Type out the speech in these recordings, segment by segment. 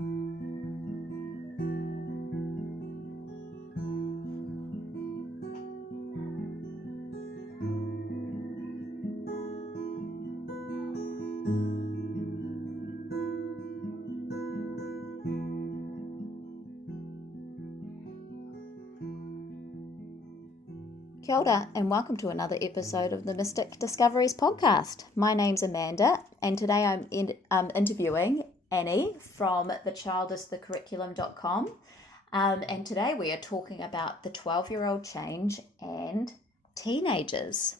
Kia ora, and welcome to another episode of the Mystic Discoveries podcast. My name's Amanda, and today I'm interviewing Annie from thechildisthecurriculum.com. And today we are talking about the 12-year-old change and teenagers.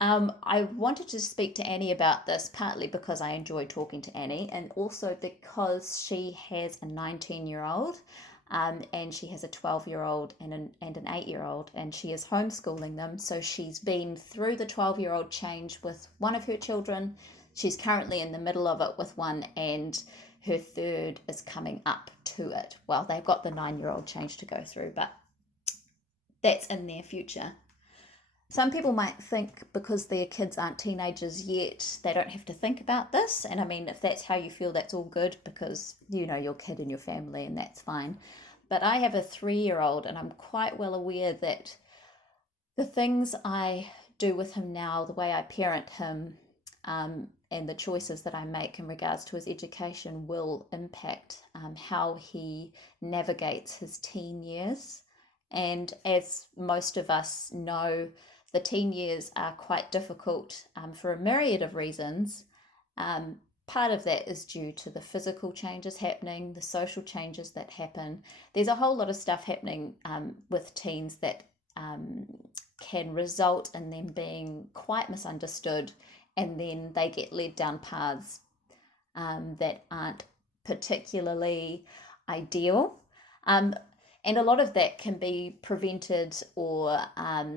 I wanted to speak to Annie about this partly because I enjoy talking to Annie, and also because she has a 19-year-old. And she has a 12-year-old and an 8-year-old, and she is homeschooling them. So she's been through the 12-year-old change with one of her children. She's currently in the middle of it with one, and her third is coming up to it. Well, they've got the 9-year-old change to go through, but that's in their future. Some people might think because their kids aren't teenagers yet, they don't have to think about this. And I mean, if that's how you feel, that's all good, because you know your kid and your family, and that's fine. But I have a 3-year-old, and I'm quite well aware that the things I do with him now, the way I parent him, and the choices that I make in regards to his education will impact how he navigates his teen years. And as most of us know, the teen years are quite difficult for a myriad of reasons. Part of that is due to the physical changes happening, the social changes that happen. There's a whole lot of stuff happening with teens that can result in them being quite misunderstood, and then they get led down paths that aren't particularly ideal. And a lot of that can be prevented or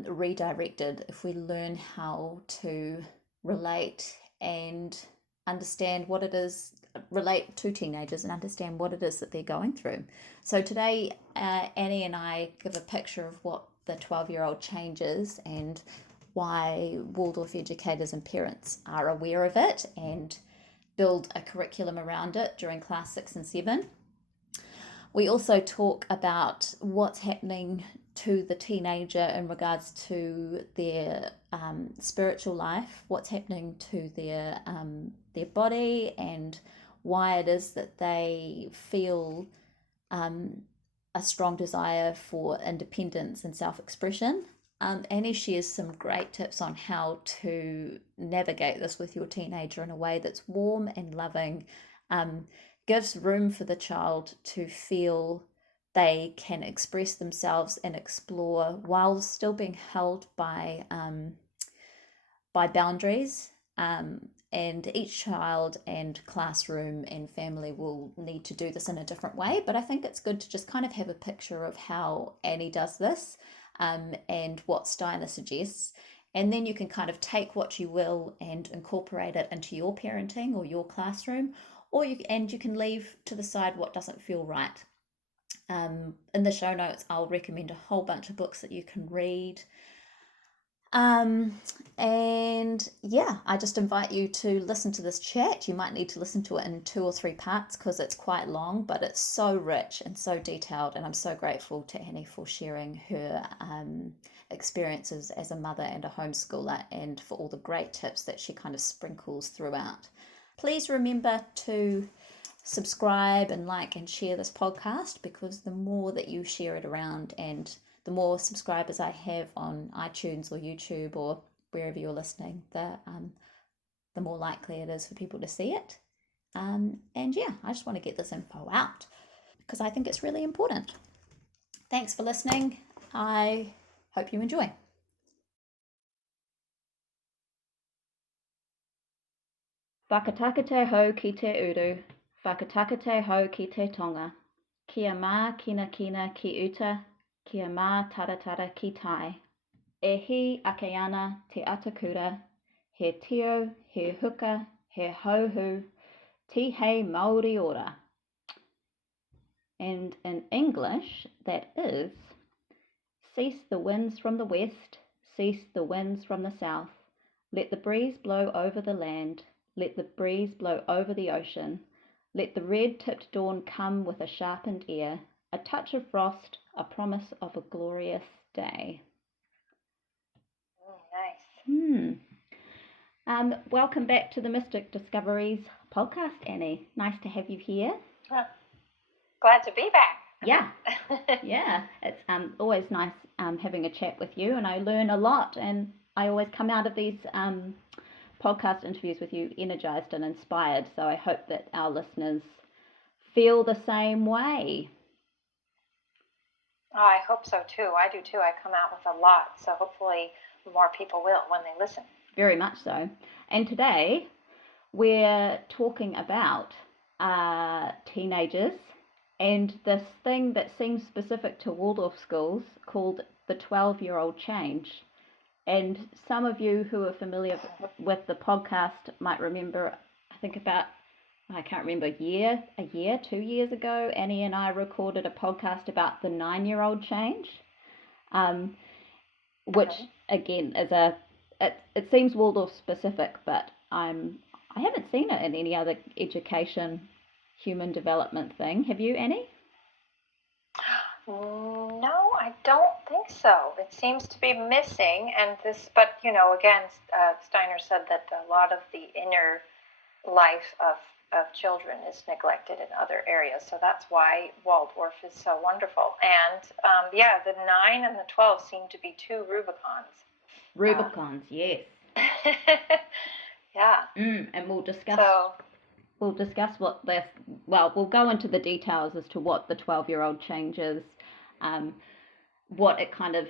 redirected if we learn how to relate and understand what it is, relate to teenagers and understand what it is that they're going through. So today, Annie and I give a picture of what the 12-year-old change is and why Waldorf educators and parents are aware of it and build a curriculum around it during class 6 and 7. We also talk about what's happening to the teenager in regards to their spiritual life, what's happening to their body, and why it is that they feel a strong desire for independence and self-expression. Annie shares some great tips on how to navigate this with your teenager in a way that's warm and loving, gives room for the child to feel they can express themselves and explore while still being held by boundaries. And each child and classroom and family will need to do this in a different way, but I think it's good to just kind of have a picture of how Annie does this and what Steiner suggests. And then you can kind of take what you will and incorporate it into your parenting or your classroom, or you can leave to the side what doesn't feel right. In the show notes, I'll recommend a whole bunch of books that you can read. And yeah, I just invite you to listen to this chat. You might need to listen to it in 2 or 3 parts because it's quite long, but it's so rich and so detailed. And I'm so grateful to Annie for sharing her experiences as a mother and a homeschooler, and for all the great tips that she kind of sprinkles throughout. Please remember to subscribe and like and share this podcast, because the more that you share it around and the more subscribers I have on iTunes or YouTube or wherever you're listening, the more likely it is for people to see it. And yeah, I just want to get this info out because I think it's really important. Thanks for listening. I hope you enjoy. Whakatakate hau ki te uru, whakatakate hau ki te tonga. Kia mā kina ki uta, kia mā taratara ki tai. E hi ake ana te atakura, he tio, he huka, he hauhu, ti hei Māori ora. And in English, that is, cease the winds from the west, cease the winds from the south. Let the breeze blow over the land, let the breeze blow over the ocean. Let the red-tipped dawn come with a sharpened ear, a touch of frost, a promise of a glorious day. Nice. Welcome back to the Mystic Discoveries podcast, Annie. Nice to have you here. Oh, glad to be back. Yeah, it's always nice having a chat with you, and I learn a lot, and I always come out of these podcast interviews with you energized and inspired, so I hope that our listeners feel the same way. Oh, I hope so too. I do too. I come out with a lot, so hopefully more people will when they listen. Very much so. And today we're talking about teenagers and this thing that seems specific to Waldorf schools called the 12-year-old change. And some of you who are familiar with the podcast might remember, I think about, I can't remember, a year, 2 years ago, Annie and I recorded a podcast about the 9-year-old change, which again is it seems Waldorf specific, but I haven't seen it in any other education, human development thing. Have you, Annie? No, I don't think so. It seems to be missing, but again, Steiner said that a lot of the inner life of children is neglected in other areas, so that's why Waldorf is so wonderful. And the 9 and the 12 seem to be two Rubicons. Yes. Yeah. And we'll discuss what this. Well, we'll go into the details as to what the 12-year-old change is, what it kind of,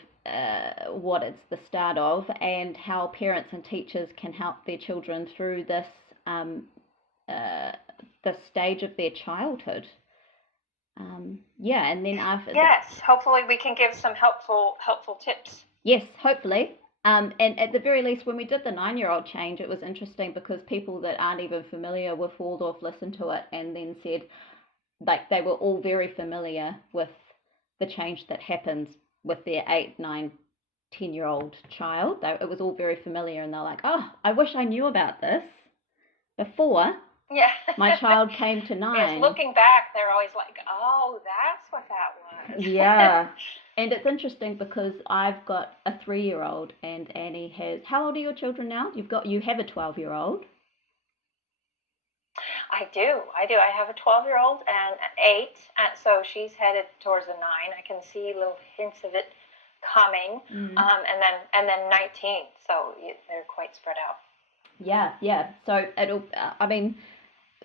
what it's the start of, and how parents and teachers can help their children through this, the stage of their childhood. And then after. Yes, hopefully we can give some helpful tips. Yes, hopefully. And at the very least, when we did the 9-year-old change, it was interesting because people that aren't even familiar with Waldorf listened to it and then said, like, they were all very familiar with the change that happens with their 8, 9, 10-year-old child. It was all very familiar, and they're like, oh, I wish I knew about this before my child came to 9. Yes, looking back, they're always like, oh, that's what that was. Yeah. And it's interesting because I've got a 3-year-old and Annie has. How old are your children now? You have a 12-year-old. I do. I have a 12-year-old and an 8, and so she's headed towards a 9. I can see little hints of it coming, and then 19. So they're quite spread out. Yeah. So it'll. I mean,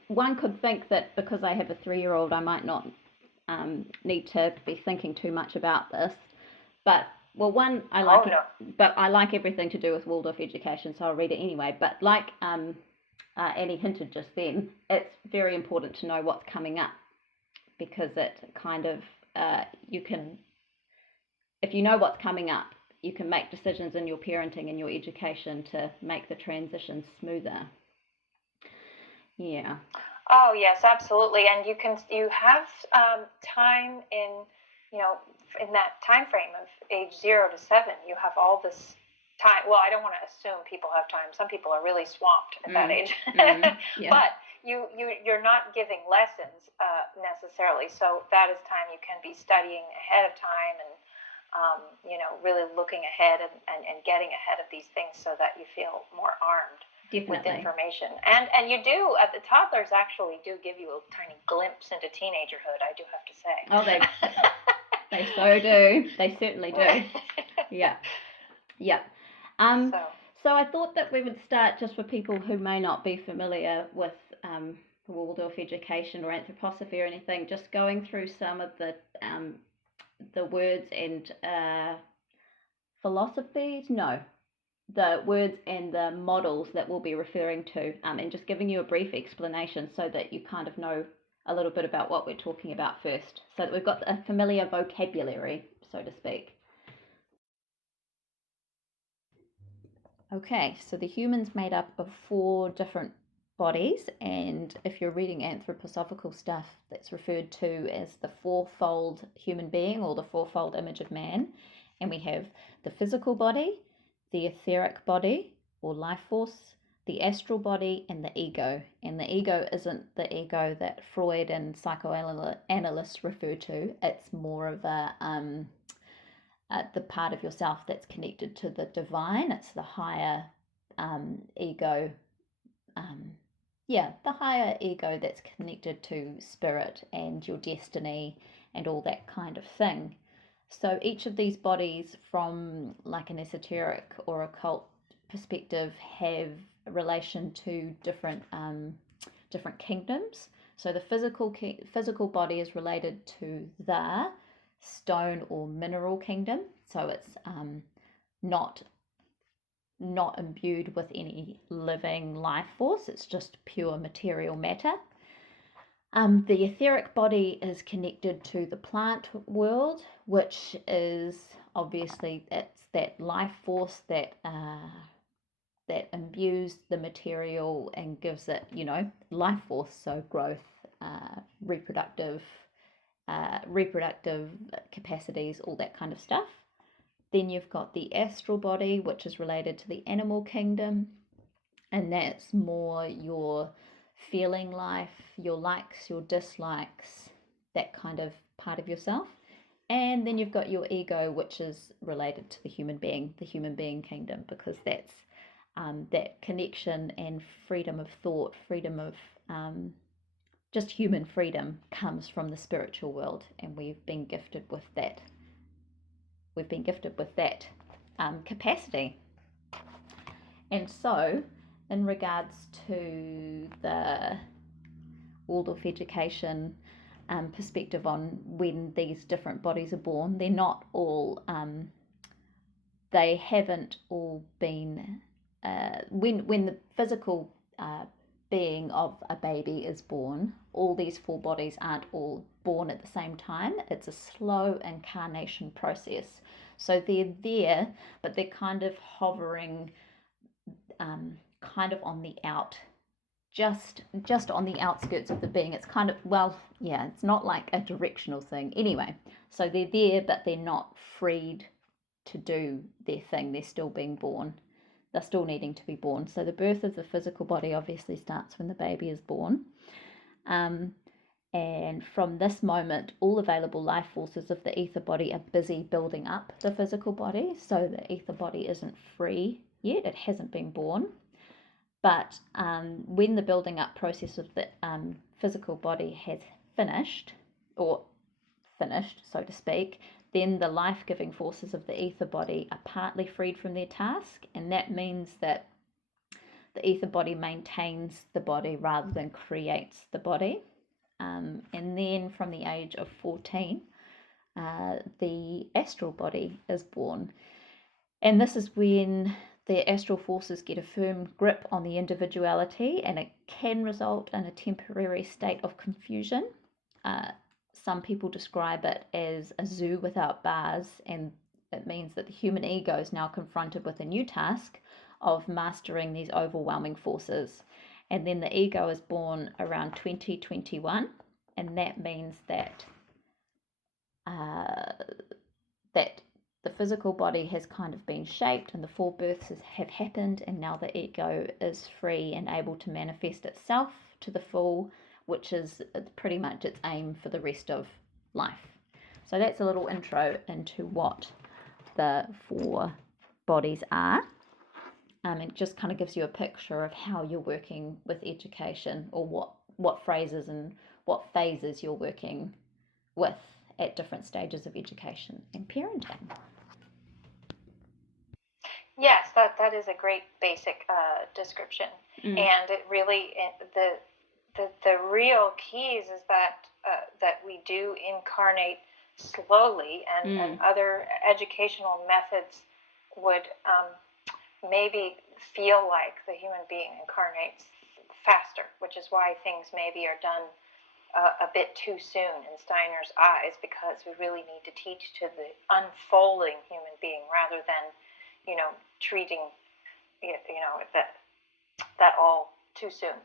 one could think that because I have a 3-year-old, I might not need to be thinking too much about this, but I like but I like everything to do with Waldorf education, so I'll read it anyway. But like Annie hinted just then, it's very important to know what's coming up, because it kind of you can, if you know what's coming up, you can make decisions in your parenting and your education to make the transition smoother. Yeah. Oh yes, absolutely. And you have time in that time frame of age 0 to 7. You have all this time. Well, I don't want to assume people have time. Some people are really swamped at that age. Yeah. But you're not giving lessons necessarily. So that is time you can be studying ahead of time and really looking ahead and getting ahead of these things so that you feel more armed. Definitely. With information. And you do, at the toddlers actually do give you a tiny glimpse into teenagerhood, I do have to say. Oh, they so do. They certainly do. Yeah. So I thought that we would start just with people who may not be familiar with Waldorf education or anthroposophy or anything, just going through some of the words and philosophies. No. The words and the models that we'll be referring to, and just giving you a brief explanation so that you kind of know a little bit about what we're talking about first, so that we've got a familiar vocabulary, so to speak. Okay, so the human's made up of 4 different bodies, and if you're reading anthroposophical stuff, that's referred to as the fourfold human being or the fourfold image of man. And we have the physical body, the etheric body or life force, the astral body, and the ego. And the ego isn't the ego that Freud and psychoanalysts refer to. It's more of the part of yourself that's connected to the divine. It's the higher ego. The higher ego that's connected to spirit and your destiny and all that kind of thing. So each of these bodies, from like an esoteric or occult perspective, have a relation to different kingdoms. So the physical body is related to the stone or mineral kingdom. So it's not imbued with any living life force. It's just pure material matter. The etheric body is connected to the plant world, which is obviously it's that life force that imbues the material and gives it, life force. So growth, reproductive capacities, all that kind of stuff. Then you've got the astral body, which is related to the animal kingdom, and that's more your feeling life, your likes, your dislikes, that kind of part of yourself. And then you've got your ego, which is related to the human being kingdom, because that's that connection and freedom of thought, freedom of just human freedom comes from the spiritual world, and we've been gifted with that. Capacity. And so, in regards to the Waldorf education perspective on when these different bodies are born, they're not all, they haven't all been, when the physical being of a baby is born, all these four bodies aren't all born at the same time. It's a slow incarnation process. So they're there, but they're kind of hovering kind of on the just on the outskirts of the being. It's kind of, it's not like a directional thing. Anyway, so they're there, but they're not freed to do their thing. They're still being born. They're still needing to be born. So the birth of the physical body obviously starts when the baby is born. And from this moment, all available life forces of the ether body are busy building up the physical body. So the ether body isn't free yet. It hasn't been born. But when the building up process of the physical body has finished, so to speak, then the life-giving forces of the ether body are partly freed from their task. And that means that the ether body maintains the body rather than creates the body. And then from the age of 14, the astral body is born. And this is when the astral forces get a firm grip on the individuality, and it can result in a temporary state of confusion. Some people describe it as a zoo without bars, and it means that the human ego is now confronted with a new task of mastering these overwhelming forces. And then the ego is born around 2021, and that means that that the physical body has kind of been shaped, and the four births have happened, and now the ego is free and able to manifest itself to the full, which is pretty much its aim for the rest of life. So that's a little intro into what the four bodies are. It just kind of gives you a picture of how you're working with education, or what phrases and what phases you're working with at different stages of education and parenting. Yes, that is a great basic description, and it really the real keys is that we do incarnate slowly, and other educational methods would maybe feel like the human being incarnates faster, which is why things maybe are done a bit too soon in Steiner's eyes, because we really need to teach to the unfolding human being rather than, treating, that all too soon.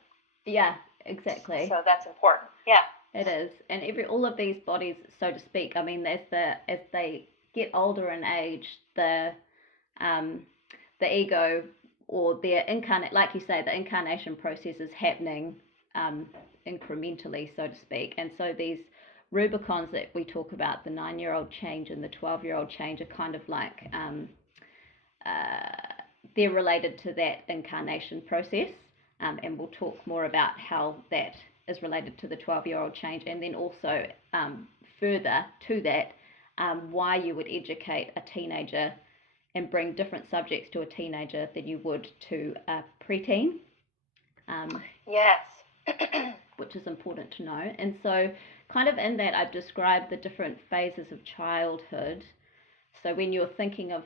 Yeah, exactly. So that's important. Yeah. It is. And all of these bodies, so to speak, I mean, as they get older in age, the ego their like you say, the incarnation process is happening incrementally, so to speak. And so these Rubicons that we talk about, the 9-year-old change and the 12-year-old change, are kind of like they're related to that incarnation process, and we'll talk more about how that is related to the 12-year-old change, and then also further to that, why you would educate a teenager and bring different subjects to a teenager than you would to a preteen. Yes. Which is important to know. And so kind of in that, I've described the different phases of childhood. So when you're thinking of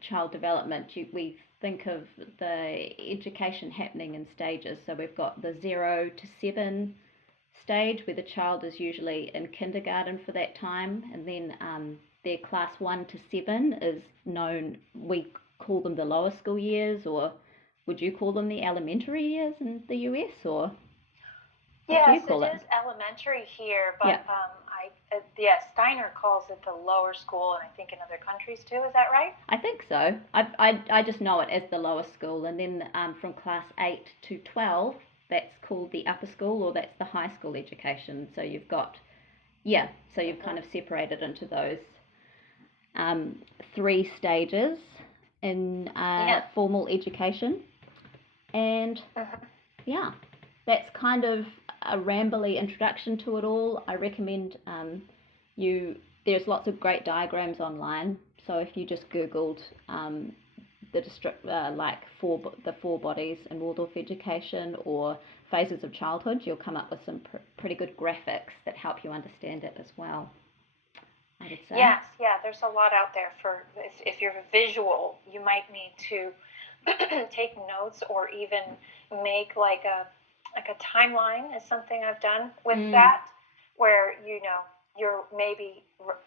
child development, we think of the education happening in stages. So we've got the 0 to 7 stage, where the child is usually in kindergarten for that time, and then their class 1 to 7 is known, we call them the lower school years, or would you call them the elementary years in the US, or yes, it is elementary here, but Steiner calls it the lower school, and I think in other countries too. Is that right? I think so. I just know it as the lower school, and then from class 8 to 12, that's called the upper school, or that's the high school education. So you've got, so you've kind of separated into those 3 stages in formal education. And that's kind of a rambly introduction to it all. I recommend there's lots of great diagrams online. So if you just Googled the 4 bodies in Waldorf education or phases of childhood, you'll come up with some pretty good graphics that help you understand it as well, I would say. Yes, there's a lot out there for if you're visual. You might need to take notes, or even make like a timeline is something I've done with that, where you're maybe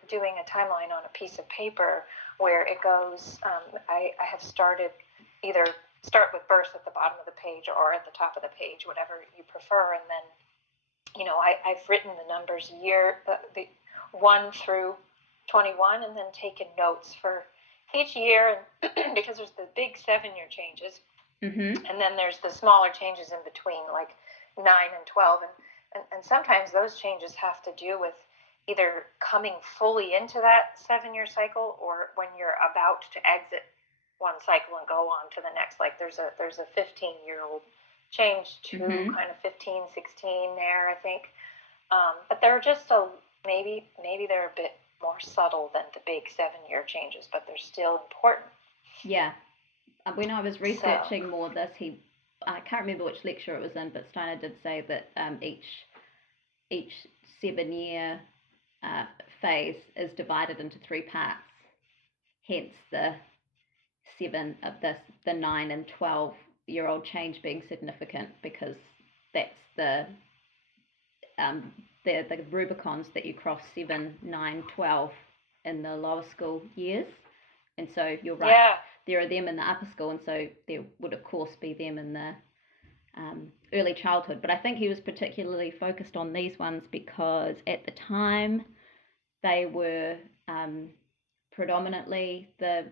doing a timeline on a piece of paper where it goes. I have started either start with birth at the bottom of the page or at the top of the page, whatever you prefer, and then I've written the numbers year the 1 through 21, and then taken notes for each year, because there's the big 7-year changes, and then there's the smaller changes in between, like 9 and 12, and sometimes those changes have to do with either coming fully into that 7-year cycle, or when you're about to exit one cycle and go on to the next. Like there's a 15-year-old change to kind of 15, 16 there, I think, but they're just maybe they're a bit more subtle than the big 7-year changes, but they're still important. Yeah. When I was researching more of this, I can't remember which lecture it was in, but Steiner did say that each 7-year phase is divided into 3 parts. Hence the 9 and 12-year-old change being significant, because that's the Rubicons that you cross 7, 9, 12 in the lower school years. And so you're right. Yeah. There are them in the upper school, and so there would of course be them in the early childhood. But I think he was particularly focused on these ones because at the time they were predominantly the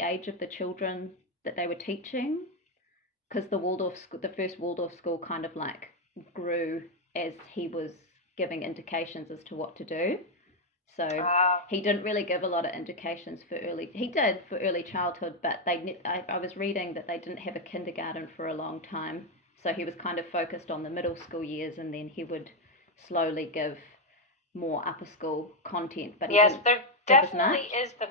age of the children that they were teaching, because the first Waldorf school kind of like grew as he was giving indications as to what to do. So he didn't really give a lot of indications for early childhood, but I was reading that they didn't have a kindergarten for a long time. So he was kind of focused on the middle school years, and then he would slowly give more upper school content. But yes, there definitely is the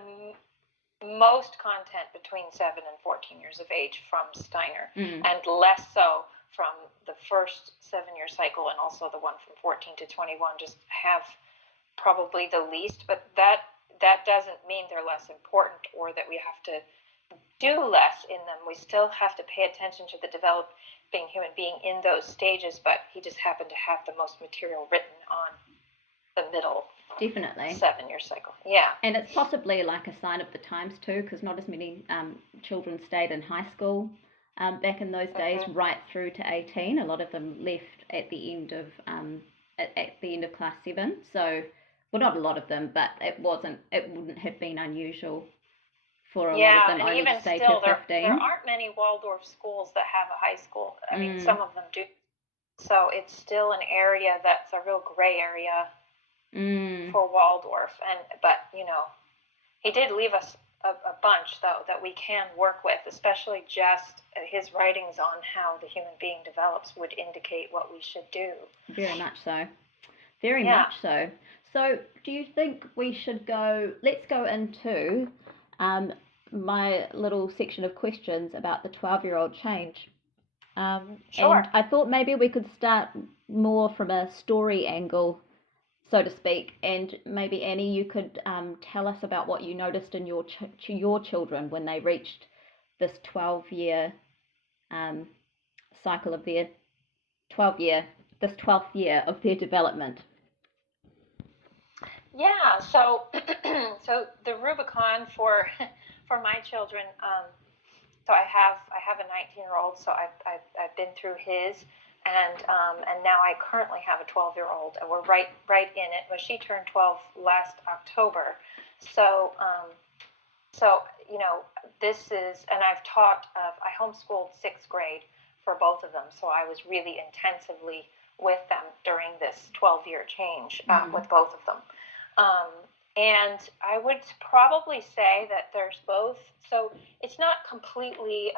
most content between 7 and 14 years of age from Steiner, and less so from the first 7-year cycle, and also the one from 14 to 21 just have probably the least, but that doesn't mean they're less important or that we have to do less in them. We still have to pay attention to the developing human being in those stages, but he just happened to have the most material written on the middle. Definitely. 7-year cycle. Yeah. And it's possibly like a sign of the times too, because not as many children stayed in high school back in those days, right through to 18. A lot of them left at the end of class 7. So, well, not a lot of them, but it wouldn't have been unusual for a lot of Yeah, them and only even stay to still, there 15. aren't many Waldorf schools that have a high school. I mean, some of them do. So it's still an area that's a real gray area for Waldorf. But he did leave us a bunch though that we can work with, especially just his writings on how the human being develops would indicate what we should do. Very much so. Very Yeah. much so. So, do you think we should let's go into my little section of questions about the 12-year-old change. Sure. And I thought maybe we could start more from a story angle, so to speak, and maybe Annie, you could tell us about what you noticed in your children when they reached this 12-year cycle of their 12th year of their development. Yeah, so so the Rubicon for my children. So I have a 19-year-old, so I've been through his, and now I currently have a 12-year-old. We're right in it. Well, she turned 12 last October, so this is, and I've taught. I homeschooled 6th grade for both of them, so I was really intensively with them during this 12-year change with both of them. And I would probably say that there's both. So it's not completely,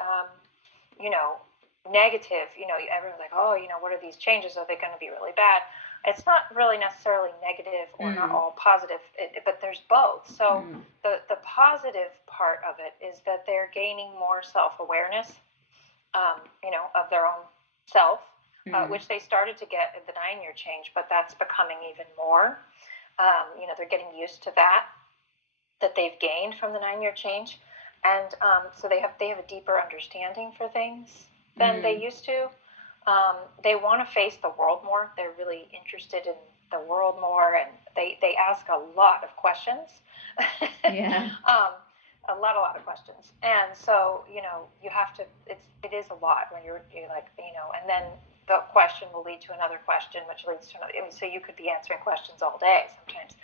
negative. Everyone's like, oh, what are these changes? Are they going to be really bad? It's not really necessarily negative or not all positive, but there's both. So the positive part of it is that they're gaining more self-awareness, of their own self, which they started to get in the 9-year change, but that's becoming even more. They're getting used to that they've gained from the 9-year change, and so they have a deeper understanding for things than they used to. They want to face the world more. They're really interested in the world more, and they ask a lot of questions. Yeah. A lot of questions, and so you have to. It is a lot when you're like and then the question will lead to another question, which leads to another. I mean, so you could be answering questions all day sometimes.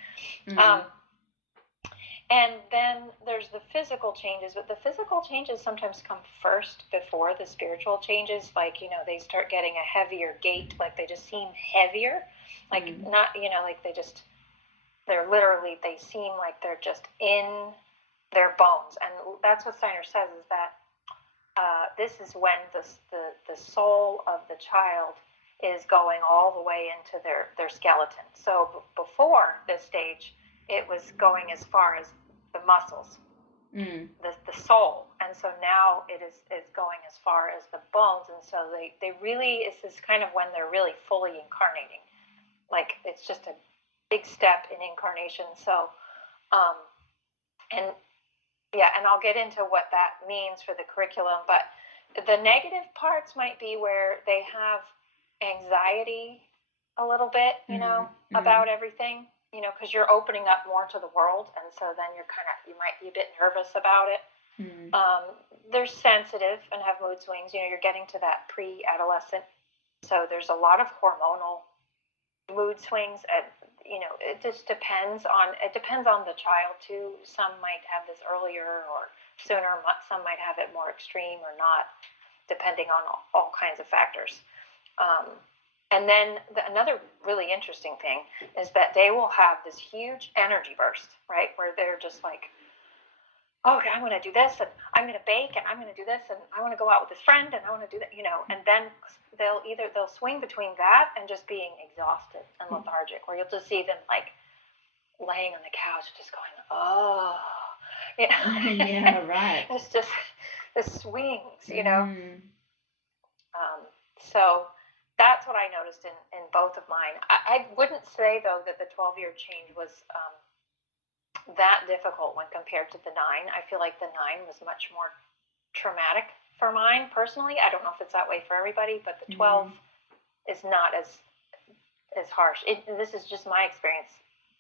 And then there's the physical changes, but the physical changes sometimes come first before the spiritual changes. Like, they start getting a heavier gait, like they just seem heavier, like not, like they seem like they're just in their bones. And that's what Steiner says, is that this is when the soul of the child is going all the way into their skeleton. So before this stage, it was going as far as the muscles, the soul, and so now it is going as far as the bones. And so they really, this is kind of when they're really fully incarnating. Like, it's just a big step in incarnation. So, and I'll get into what that means for the curriculum, but the negative parts might be where they have anxiety a little bit, about everything, because you're opening up more to the world, and so then you might be a bit nervous about it. They're sensitive and have mood swings. You're getting to that pre-adolescent, so there's a lot of hormonal mood swings, and it just depends on the child too. Some might have this earlier or sooner. Some might have it more extreme or not, depending on all kinds of factors. And then another really interesting thing is that they will have this huge energy burst, right, where they're just like, oh, okay, I'm going to do this, and I'm going to bake, and I'm going to do this, and I want to go out with this friend, and I want to do that, and then they'll swing between that and just being exhausted and lethargic, or you'll just see them like laying on the couch just going, oh, yeah, right. It's just the swings, so that's what I noticed in both of mine. I wouldn't say, though, that the 12-year change was that difficult when compared to the 9. I feel like the 9 was much more traumatic for mine personally. I don't know if it's that way for everybody, but the 12 is not as harsh. This is just my experience.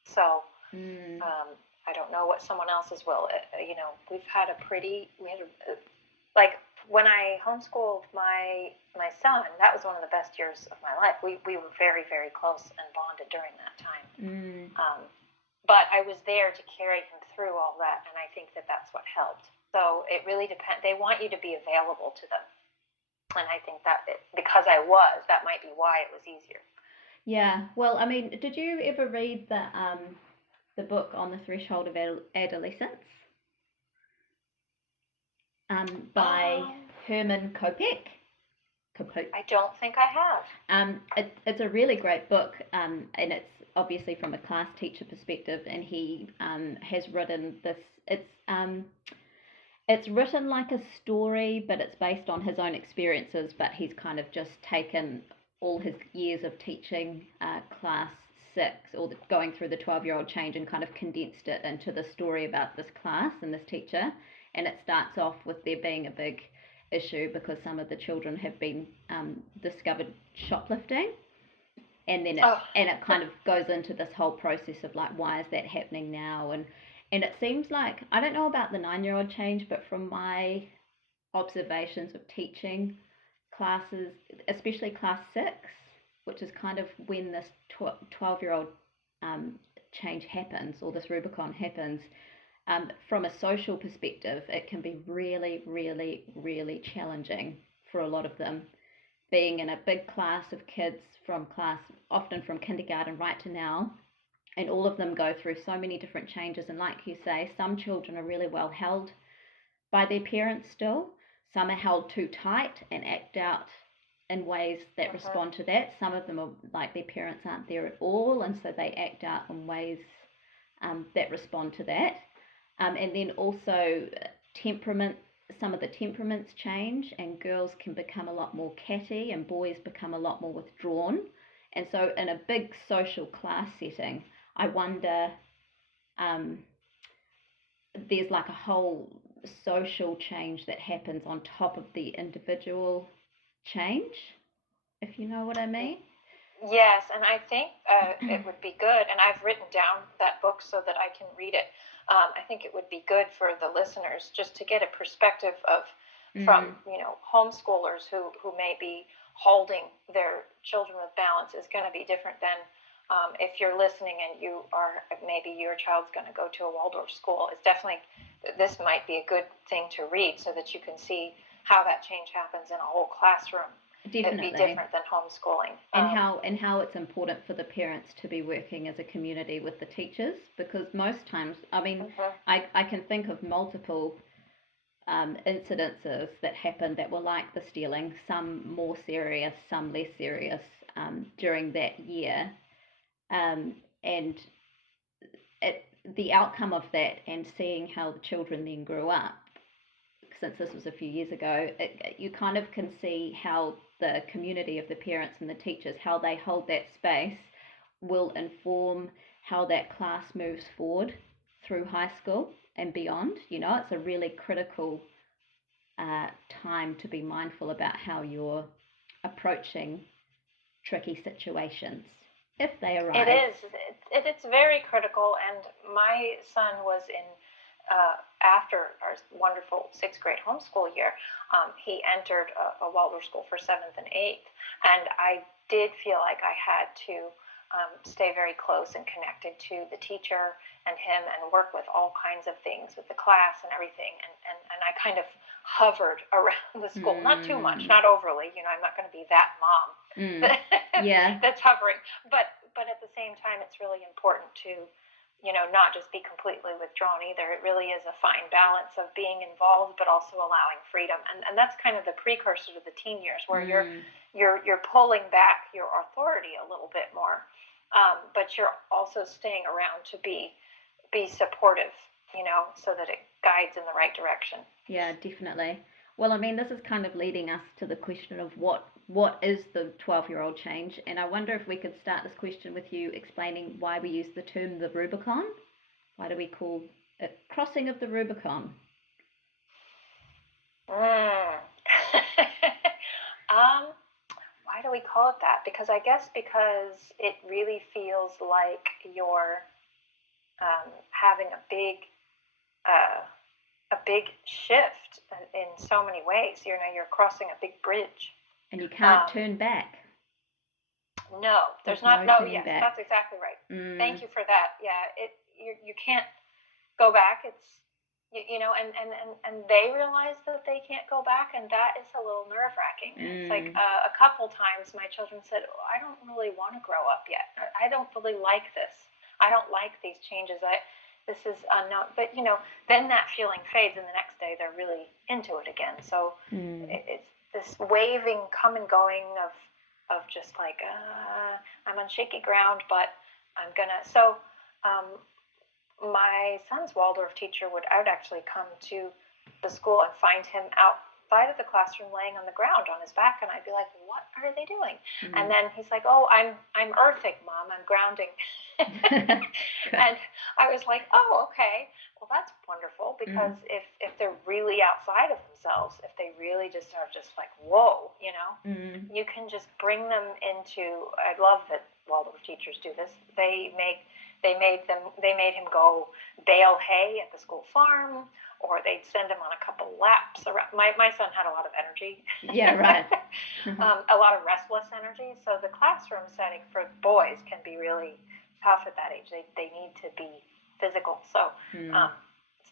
So I don't know what someone else's will. We've had like when I homeschooled my son, that was one of the best years of my life. We were very, very close and bonded during that time. But I was there to carry him through all that, and I think that that's what helped. So it really depends. They want you to be available to them. And I think that because I was, that might be why it was easier. Yeah. Well, I mean, did you ever read the book On the Threshold of Adolescence by Herman Kopek? I don't think I have. It's a really great book, and it's obviously from a class teacher perspective, and he has written this. It's written like a story, but it's based on his own experiences. But he's kind of just taken all his years of teaching class 6, or going through the 12-year-old change, and kind of condensed it into the story about this class and this teacher. And it starts off with there being a big issue because some of the children have been discovered shoplifting, and then it kind of goes into this whole process of like, why is that happening now? And it seems like, I don't know about the 9-year-old change, but from my observations of teaching classes, especially class 6, which is kind of when this 12-year-old change happens, or this Rubicon happens, from a social perspective, it can be really, really, really challenging for a lot of them. Being in a big class of kids often from kindergarten right to now, and all of them go through so many different changes. And like you say, some children are really well held by their parents still. Some are held too tight and act out in ways that respond to that. Some of them are like their parents aren't there at all, and so they act out in ways that respond to that. And then also temperament. Some of the temperaments change, and girls can become a lot more catty, and boys become a lot more withdrawn. And so, in a big social class setting, I wonder, there's like a whole social change that happens on top of the individual change, if you know what I mean. Yes, and I think it would be good, and I've written down that book so that I can read it. I think it would be good for the listeners just to get a perspective of from homeschoolers who may be holding their children with balance is going to be different than if you're listening and maybe your child's going to go to a Waldorf school. This might be a good thing to read so that you can see how that change happens in a whole classroom. Definitely. It'd be different than homeschooling. And how it's important for the parents to be working as a community with the teachers, because most times, I mean, I can think of multiple incidences that happened that were like the stealing, some more serious, some less serious, during that year. And the outcome of that, and seeing how the children then grew up, since this was a few years ago, you kind of can see how the community of the parents and the teachers, how they hold that space, will inform how that class moves forward through high school and beyond. It's a really critical time to be mindful about how you're approaching tricky situations if they arise. It is. It's very critical, and my son was in after our wonderful 6th grade homeschool year, he entered a Waldorf school for 7th and 8th, and I did feel like I had to stay very close and connected to the teacher and him, and work with all kinds of things with the class and everything, and I kind of hovered around the school, not too much, not overly, I'm not going to be that mom that's hovering, but at the same time, it's really important to not just be completely withdrawn either. It really is a fine balance of being involved, but also allowing freedom. And that's kind of the precursor to the teen years, where you're pulling back your authority a little bit more, but you're also staying around to be supportive, so that it guides in the right direction. Yeah, definitely. Well, I mean, this is kind of leading us to the question of what is the 12-year-old change, and I wonder if we could start this question with you explaining why we use the term the Rubicon. Why do we call it crossing of the Rubicon? Why do we call it that? Because it really feels like you're having a big shift in so many ways. You're crossing a big bridge. And you can't turn back. No, there's not. No, yes, back. That's exactly right. Thank you for that. Yeah, you can't go back. and they realize that they can't go back, and that is a little nerve-wracking. It's like a couple times my children said, oh, I don't really want to grow up yet. I don't really like this. I don't like these changes. This is unknown. But then that feeling fades, and the next day they're really into it again. So it's this waving, come and going of just like I'm on shaky ground, but I'm gonna. So my son's Waldorf teacher would actually come to the school and find him outside of the classroom laying on the ground on his back, and I'd be like, what are they doing? And then he's like, oh, I'm earthing, Mom, I'm grounding. And I was like, oh, okay, well, that's wonderful, because if they're really outside of themselves, if they really just are just like, whoa, you can just bring them into, I love that Waldorf teachers do this. They made him go bale hay at the school farm, or they'd send him on a couple laps around. My son had a lot of energy. Yeah, right. A lot of restless energy. So the classroom setting for boys can be really tough at that age. They need to be physical. So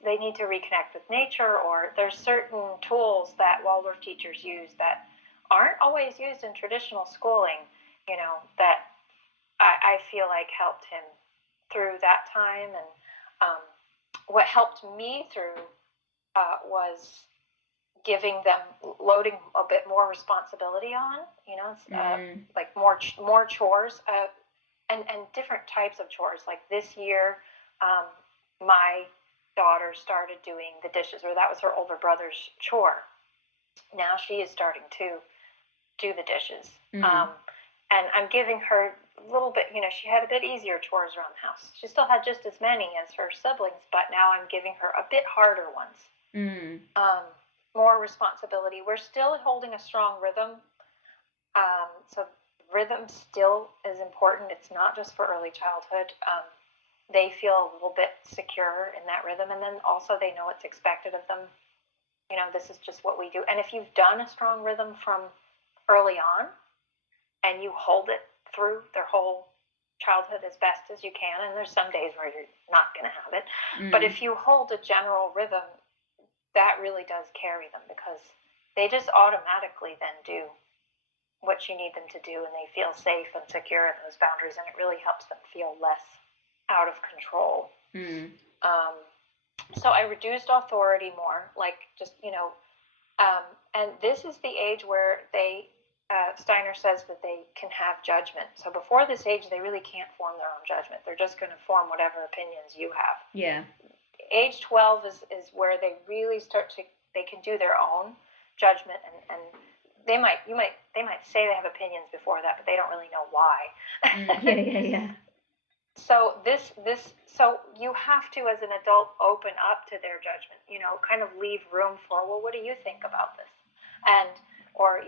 they need to reconnect with nature, or there's certain tools that Waldorf teachers use that aren't always used in traditional schooling, that I feel like helped him through that time. And what helped me through was loading a bit more responsibility on, like more chores, and different types of chores. Like this year, my daughter started doing the dishes, or that was her older brother's chore. Now she is starting to do the dishes. And I'm giving her a little bit, she had a bit easier chores around the house. She still had just as many as her siblings, but now I'm giving her a bit harder ones. More responsibility. We're still holding a strong rhythm. So rhythm still is important. It's not just for early childhood. They feel a little bit secure in that rhythm, and then also they know what's expected of them. This is just what we do. And if you've done a strong rhythm from early on, and you hold it through their whole childhood as best as you can, and there's some days where you're not going to have it, but if you hold a general rhythm, that really does carry them, because they just automatically then do what you need them to do, and they feel safe and secure in those boundaries, and it really helps them feel less out of control. So I reduced authority more, like just, and this is the age where Steiner says that they can have judgment. So before this age, they really can't form their own judgment. They're just going to form whatever opinions you have. Yeah. Age 12 is where they really they can do their own judgment, and they might say they have opinions before that, but they don't really know why. Yeah. So so you have to, as an adult, open up to their judgment, kind of leave room for, well, what do you think about this? Or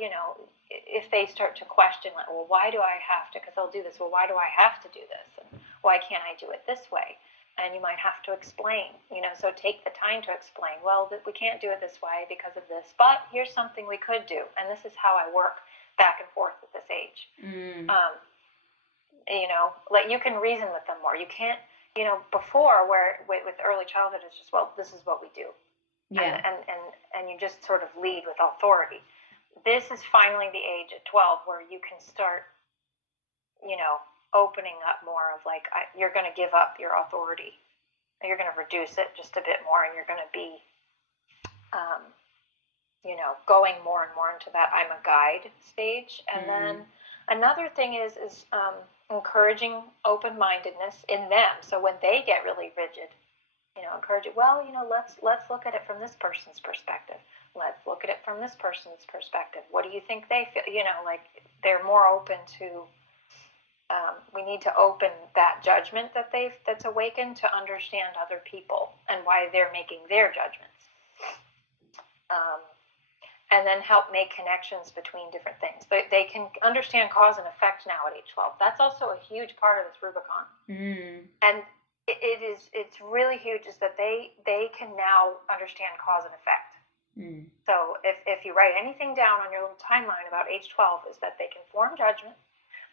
if they start to question, like, well, why do I have to, because they'll do this, well, why do I have to do this? And why can't I do it this way? And you might have to explain, so take the time to explain, well, we can't do it this way because of this, but here's something we could do, and this is how I work back and forth at this age. Like, you can reason with them more. You can't, before, where with early childhood, it's just, well, this is what we do. Yeah. And you just sort of lead with authority. This is finally the age at 12 where you can start, opening up more of like, you're going to give up your authority. You're going to reduce it just a bit more, and you're going to be, going more and more into that I'm a guide stage. And then another thing is encouraging open-mindedness in them. So when they get really rigid, encourage it. Well, let's look at it from this person's perspective. Let's look at it from this person's perspective. What do you think they feel? Like they're more open to. We need to open that judgment that's awakened to understand other people and why they're making their judgments. And then help make connections between different things. They can understand cause and effect now at age 12. That's also a huge part of this Rubicon. And it's really huge, is that they can now understand cause and effect. So if you write anything down on your little timeline about age 12, is that they can form judgment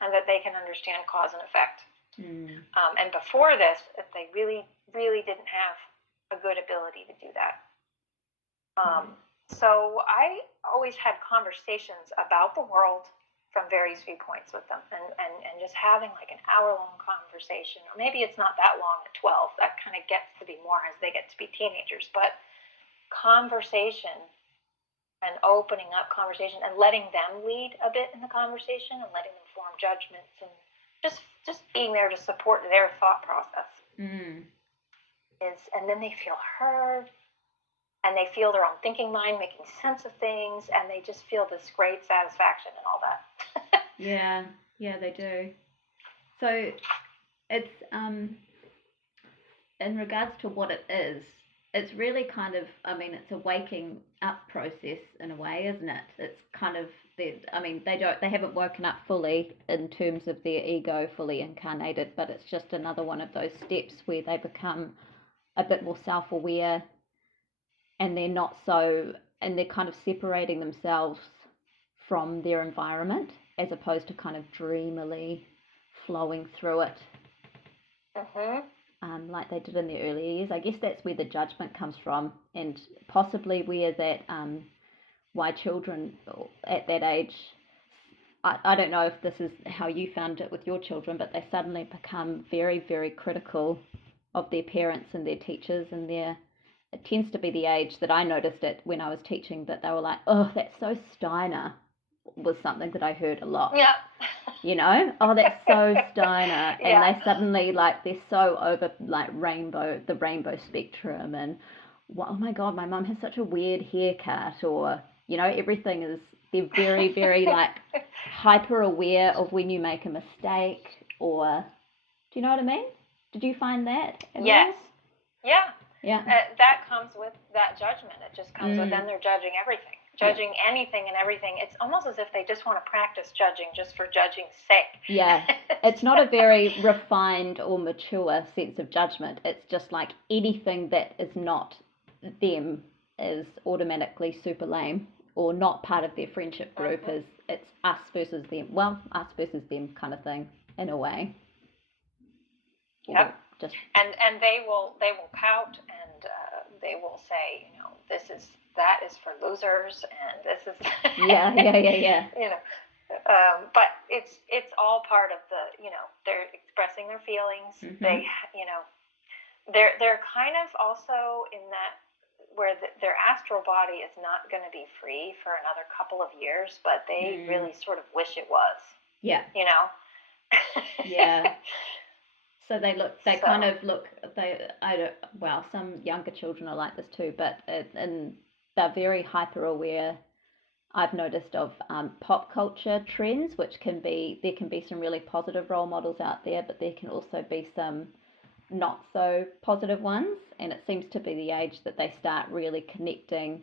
and that they can understand cause and effect. And before this, if they really, really didn't have a good ability to do that. So I always had conversations about the world from various viewpoints with them, and just having like an hour-long conversation, or maybe it's not that long at 12. That kind of gets to be more as they get to be teenagers, but conversation and opening up conversation and letting them lead a bit in the conversation and letting them form judgments and just being there to support their thought process and then they feel heard and they feel their own thinking mind making sense of things, and they just feel this great satisfaction and all that. Yeah, they do. So it's in regards to what it is, it's really kind of, I mean, it's a waking up process in a way, isn't it? It's kind of, they haven't woken up fully in terms of their ego fully incarnated, but it's just another one of those steps where they become a bit more self-aware, and they're kind of separating themselves from their environment as opposed to kind of dreamily flowing through it. Like they did in their earlier years. I guess that's where the judgment comes from, and possibly where that why children at that age, I don't know if this is how you found it with your children, but they suddenly become very, very critical of their parents and their teachers, and it tends to be the age that I noticed it when I was teaching, that they were like, oh, that's so Steiner, was something that I heard a lot. Yeah. You know, oh, that's so Steiner. And they suddenly, like, they're so over, like, the rainbow spectrum, and, oh my God, my mum has such a weird haircut, or, you know, they're very, very, like, hyper aware of when you make a mistake, or, do you know what I mean? Did you find that? Yes. Yeah. Yeah. That comes with that judgment. It just comes with them. They're judging everything. Judging anything and everything. It's almost as if they just want to practice judging just for judging's sake. Yeah. It's not a very refined or mature sense of judgment. It's just like anything that is not them is automatically super lame, or not part of their friendship group. It's us versus them. Well, us versus them kind of thing, in a way. Yep. And they will pout, and they will say, you know, that is for losers, and this is yeah. You know, but it's all part of the, you know, they're expressing their feelings. They, you know, they're kind of also in that where their astral body is not going to be free for another couple of years, but they really sort of wish it was. Yeah. You know. Yeah. So some younger children are like this too, but and they're very hyper aware. I've noticed of pop culture trends, there can be some really positive role models out there, but there can also be some not so positive ones, and it seems to be the age that they start really connecting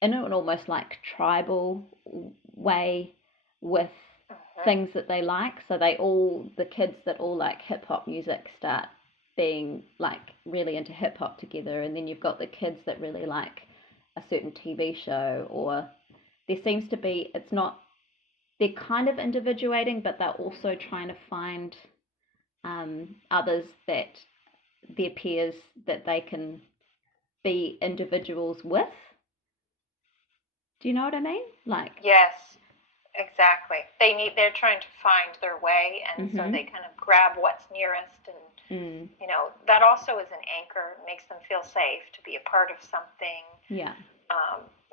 in an almost like tribal way with things that they like. So the kids that all like hip hop music start being like really into hip hop together, and then you've got the kids that really like a certain TV show, or there seems to be, they're kind of individuating, but they're also trying to find others, that their peers, that they can be individuals with. Do you know what I mean? Like, yes. Exactly. They're trying to find their way, and so they kind of grab what's nearest, and you know, that also is an anchor. It makes them feel safe to be a part of something. Yeah.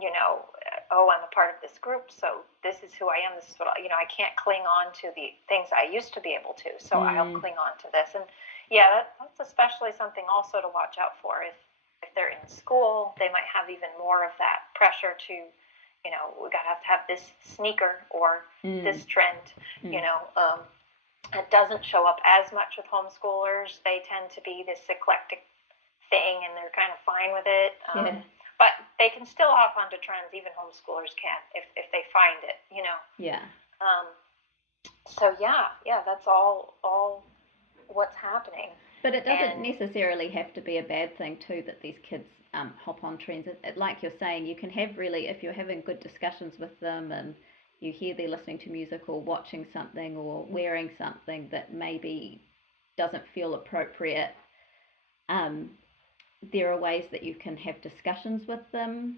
You know, I'm a part of this group, so this is who I am. This is what you know. I can't cling on to the things I used to be able to, so I'll cling on to this. And yeah, that's especially something also to watch out for. If they're in school, they might have even more of that pressure to, you know, we gotta have this sneaker or this trend. You know, it doesn't show up as much with homeschoolers. They tend to be this eclectic thing, and they're kind of fine with it. But they can still hop onto trends. Even homeschoolers can if they find it. You know. Yeah. So yeah, that's all what's happening. But it doesn't necessarily have to be a bad thing too that these kids hop on trends. Like you're saying, you can have really, if you're having good discussions with them and you hear they're listening to music or watching something or wearing something that maybe doesn't feel appropriate, there are ways that you can have discussions with them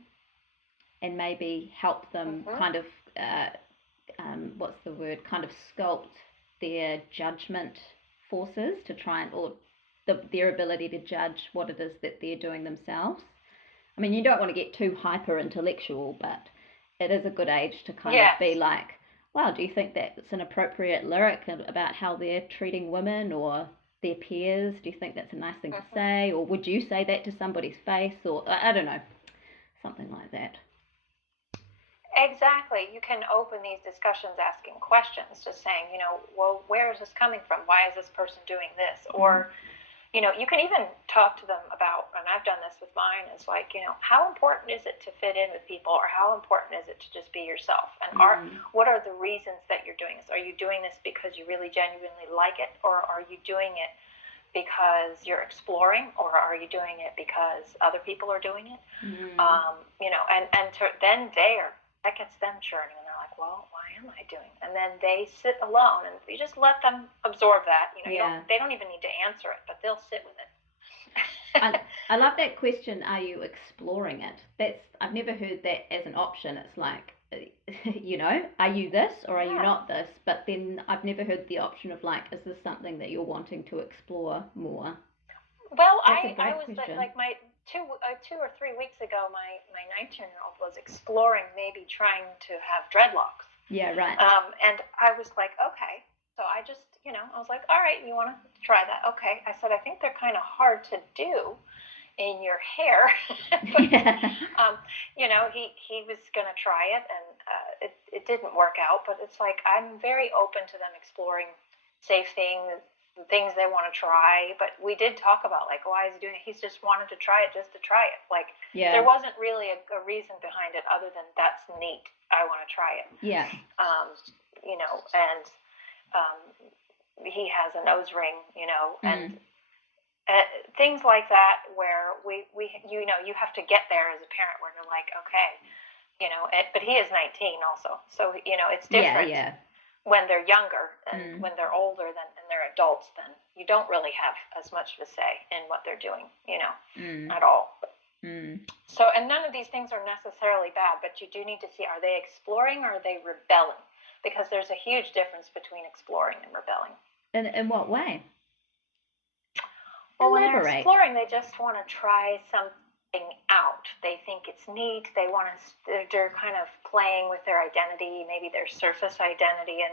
and maybe help them kind of, what's the word, kind of sculpt their judgment forces to try and, or their ability to judge what it is that they're doing themselves. I mean, you don't want to get too hyper intellectual, but it is a good age to kind of be like, wow, do you think that's an appropriate lyric about how they're treating women or their peers? Do you think that's a nice thing to say? Or would you say that to somebody's face? Or I don't know, something like that. Exactly. You can open these discussions asking questions, just saying, well, where is this coming from? Why is this person doing this? Or, you can even talk to them about, and I've done this with mine, is like, how important is it to fit in with people, or how important is it to just be yourself? And what are the reasons that you're doing this? Are you doing this because you really genuinely like it, or are you doing it because you're exploring, or are you doing it because other people are doing it? Then that gets them churning, and they're like, well, why am I doing? And then they sit alone, and you just let them absorb that. They don't even need to answer it, but they'll sit with it. I love that question. Are you exploring it? I've never heard that as an option. It's like, are you this or are you not this? But then I've never heard the option of like, is this something that you're wanting to explore more? Well, I was like my 2 or 3 weeks ago, my 19-year-old was exploring maybe trying to have dreadlocks. Yeah, right. And I was like, okay. So I just, I was like, all right, you want to try that? Okay. I said, I think they're kind of hard to do in your hair. But, he was going to try it, and it didn't work out. But it's like, I'm very open to them exploring safe things they want to try. But we did talk about, like, why is he doing it? He's just wanted to try it just to try it. Like, there wasn't really a reason behind it other than that's neat. I want to try it. Yeah. He has a nose ring, and things like that, where we you have to get there as a parent, where you're like, okay, but he is 19 also, so it's different. Yeah. When they're younger, and when they're older, and they're adults, then you don't really have as much of a say in what they're doing, at all. So, and none of these things are necessarily bad, but you do need to see, are they exploring or are they rebelling? Because there's a huge difference between exploring and rebelling. In what way? Well, when they're exploring, they just want to try something out. They think it's neat. They're kind of playing with their identity, maybe their surface identity,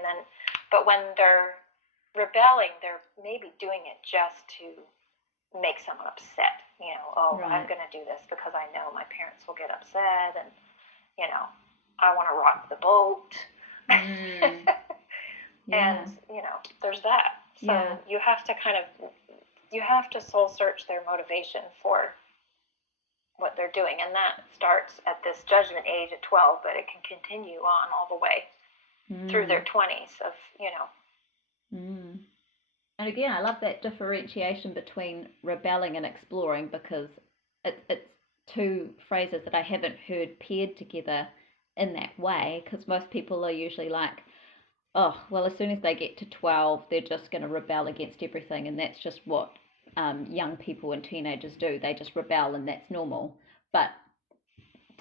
but when they're rebelling, they're maybe doing it just to make someone upset. I'm going to do this because I know my parents will get upset, and I want to rock the boat. And there's that. So you have to soul search their motivation for what they're doing, and that starts at this judgment age at 12, but it can continue on all the way through their 20s of. And again, I love that differentiation between rebelling and exploring, because it's two phrases that I haven't heard paired together in that way, because most people are usually like, oh, well, as soon as they get to 12, they're just going to rebel against everything, and that's just what young people and teenagers do. They just rebel, and that's normal. But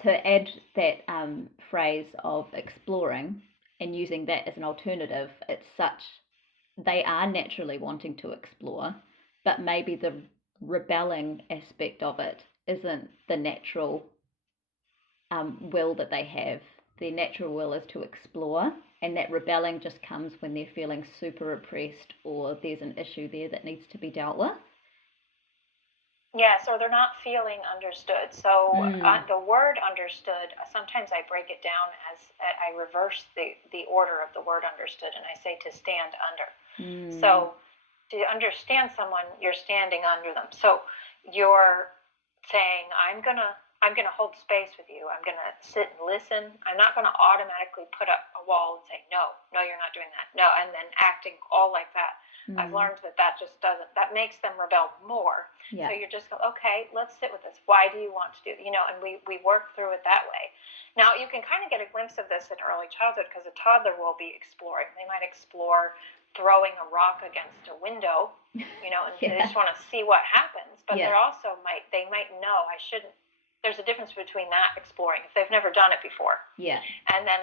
to add that phrase of exploring and using that as an alternative, they are naturally wanting to explore, but maybe the rebelling aspect of it isn't the natural will that they have. Their natural will is to explore, and that rebelling just comes when they're feeling super oppressed, or there's an issue there that needs to be dealt with. Yes, or they're not feeling understood. So the word understood, sometimes I break it down as I reverse the order of the word understood, and I say to stand under. So to understand someone, you're standing under them. So you're saying, I'm gonna hold space with you. I'm gonna sit and listen. I'm not gonna automatically put up a wall and say, no, you're not doing that. No, and then acting all like that. I've learned that just doesn't, that makes them rebel more. Yeah. So you're just go, okay, let's sit with this. Why do you want to do, and we work through it that way. Now, you can kind of get a glimpse of this in early childhood, because a toddler will be exploring. They might explore throwing a rock against a window, and they just want to see what happens. but Yeah. they're also they might know I shouldn't. There's a difference between that exploring if they've never done it before. Yeah. And then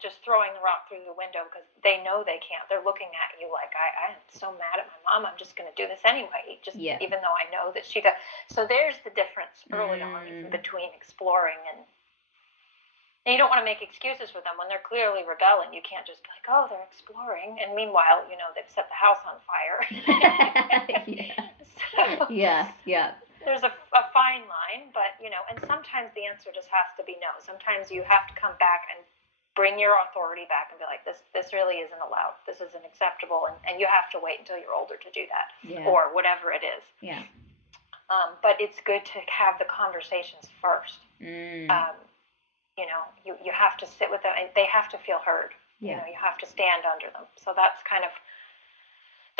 just throwing the rock through the window because they know they can't. They're looking at you like I'm so mad at my mom. I'm just going to do this anyway. Even though I know that she does. So there's the difference early on between exploring and you don't want to make excuses with them when they're clearly rebelling. You can't just be like, oh, they're exploring, and meanwhile, they've set the house on fire. Yeah. There's a fine line, but and sometimes the answer just has to be no. Sometimes you have to come back and bring your authority back and be like, this really isn't allowed. This isn't acceptable, and you have to wait until you're older to do that, or whatever it is. Yeah. But it's good to have the conversations first. You have to sit with them, and they have to feel heard. You have to stand under them. So that's kind of.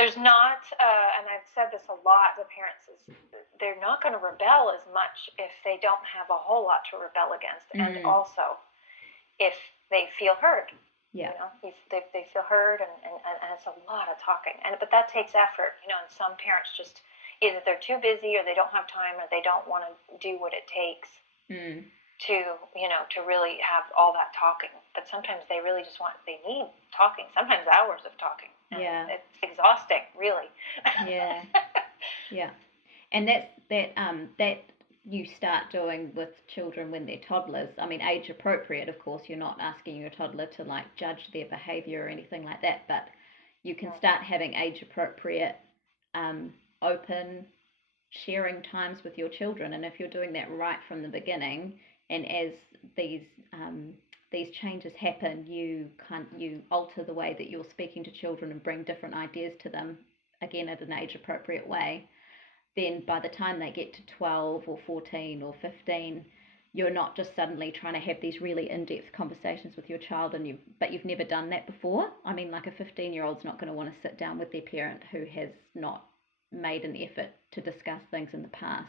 There's not, and I've said this a lot to parents, is they're not going to rebel as much if they don't have a whole lot to rebel against, and also if they feel heard. If they feel heard, and it's a lot of talking, but that takes effort. And some parents just either they're too busy, or they don't have time, or they don't want to do what it takes to really have all that talking. But sometimes they really just they need talking. Sometimes hours of talking. And it's exhausting, really. Yeah. And that you start doing with children when they're toddlers. I mean, age appropriate, of course. You're not asking your toddler to judge their behavior or anything like that, but you can start having age appropriate open sharing times with your children. And if you're doing that right from the beginning, and as these changes happen, you alter the way that you're speaking to children and bring different ideas to them, again at an age appropriate way, then by the time they get to 12 or 14 or 15, you're not just suddenly trying to have these really in-depth conversations with your child, but you've never done that before. I mean, like a 15-year-old's not going to want to sit down with their parent who has not made an effort to discuss things in the past.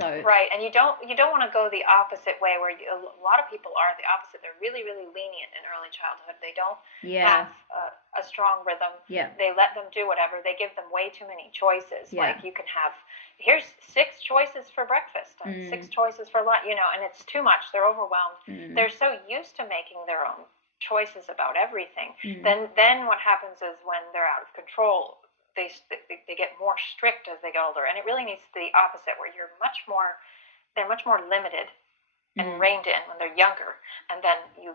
So, right, and you don't want to go the opposite way, where a lot of people are the opposite. They're really, really lenient in early childhood. They don't have a strong rhythm. They let them do whatever. They give them way too many choices. Like you can have, here's 6 choices for breakfast and 6 choices for lunch, and it's too much. They're overwhelmed. They're so used to making their own choices about everything. Then what happens is when they're out of control, they get more strict as they get older, and it really needs to be the opposite, where they're much more limited and reined in when they're younger, and then you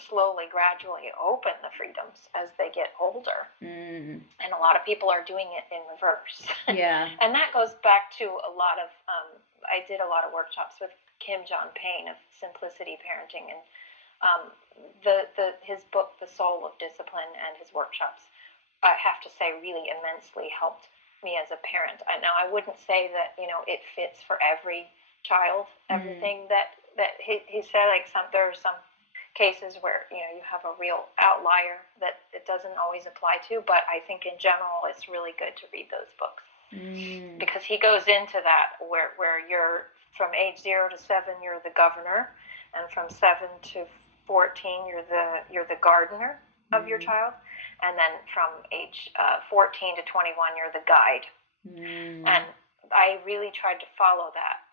slowly, gradually open the freedoms as they get older. And a lot of people are doing it in reverse. And that goes back to a lot of I did a lot of workshops with Kim John Payne of Simplicity Parenting, and his book The Soul of Discipline, and his workshops, I have to say, really immensely helped me as a parent. Now, I wouldn't say that it fits for every child. Everything that he said, there are some cases where you have a real outlier that it doesn't always apply to. But I think in general, it's really good to read those books because he goes into that where you're from age 0 to 7, you're the governor, and from 7 to 14, you're the gardener of your child. And then from age 14 to 21, you're the guide. And I really tried to follow that,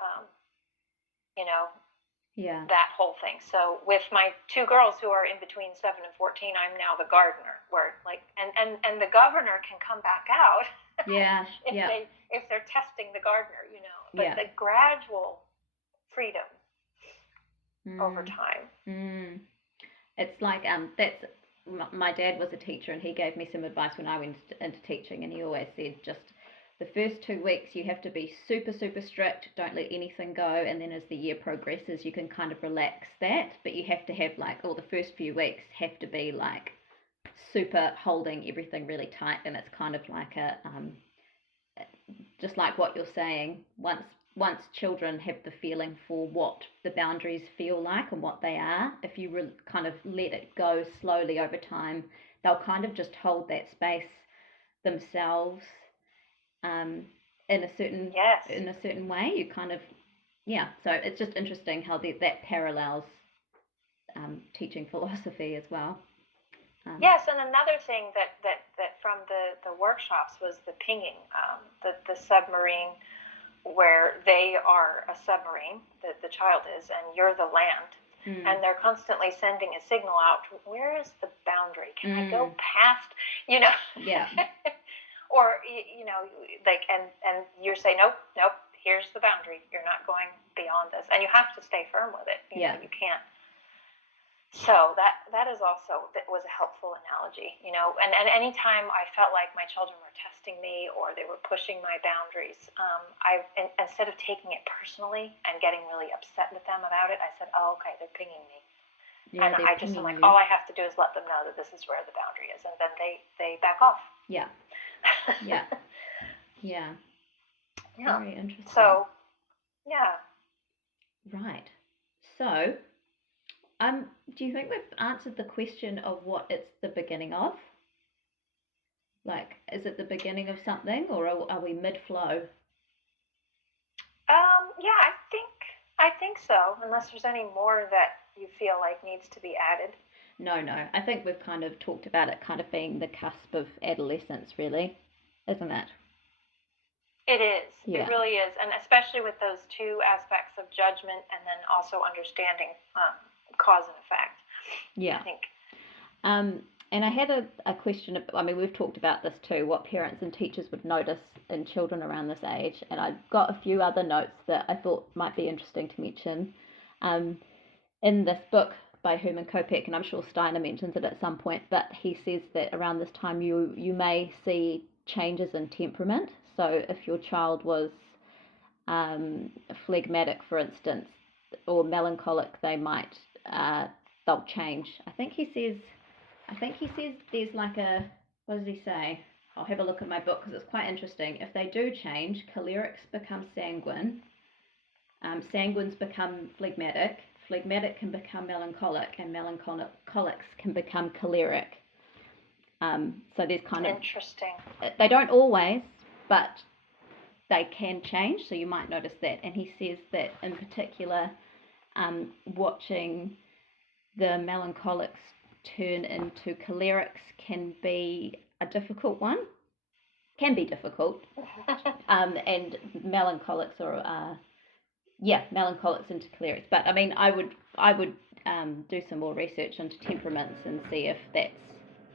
that whole thing. So with my 2 girls who are in between 7 and 14, I'm now the gardener, where and the governor can come back out. If they're testing the gardener, but the gradual freedom over time. It's like that's. My dad was a teacher, and he gave me some advice when I went into teaching, and he always said, just the first 2 weeks you have to be super, super strict, don't let anything go, and then as the year progresses you can kind of relax that, but you have to have the first few weeks have to be super holding everything really tight, and it's kind of like just like what you're saying, once children have the feeling for what the boundaries feel like and what they are, if you kind of let it go slowly over time, they'll kind of just hold that space themselves in a certain way. You kind of so it's just interesting how that parallels teaching philosophy as well. Yes, and another thing that from the workshops was the pinging. the submarine where they are a submarine, the child is, and you're the land. And they're constantly sending a signal out, where is the boundary? Can I go past, Yeah. Or, like, and you're saying, nope, here's the boundary. You're not going beyond this. And you have to stay firm with it. You know, you can't. So that is also, that was a helpful analogy, and anytime I felt like my children were testing me or they were pushing my boundaries, instead of taking it personally and getting really upset with them about it, I said, oh, okay, they're pinging me. Yeah, and I'm like, all I have to do is let them know that this is where the boundary is, and then they back off. Yeah. Yeah. Yeah. Very interesting. So, yeah. Right. So, do you think we've answered the question of what it's the beginning of? Like, is it the beginning of something, or are we mid-flow? Yeah, I think so, unless there's any more that you feel like needs to be added. No. I think we've kind of talked about it kind of being the cusp of adolescence, really, isn't it? It is. Yeah. It really is, and especially with those two aspects of judgment and then also understanding cause and effect. Yeah. I think. And I had a question. I mean, we've talked about this too, what parents and teachers would notice in children around this age. And I got a few other notes that I thought might be interesting to mention. In this book by Herman Kopek, and I'm sure Steiner mentions it at some point, but he says that around this time you may see changes in temperament. So if your child was phlegmatic, for instance, or melancholic, they'll change. I think he says there's like a, what does he say? I'll have a look at my book because it's quite interesting. If they do change, cholerics become sanguine, sanguines become phlegmatic, phlegmatic can become melancholic, and melancholics can become choleric. So there's kind of... Interesting. They don't always, but they can change, so you might notice that. And he says that in particular, watching the melancholics turn into cholerics can be a difficult one. Can be difficult. And melancholics melancholics into cholerics. But I mean, I would do some more research into temperaments and see if that's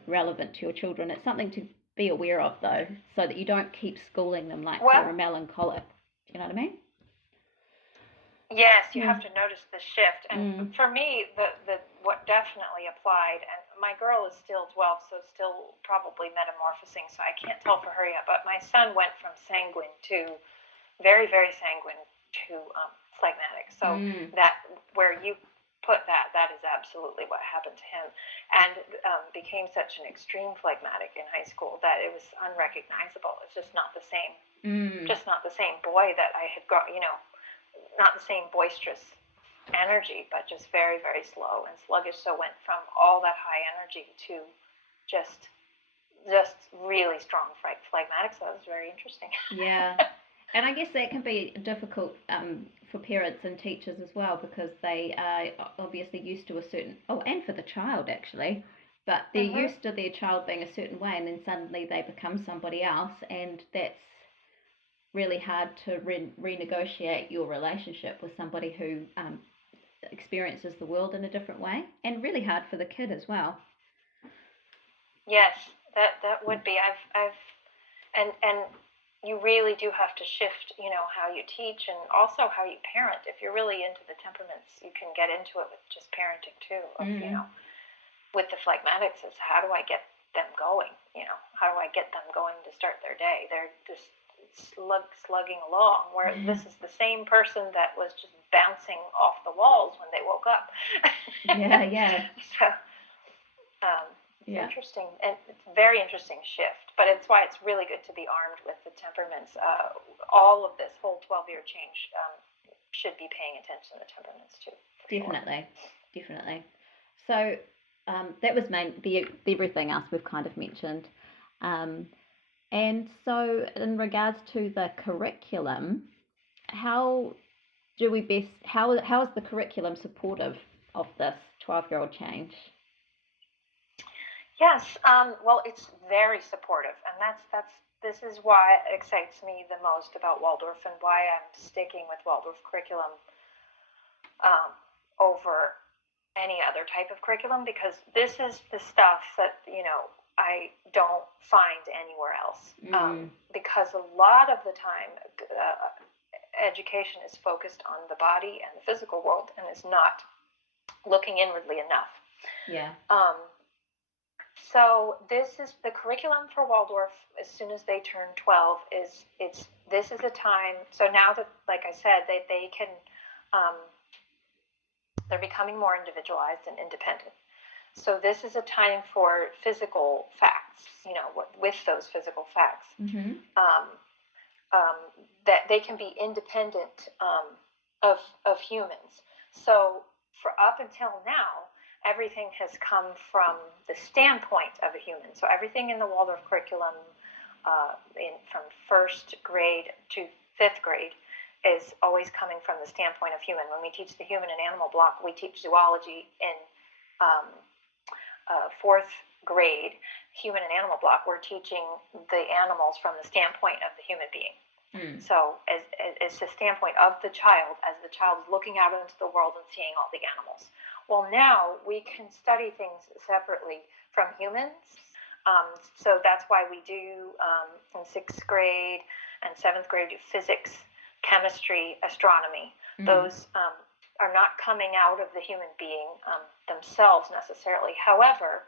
relevant to your children. It's something to be aware of, though, so that you don't keep schooling them like they're a melancholic. Do you know what I mean? Yes, you have to notice the shift. And for me, the what definitely applied, and my girl is still 12, so still probably metamorphosing, so I can't tell for her yet, but my son went from sanguine to very, very sanguine to phlegmatic. So that, where you put that is absolutely what happened to him, and became such an extreme phlegmatic in high school that it was unrecognizable. It's just not the same, just not the same boy that I had got, not the same boisterous energy, but just very, very slow and sluggish. So went from all that high energy to just really strong phlegmatic. So that was very interesting. Yeah. And I guess that can be difficult for parents and teachers as well, because they are obviously used to a certain, and for the child actually, but they're used to their child being a certain way, and then suddenly they become somebody else, and that's really hard to renegotiate your relationship with somebody who experiences the world in a different way, and really hard for the kid as well. Yes, that would be. And you really do have to shift, how you teach and also how you parent. If you're really into the temperaments, you can get into it with just parenting too. Of, with the phlegmatics, it's how do I get them going? How do I get them going to start their day? They're just slugging along, where this is the same person that was just bouncing off the walls when they woke up. Yeah. So it's interesting, and it's a very interesting shift, but it's why it's really good to be armed with the temperaments. All of this whole 12-year change should be paying attention to the temperaments too. Definitely. So that was the everything else we've kind of mentioned. And so in regards to the curriculum, how is the curriculum supportive of this 12-year-old change? Yes, well, it's very supportive, and that's this is why it excites me the most about Waldorf, and why I'm sticking with Waldorf curriculum over any other type of curriculum, because this is the stuff that, I don't find anywhere else. Because a lot of the time, education is focused on the body and the physical world, and is not looking inwardly enough. Yeah. So this is the curriculum for Waldorf. As soon as they turn 12, this is a time. So now that, like I said, they can, they're becoming more individualized and independent. So this is a time for physical facts, with those physical facts, that they can be independent of humans. So for up until now, everything has come from the standpoint of a human. So everything in the Waldorf curriculum, from first grade to fifth grade, is always coming from the standpoint of human. When we teach the human and animal block, we teach zoology in fourth grade, human and animal block, we're teaching the animals from the standpoint of the human being. So it's the standpoint of the child, as the child is looking out into the world and seeing all the animals. Well, now we can study things separately from humans. So that's why we do, in sixth grade and seventh grade, do physics, chemistry, astronomy. Those are not coming out of the human being themselves necessarily. However,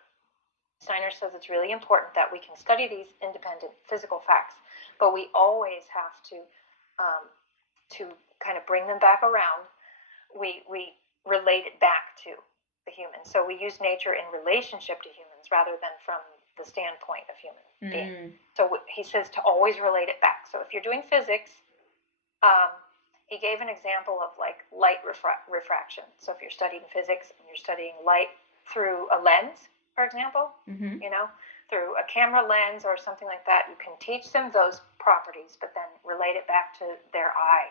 Steiner says it's really important that we can study these independent physical facts, but we always have to kind of bring them back around. We relate it back to the human. So we use nature in relationship to humans rather than from the standpoint of human being. So he says to always relate it back. So if you're doing physics, he gave an example of like light refraction. So if you're studying physics and you're studying light through a lens, for example, through a camera lens or something like that, you can teach them those properties, but then relate it back to their eye,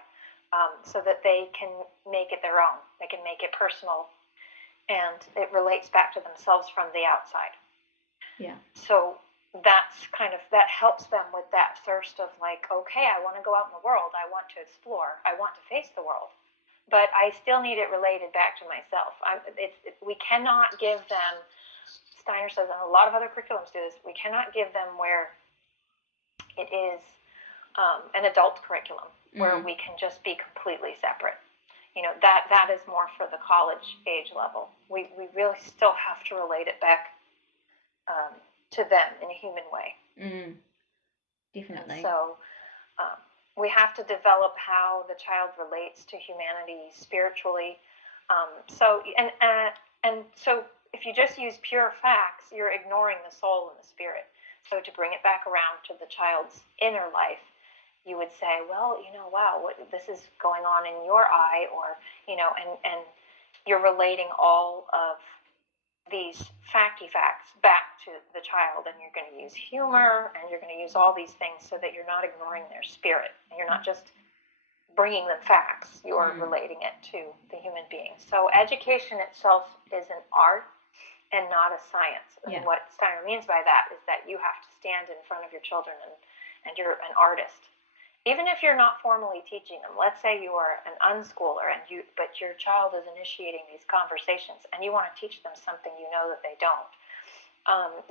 so that they can make it their own. They can make it personal, and it relates back to themselves from the outside. Yeah. So that helps them with that thirst of like, okay, I want to go out in the world. I want to explore. I want to face the world. But I still need it related back to myself. We cannot give them, Steiner says, and a lot of other curriculums do this, we cannot give them where it is an adult curriculum, where we can just be completely separate. That is more for the college age level. We really still have to relate it back to them in a human way. Definitely. And so we have to develop how the child relates to humanity spiritually. So if you just use pure facts, you're ignoring the soul and the spirit. So to bring it back around to the child's inner life, you would say, well, wow, this is going on in your eye, or, and you're relating all of these facty facts back to the child, and you're going to use humor, and you're going to use all these things so that you're not ignoring their spirit, and you're not just bringing them facts, you're relating it to the human being. So education itself is an art and not a science. And what Steiner means by that is that you have to stand in front of your children, and you're an artist. Even if you're not formally teaching them, let's say you are an unschooler, but your child is initiating these conversations, and you want to teach them something you know that they don't,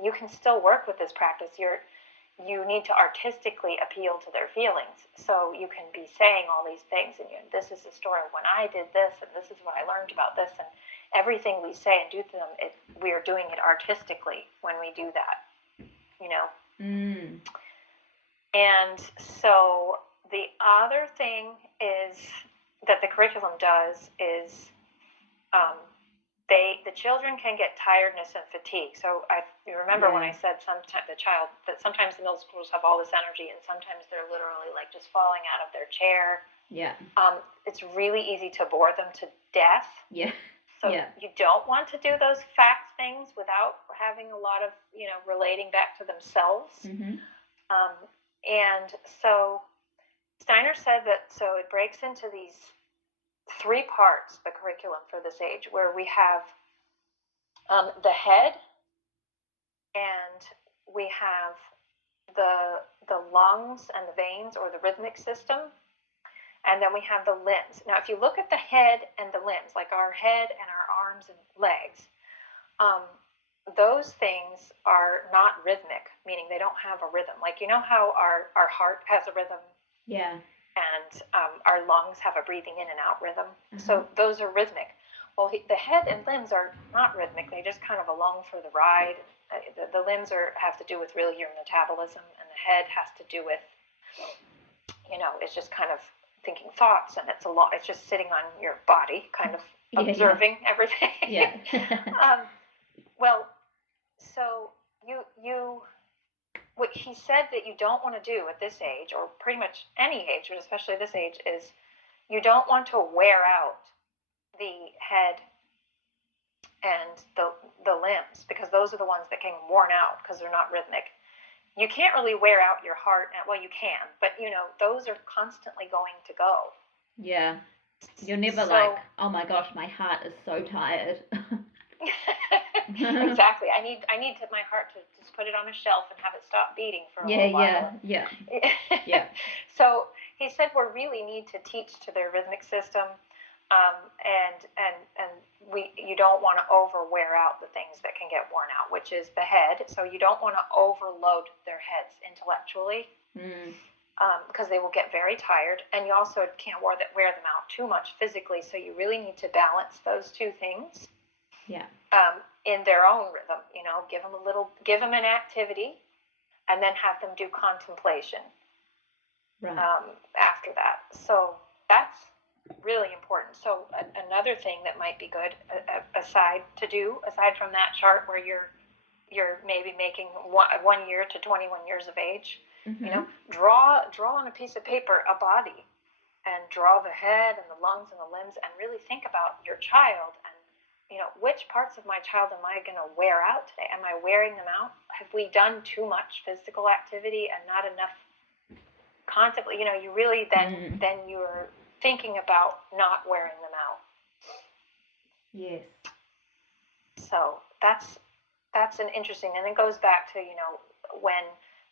you can still work with this practice. You need to artistically appeal to their feelings. So you can be saying all these things, and this is the story of when I did this, and this is what I learned about this, and everything we say and do to them, we are doing it artistically when we do that, And so the other thing is that the curriculum does is the children can get tiredness and fatigue. So you remember when I said that sometimes the middle schools have all this energy, and sometimes they're literally like just falling out of their chair. Yeah. It's really easy to bore them to death. Yeah. So you don't want to do those fact things without having a lot of relating back to themselves. And so Steiner said that, so it breaks into these three parts, the curriculum for this age, where we have the head, and we have the lungs and the veins, or the rhythmic system, and then we have the limbs. Now, if you look at the head and the limbs, like our head and our arms and legs, those things are not rhythmic, meaning they don't have a rhythm. Like, you know how our heart has a rhythm? Yeah. And our lungs have a breathing in and out rhythm. So those are rhythmic. Well, the head and limbs are not rhythmic. They just kind of along for the ride. The limbs have to do with really your metabolism, and the head has to do with, it's just kind of thinking thoughts, and it's just sitting on your body, kind of observing everything. Yeah. Well, so what he said that you don't want to do at this age, or pretty much any age, but especially this age, is you don't want to wear out the head and the limbs, because those are the ones that get worn out because they're not rhythmic. You can't really wear out your heart. Well, you can, but those are constantly going to go. Yeah. You're never like, oh my gosh, my heart is so tired. Exactly. I need my heart to just put it on a shelf and have it stop beating for a little while. Yeah. So he said we really need to teach to their rhythmic system, and you don't want to over wear out the things that can get worn out, which is the head. So you don't want to overload their heads intellectually, because they will get very tired, and you also can't wear them out too much physically. So you really need to balance those two things. Yeah. In their own rhythm, give them an activity, and then have them do contemplation. Right. After that. So that's really important. So another thing that might be good, aside from that chart where you're maybe making 1 year to 21 years of age, draw on a piece of paper a body, and draw the head and the lungs and the limbs, and really think about your child, and which parts of my child am I going to wear out today? Am I wearing them out? Have we done too much physical activity and not enough contemplate? You really then you're thinking about not wearing them out. Yes. So that's an interesting, and it goes back to when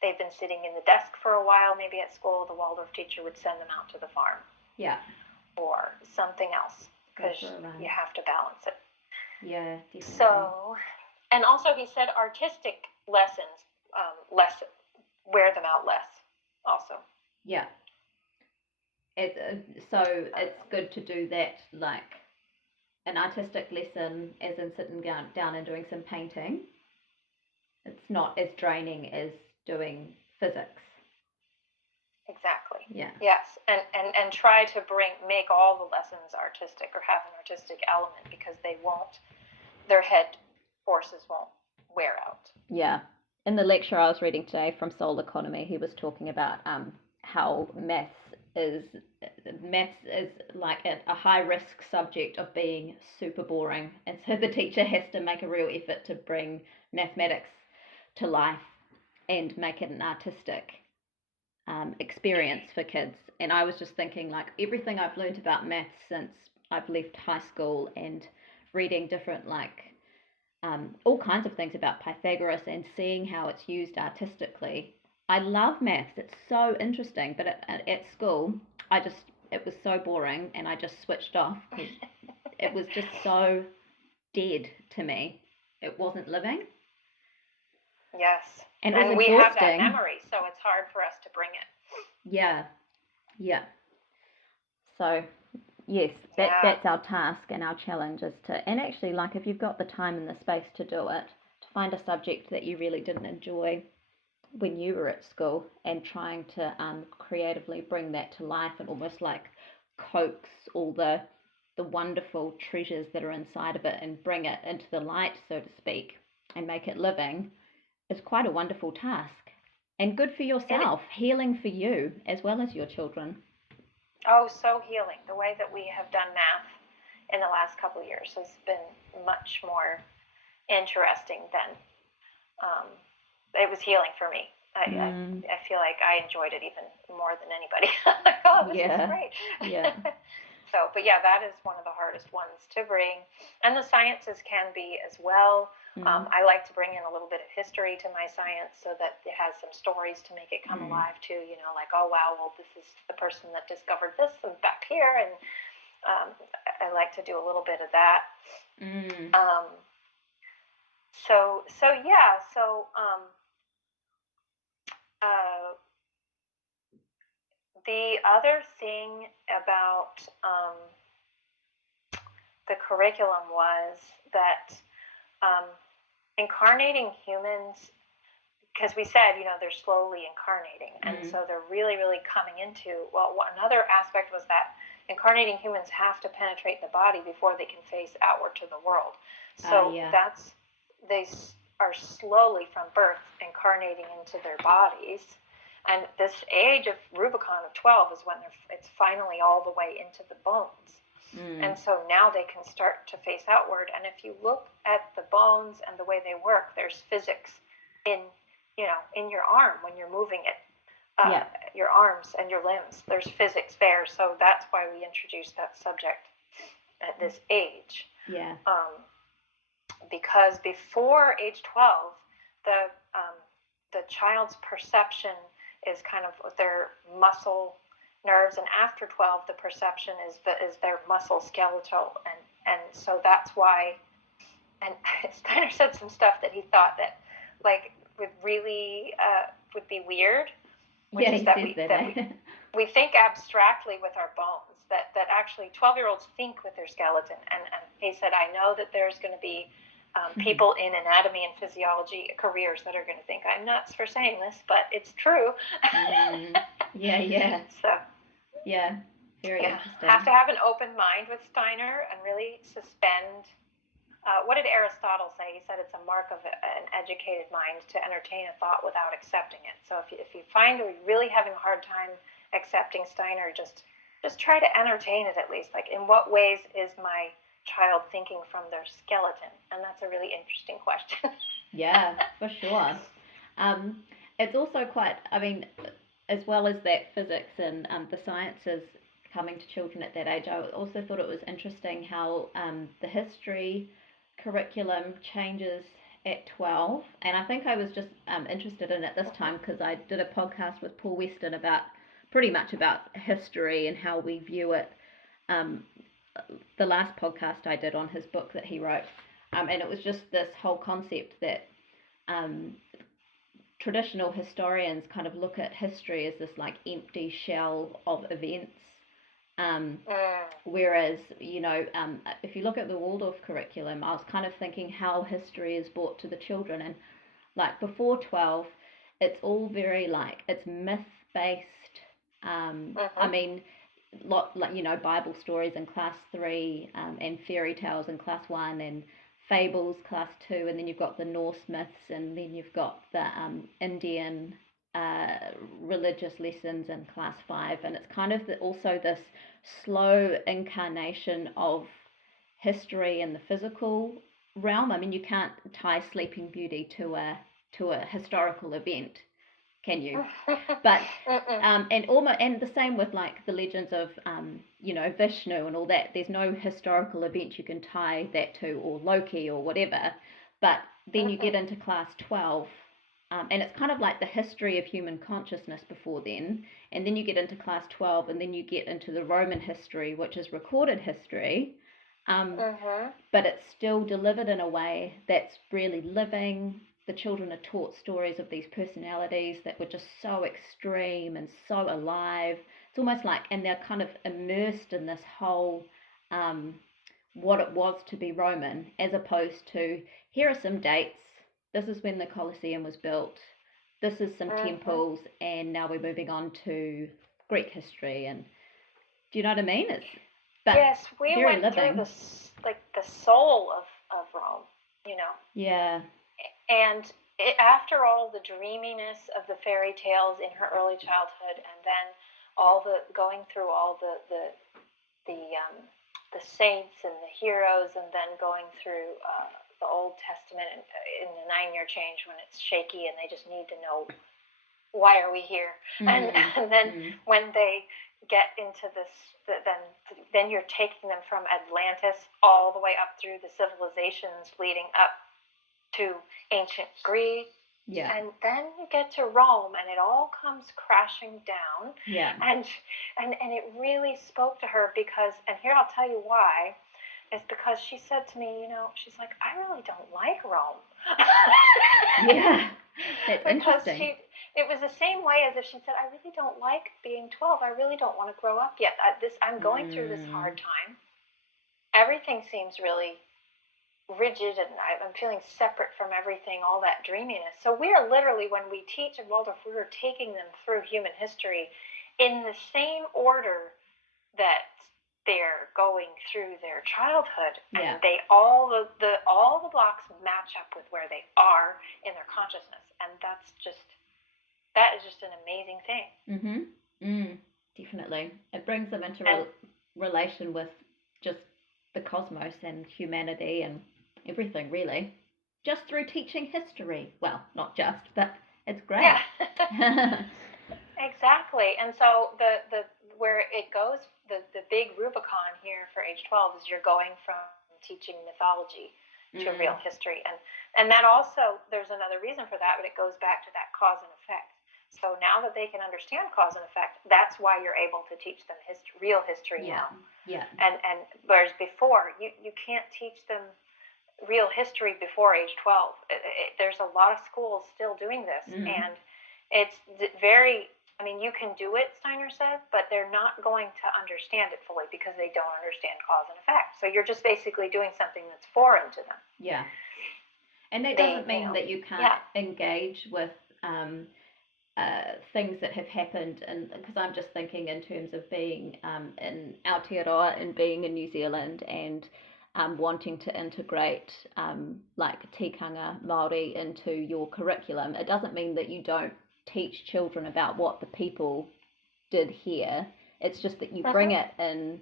they've been sitting in the desk for a while, maybe at school, the Waldorf teacher would send them out to the farm. Yeah. Or something else, because you have to balance it. Yeah, definitely. So, and also he said artistic lessons, wear them out less also. Yeah. So it's good to do that, like an artistic lesson, as in sitting down and doing some painting. It's not as draining as doing physics. Exactly. Yeah. Yes, and try to make all the lessons artistic, or have an artistic element, because their head forces won't wear out. Yeah. In the lecture I was reading today from Soul Economy, he was talking about how maths is like a high risk subject of being super boring, and so the teacher has to make a real effort to bring mathematics to life and make it an artistic experience for kids. And I was just thinking, like, everything I've learned about maths since I've left high school, and reading different all kinds of things about Pythagoras and seeing how it's used artistically. I love maths. It's so interesting, but at school it was so boring, and I just switched off. It was just so dead to me. It wasn't living. Yes. And it was we exhausting. Have that memory, so it's hard for us to bring it. Yeah. So yes, that's our task and our challenge, is and actually, like, if you've got the time and the space to do it, to find a subject that you really didn't enjoy when you were at school, and trying to creatively bring that to life, and almost like coax all the wonderful treasures that are inside of it and bring it into the light, so to speak, and make it living, is quite a wonderful task, and good for yourself, healing for you as well as your children. Oh, so healing. The way that we have done math in the last couple of years has been much more interesting than it was healing for me. I feel like I enjoyed it even more than anybody. Like, oh, this is great. Yeah. So, but yeah, that is one of the hardest ones to bring. And the sciences can be as well. I like to bring in a little bit of history to my science so that it has some stories to make it come alive too. You know, like, oh wow, well, this is the person that discovered this and back here, and I like to do a little bit of that. So yeah, the other thing about the curriculum was that incarnating humans, because we said, you know, they're slowly incarnating, and so they're really, really coming into, well, another aspect was that incarnating humans have to penetrate the body before they can face outward to the world. So they are slowly from birth incarnating into their bodies. And this age of Rubicon of 12 is when it's finally all the way into the bones. And so now they can start to face outward. And if you look at the bones and the way they work, there's physics in your arm when you're moving it, your arms and your limbs. There's physics there. So that's why we introduced that subject at this age. Yeah. Because before age 12, the child's perception is kind of their muscle nerves, and after 12 the perception is their muscle skeletal, and so that's why. And Steiner said some stuff that he thought that like would really would be weird, which is that we think abstractly with our bones, that actually 12-year-olds think with their skeleton, and he said, I know that there's going to be people in anatomy and physiology careers that are going to think I'm nuts for saying this, but it's true. Yeah. So, yeah, very interesting. Have to have an open mind with Steiner and really suspend. What did Aristotle say? He said it's a mark of an educated mind to entertain a thought without accepting it. So if you find you're really having a hard time accepting Steiner, just try to entertain it at least. Like, in what ways is my child thinking from their skeleton? And that's a really interesting question. Yeah, for sure. It's also quite, I mean, as well as that physics and the sciences coming to children at that age, I also thought it was interesting how the history curriculum changes at 12. And I think I was just interested in it this time because I did a podcast with Paul Weston pretty much about history and how we view it. The last podcast I did on his book that he wrote, and it was just this whole concept that traditional historians kind of look at history as this like empty shell of events, whereas if you look at the Waldorf curriculum, I was kind of thinking how history is brought to the children, and like before 12 it's all very like it's myth based. I mean, Bible stories in class 3, and fairy tales in class 1, and fables class 2, and then you've got the Norse myths, and then you've got the Indian religious lessons in class 5, and it's kind of also this slow incarnation of history in the physical realm. I mean, you can't tie Sleeping Beauty to a historical event, can you? But and the same with like the legends of Vishnu and all that. There's no historical event you can tie that to, or Loki or whatever. But then you get into class 12, and it's kind of like the history of human consciousness before then, and then you get into class 12, and then you get into the Roman history, which is recorded history, but it's still delivered in a way that's really living. The children are taught stories of these personalities that were just so extreme and so alive. It's almost like, and they're kind of immersed in this whole what it was to be Roman, as opposed to, here are some dates. This is when the Colosseum was built. This is some temples, and now we're moving on to Greek history. And do you know what I mean? Yes, we went through the soul of Rome, Yeah. And after all the dreaminess of the fairy tales in her early childhood, and then going through all the saints and the heroes, and then going through the Old Testament in the 9-year change when it's shaky and they just need to know why are we here? And, Mm. and then Mm. when they get into this, then you're taking them from Atlantis all the way up through the civilizations leading up to ancient Greece. Yeah. And then you get to Rome, and it all comes crashing down. Yeah. And it really spoke to her because, and here I'll tell you why, is because she said to me, she's like, I really don't like Rome. Yeah. That's Because interesting. it was the same way as if she said, I really don't like being 12. I really don't want to grow up yet. I'm going through this hard time. Everything seems really rigid, and I'm feeling separate from everything, all that dreaminess. So we are literally, when we teach in Waldorf, we are taking them through human history in the same order that they're going through their childhood, and they all the blocks match up with where they are in their consciousness, and that is just an amazing thing. Definitely, it brings them into relation with just the cosmos and humanity and everything, really, just through teaching history. Well, not just, but it's great. Yeah. Exactly. And so the where it goes, the big Rubicon here for age 12 is you're going from teaching mythology to real history. And that also, there's another reason for that, but it goes back to that cause and effect. So now that they can understand cause and effect, that's why you're able to teach them real history now. Yeah. And whereas before, you can't teach them real history before age 12. There's a lot of schools still doing this, and it's very, you can do it, Steiner said, but they're not going to understand it fully because they don't understand cause and effect. So you're just basically doing something that's foreign to them. Yeah. And that doesn't mean that you can't engage with things that have happened, and because I'm just thinking in terms of being in Aotearoa and being in New Zealand and wanting to integrate like tikanga Māori into your curriculum. It doesn't mean that you don't teach children about what the people did here. It's just that you bring it in,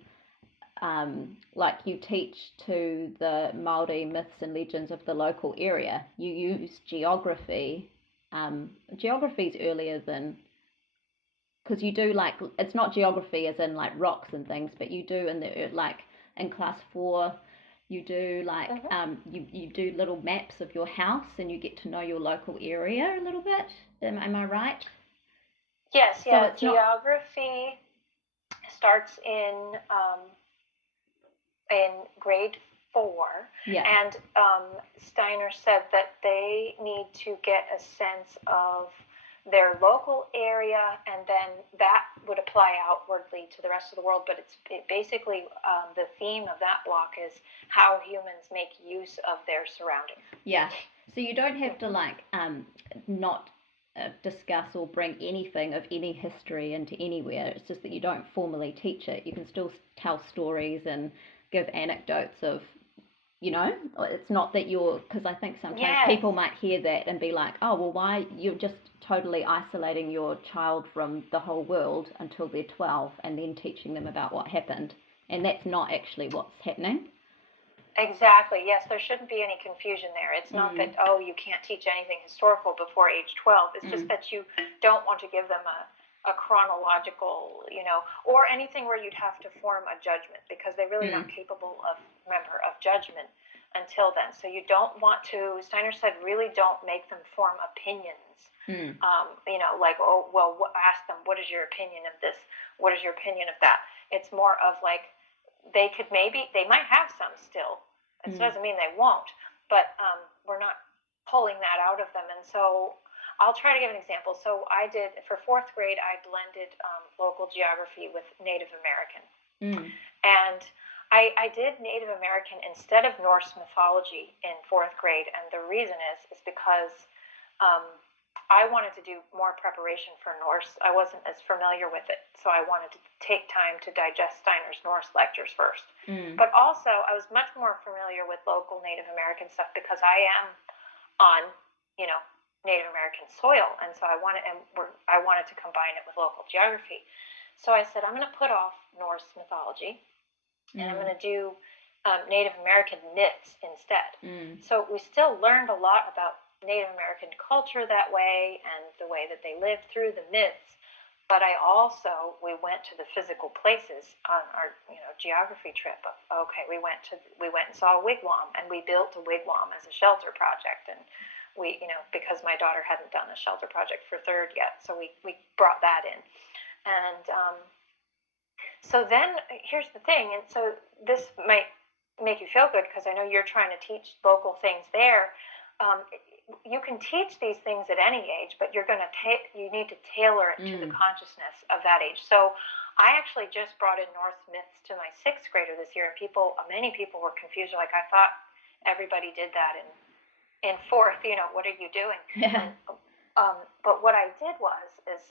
like you teach to the Māori myths and legends of the local area. You use geography. Geography's earlier than, because you do like, it's not geography as in like rocks and things, but you do in the, like in class 4, you do like you do little maps of your house and you get to know your local area a little bit. Am I right? Yes. So yeah. Geography starts in grade 4. Yeah. And Steiner said that they need to get a sense of their local area, and then that would apply outwardly to the rest of the world. But it basically, the theme of that block is how humans make use of their surroundings. Yeah. So you don't have to like not discuss or bring anything of any history into anywhere. It's just that you don't formally teach it. You can still tell stories and give anecdotes of, it's not that you're, because I think sometimes people might hear that and be like, oh, well, why you're just totally isolating your child from the whole world until they're 12 and then teaching them about what happened. And that's not actually what's happening. Exactly. Yes, there shouldn't be any confusion there. It's not that, you can't teach anything historical before age 12. It's just that you don't want to give them a chronological, or anything where you'd have to form a judgment, because they're really not capable of judgment until then. So you don't want to, Steiner said, really don't make them form opinions. Like, oh, well, ask them, what is your opinion of this? What is your opinion of that? It's more of like, they might have some still. It doesn't mean they won't, but we're not pulling that out of them. And so I'll try to give an example. So I did, for 4th grade, I blended local geography with Native American. And I did Native American instead of Norse mythology in 4th grade. And the reason is because I wanted to do more preparation for Norse. I wasn't as familiar with it, so I wanted to take time to digest Steiner's Norse lectures first. But also, I was much more familiar with local Native American stuff because I am on, Native American soil, and so I wanted to combine it with local geography. So I said, I'm going to put off Norse mythology, and I'm going to do Native American myths instead. So we still learned a lot about Native American culture that way and the way that they lived through the myths. But we went to the physical places on our, geography trip. We went and saw a wigwam, and we built a wigwam as a shelter project. And we, because my daughter hadn't done a shelter project for third yet, so we brought that in. And so then here's the thing, and so this might make you feel good because I know you're trying to teach local things there. You can teach these things at any age, but you need to tailor it to the consciousness of that age. So I actually just brought in Norse myths to my sixth grader this year, and many people were confused. Like, I thought everybody did that in fourth. What are you doing? Yeah. But what I did is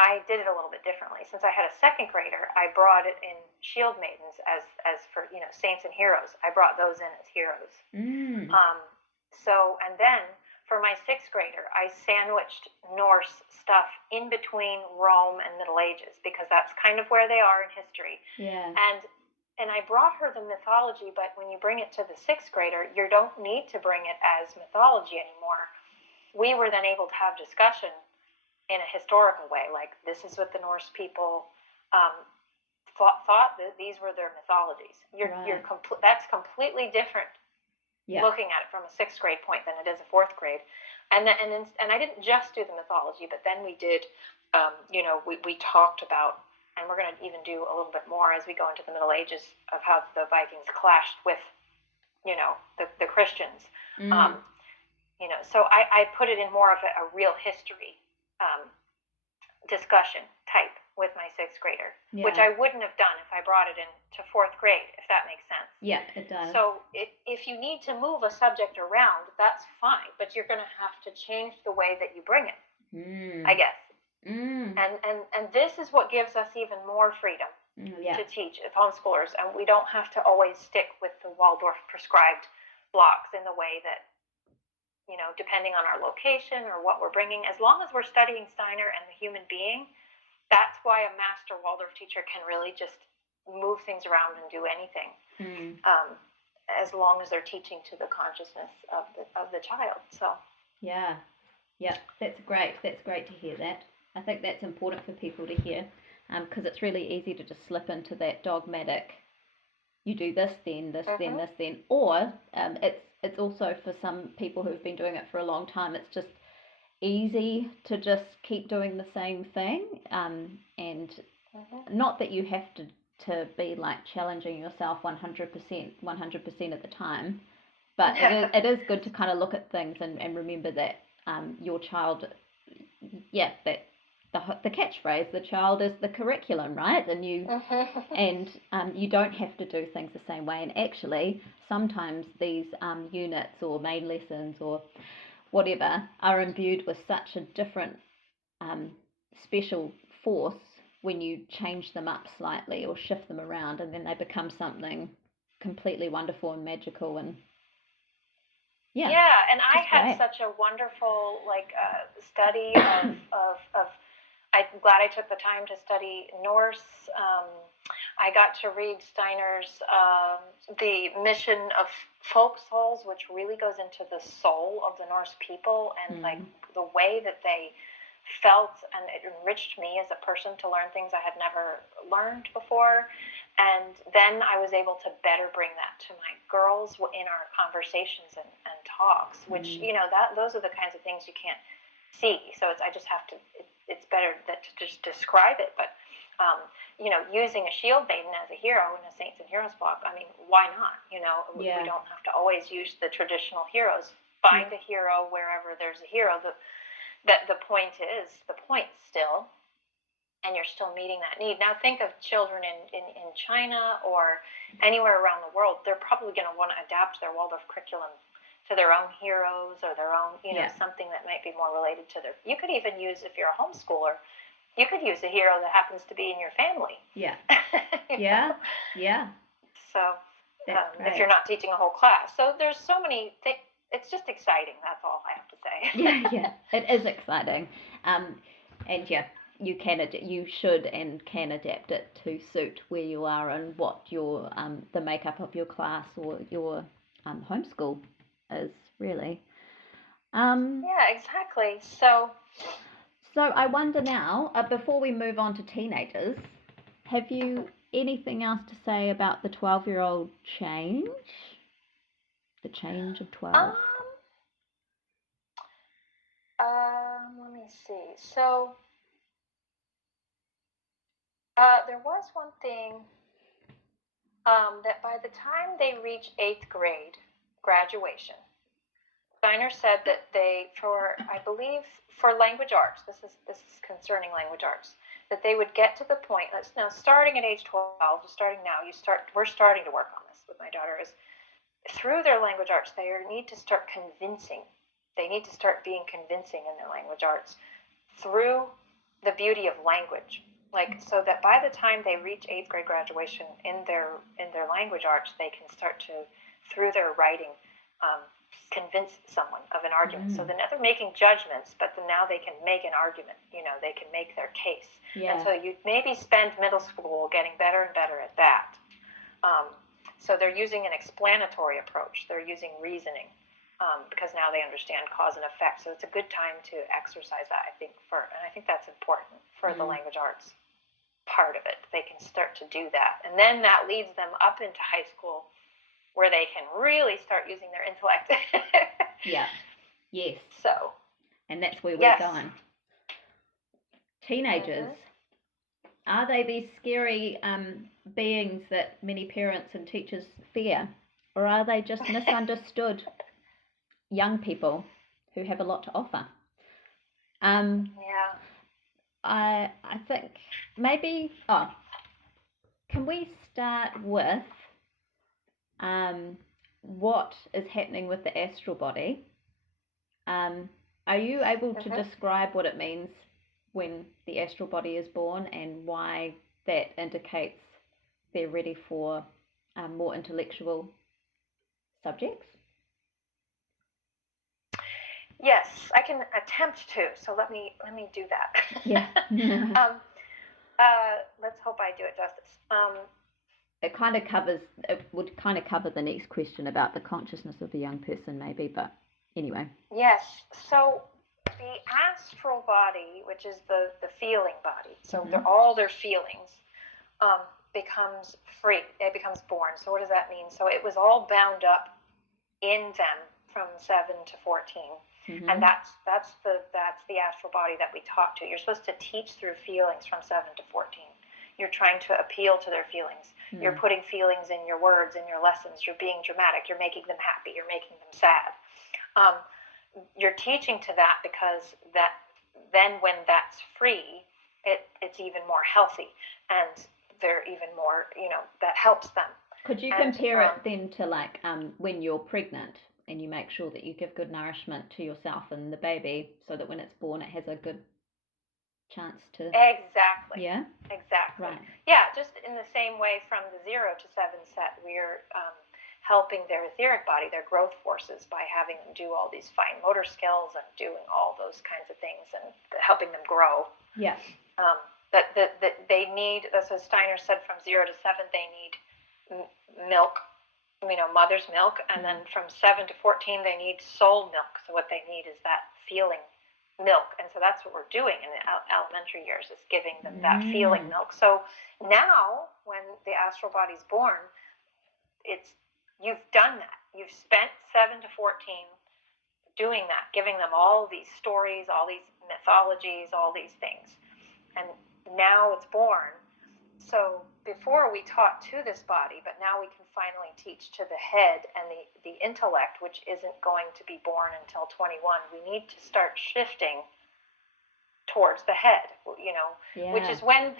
I did it a little bit differently. Since I had a second grader, I brought it in shield maidens as for saints and heroes. I brought those in as heroes. And then for my sixth grader, I sandwiched Norse stuff in between Rome and Middle Ages because that's kind of where they are in history. Yeah. And I brought her the mythology, but when you bring it to the sixth grader, you don't need to bring it as mythology anymore. We were then able to have discussion in a historical way, like this is what the Norse people thought that these were their mythologies. That's completely different. Yeah. Looking at it from a sixth grade point than it is a fourth grade, and I didn't just do the mythology, but then we did, we talked about, and we're going to even do a little bit more as we go into the Middle Ages of how the Vikings clashed with, the Christians. So I put it in more of a real history discussion type with my sixth grader, which I wouldn't have done if I brought it into fourth grade, if that makes sense. Yeah, it does. So if you need to move a subject around, that's fine, but you're going to have to change the way that you bring it, I guess. And this is what gives us even more freedom to teach as homeschoolers, and we don't have to always stick with the Waldorf prescribed blocks in the way that, depending on our location or what we're bringing, as long as we're studying Steiner and the human being. That's why a master Waldorf teacher can really just move things around and do anything, as long as they're teaching to the consciousness of the child. So yeah, that's great. That's great to hear that. I think that's important for people to hear, because it's really easy to just slip into that dogmatic. You do this, then this, then this, then, or it's also for some people who've been doing it for a long time. It's just easy to just keep doing the same thing, and not that you have to be like challenging yourself 100% of the time, but it is good to kind of look at things and remember that your child, that the catchphrase, the child is the curriculum, right? And you you don't have to do things the same way, and actually sometimes these units or main lessons or whatever are imbued with such a different special force when you change them up slightly or shift them around, and then they become something completely wonderful and magical. And and I had such a wonderful study of I'm glad I took the time to study Norse. I got to read Steiner's The Mission of Folk Souls, which really goes into the soul of the Norse people and like the way that they felt, and it enriched me as a person to learn things I had never learned before. And then I was able to better bring that to my girls in our conversations and talks, which those are the kinds of things you can't see. So I just have to. It's better to just describe it, but using a shield maiden as a hero in a Saints and Heroes block, I mean, why not? We don't have to always use the traditional heroes. Find a hero wherever there's a hero. The point still, and you're still meeting that need. Now think of children in China or anywhere around the world. They're probably going to want to adapt their Waldorf curriculum to their own heroes or their own, something that might be more related to their. You could even use, if you're a homeschooler, you could use a hero that happens to be in your family. Yeah. So if you're not teaching a whole class, so there's so many things. It's just exciting. That's all I have to say. It is exciting, and you should and can adapt it to suit where you are and what your the makeup of your class or your homeschool is really. Yeah, exactly. So, So I wonder now, before we move on to teenagers, have you anything else to say about the 12-year-old change? The change of 12? um, let me see. So, there was one thing that by the time they reach eighth grade, graduation, Steiner said that they, I believe, for language arts, this is concerning language arts, that they would get to the point. Now, starting at age 12, starting now, we're starting to work on this with my daughter. Is through their language arts, they need to start convincing. They need to start being convincing in their language arts through the beauty of language. Like, so that by the time they reach eighth grade graduation in their language arts, they can start to, through their writing, um, convince someone of an argument. So then they're making judgments, but then now they can make an argument. They can make their case. Yeah. And so you maybe spend middle school getting better and better at that. So they're using an explanatory approach. They're using reasoning. Because now they understand cause and effect. So it's a good time to exercise that, I think, and I think that's important for the language arts part of it. They can start to do that. And then that leads them up into high school where they can really start using their intellect. Yeah. Yes. So. And that's where we're going. Teenagers. Are they these scary beings that many parents and teachers fear? Or are they just misunderstood young people who have a lot to offer? Yeah. I think maybe, can we start with what is happening with the astral body? Are you able to describe what it means when the astral body is born and why that indicates they're ready for more intellectual subjects? Yes, I can attempt to. So let me do that. Yeah. Let's hope I do it justice. It would kind of cover the next question about the consciousness of the young person, maybe. But anyway. Yes. So the astral body, which is the feeling body, so all their feelings, becomes free. It becomes born. So what does that mean? So it was all bound up in them from 7 to 14. And that's the astral body that we talk to. You're supposed to teach through feelings from 7 to 14. You're trying to appeal to their feelings. You're putting feelings in your words, in your lessons. You're being dramatic. You're making them happy. You're making them sad. You're teaching to that because then when that's free, it's even more healthy, and they're even more, that helps them. Could you compare it then to like when you're pregnant and you make sure that you give good nourishment to yourself and the baby so that when it's born it has a good chance to... Exactly. Yeah? Exactly. Right. Yeah, just in the same way from the 0 to 7 set, we're helping their etheric body, their growth forces, by having them do all these fine motor skills and doing all those kinds of things and helping them grow. Yeah. That they need, as Steiner said, from 0 to 7, they need milk, mother's milk, and then from 7 to 14, they need soul milk. So what they need is that feeling milk, and so that's what we're doing in the elementary years, is giving them that feeling milk. So now, when the astral body's born, you've done that. You've spent 7 to 14 doing that, giving them all these stories, all these mythologies, all these things, and now it's born. So before we taught to this body, but now we can finally teach to the head and the intellect, which isn't going to be born until 21. We need to start shifting towards the head, which is when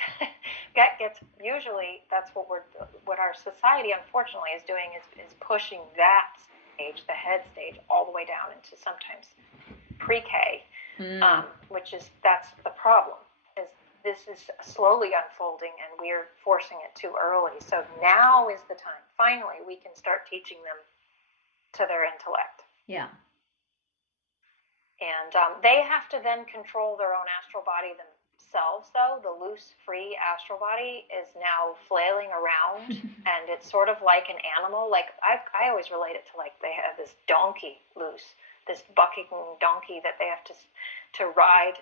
that gets, usually that's what our society unfortunately is doing, is pushing that stage, the head stage, all the way down into sometimes pre-K, that's the problem. This is slowly unfolding, and we're forcing it too early. So now is the time. Finally, we can start teaching them to their intellect. Yeah. And they have to then control their own astral body themselves, though. The loose, free astral body is now flailing around, and it's sort of like an animal. Like I always relate it to, like, they have this donkey loose this bucking donkey that they have to ride.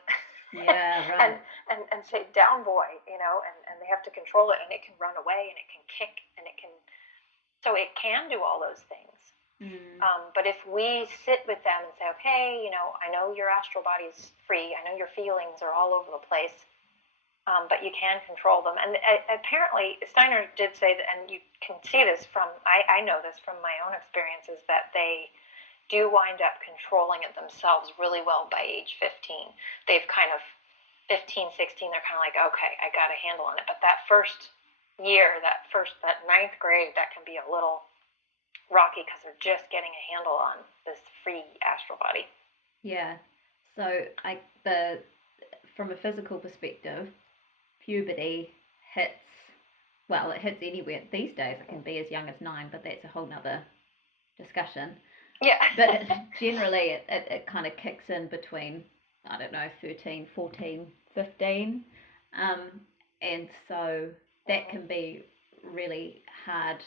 Yeah, right. and say, down boy, and they have to control it, and it can run away, and it can kick, and so it can do all those things. But if we sit with them and say, okay, I know your astral body is free, I know your feelings are all over the place, but you can control them. And apparently Steiner did say that, and you can see this from, I know this from my own experiences, that they do wind up controlling it themselves really well by age 15. They've kind of, 15, 16, they're kind of like, okay, I got a handle on it. But that first year, that ninth grade, that can be a little rocky because they're just getting a handle on this free astral body. Yeah. So from a physical perspective, puberty hits anywhere these days. It can be as young as 9, but that's a whole nother discussion. Yeah. But generally it kind of kicks in between, I don't know, 13, 14, 15. And so that can be really hard.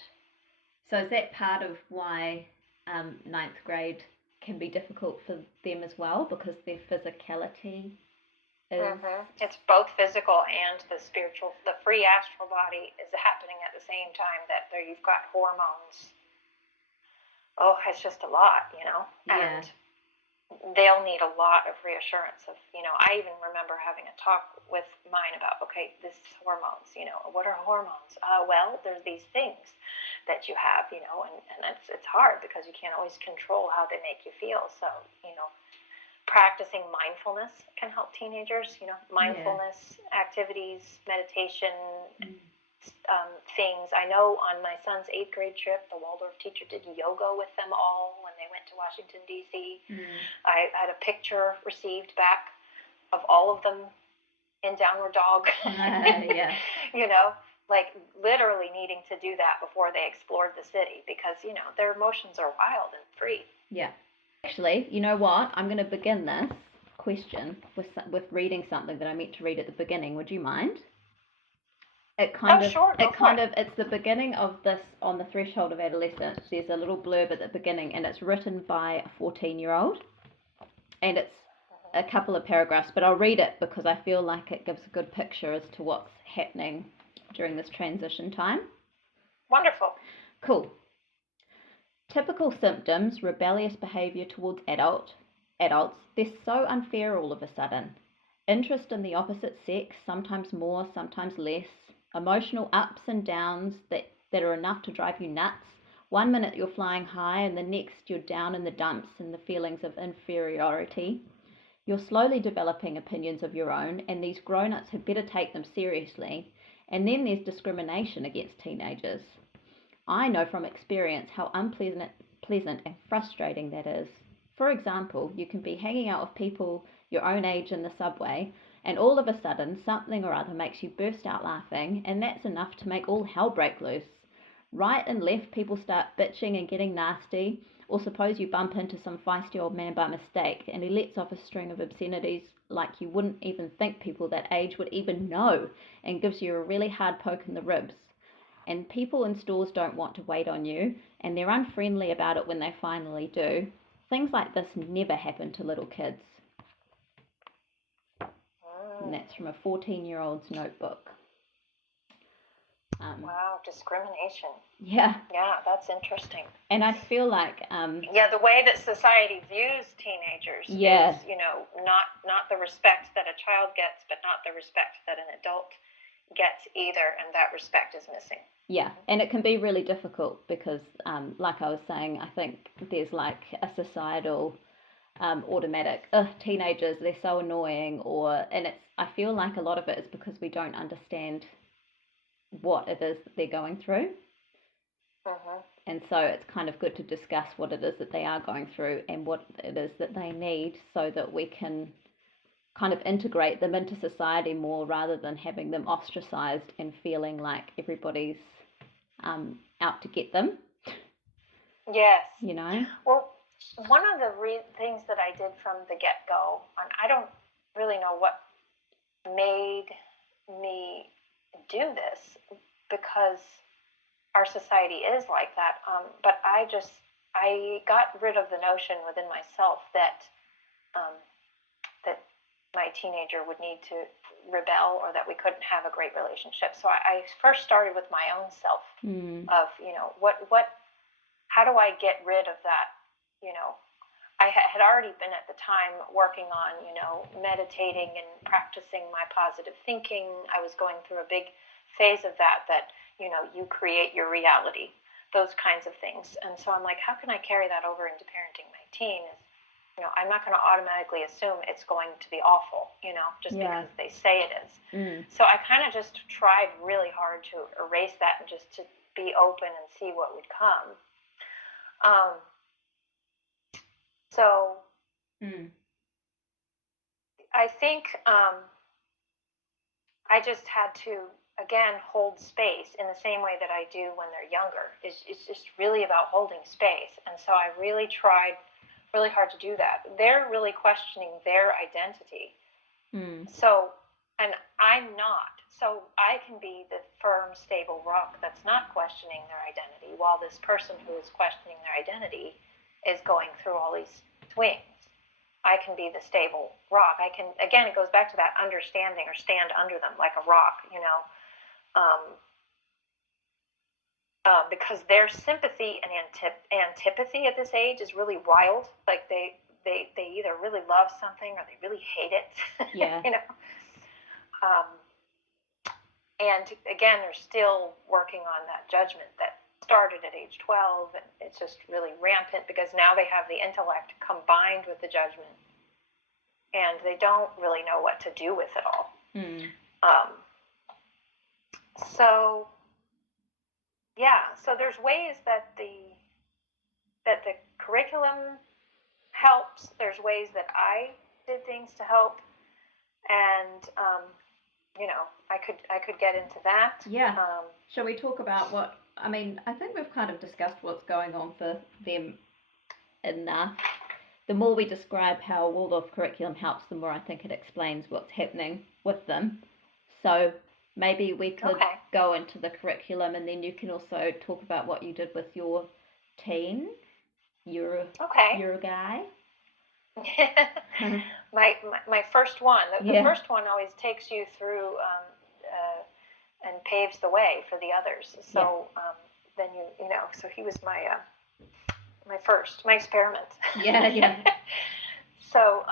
So is that part of why 9th grade can be difficult for them as well, because their physicality is... It's both physical and the spiritual. The free astral body is happening at the same time that there you've got hormones. Oh, it's just a lot, Yeah. And they'll need a lot of reassurance of, I even remember having a talk with mine about, okay, this is hormones, what are hormones? Well, there's these things that you have, and it's hard because you can't always control how they make you feel. So, practicing mindfulness can help teenagers, mindfulness activities, meditation, things. I know on my son's 8th grade trip, the Waldorf teacher did yoga with them all when they went to Washington, D.C. I had a picture received back of all of them in downward dog. Yeah. Like literally needing to do that before they explored the city because, their emotions are wild and free. Yeah. Actually, you know what? I'm going to begin this question with reading something that I meant to read at the beginning. Would you mind? It's the beginning of this, On the Threshold of Adolescence. There's a little blurb at the beginning, and it's written by a 14-year-old, and it's a couple of paragraphs, but I'll read it because I feel like it gives a good picture as to what's happening during this transition time. Wonderful. Cool. Typical symptoms: rebellious behavior towards adults. They're so unfair all of a sudden. Interest in the opposite sex, sometimes more, sometimes less. Emotional ups and downs that are enough to drive you nuts. One minute you're flying high and the next you're down in the dumps and the feelings of inferiority. You're slowly developing opinions of your own, and these grown-ups had better take them seriously. And then there's discrimination against teenagers. I know from experience how unpleasant and frustrating that is. For example, you can be hanging out with people your own age in the subway, and all of a sudden something or other makes you burst out laughing, and that's enough to make all hell break loose. Right and left, people start bitching and getting nasty, or suppose you bump into some feisty old man by mistake, and he lets off a string of obscenities like you wouldn't even think people that age would even know, and gives you a really hard poke in the ribs. And people in stores don't want to wait on you, and they're unfriendly about it when they finally do. Things like this never happen to little kids. And that's from a 14-year-old's notebook. Wow, discrimination. Yeah. Yeah, that's interesting. And I feel like... the way that society views teenagers is, not the respect that a child gets, but not the respect that an adult gets either, and that respect is missing. Yeah, and it can be really difficult because, like I was saying, I think there's like a societal automatic, teenagers, they're so annoying, I feel like a lot of it is because we don't understand what it is that they're going through. And so it's kind of good to discuss what it is that they are going through and what it is that they need, so that we can kind of integrate them into society more, rather than having them ostracized and feeling like everybody's out to get them. Yes. Well, one of the things that I did from the get-go, and I don't really know what made me do this, because our society is like that, but I just I got rid of the notion within myself that that my teenager would need to rebel or that we couldn't have a great relationship. So I first started with my own self of, how do I get rid of that? I had already been at the time working on, meditating and practicing my positive thinking. I was going through a big phase of that, you create your reality, those kinds of things. And so I'm like, how can I carry that over into parenting my teen? I'm not going to automatically assume it's going to be awful, just because they say it is. So I kind of just tried really hard to erase that and just to be open and see what would come. I think I just had to, again, hold space in the same way that I do when they're younger. It's just really about holding space. And so I really tried really hard to do that. They're really questioning their identity. So, and I'm not. So I can be the firm, stable rock that's not questioning their identity, while this person who is questioning their identity is going through all these swings. I can be the stable rock. I can, again, it goes back to that understanding, or stand under them like a rock, because their sympathy and antipathy at this age is really wild. Like they either really love something or they really hate it. Yeah. And again, they're still working on that judgment that started at age 12, and it's just really rampant because now they have the intellect combined with the judgment, and they don't really know what to do with it all. So there's ways that the curriculum helps. There's ways that I did things to help, and I could get into that. Yeah. Shall we talk about what? I mean, I think we've kind of discussed what's going on for them enough. The more we describe how Waldorf curriculum helps, the more I think it explains what's happening with them. So maybe we could go into the curriculum, and then you can also talk about what you did with your teen. You're a guy. my first one. The first one always takes you through and paves the way for the others. So then so he was my my experiment. Yeah. So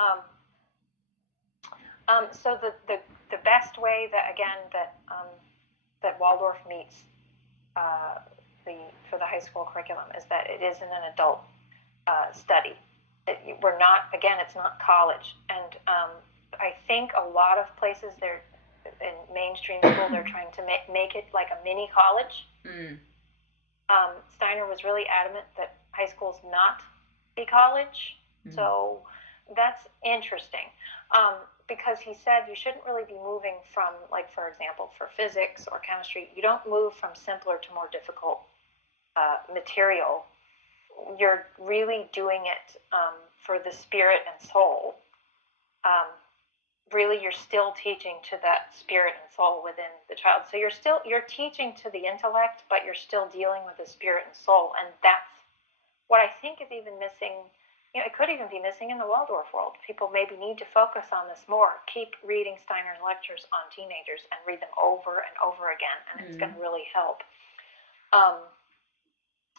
so the best way that Waldorf meets for the high school curriculum is that it isn't an adult study. We're not, again, it's not college. And I think a lot of places in mainstream school, they're trying to make it like a mini college. Steiner was really adamant that high school's not a college. So that's interesting. Because he said you shouldn't really be moving from, like, for example, for physics or chemistry, you don't move from simpler to more difficult material. You're really doing it for the spirit and soul. Really, you're still teaching to that spirit and soul within the child. So you're teaching to the intellect, but you're still dealing with the spirit and soul. And that's what I think is even missing. It could even be missing in the Waldorf world. People maybe need to focus on this more. Keep reading Steiner's lectures on teenagers and read them over and over again, and it's going to really help.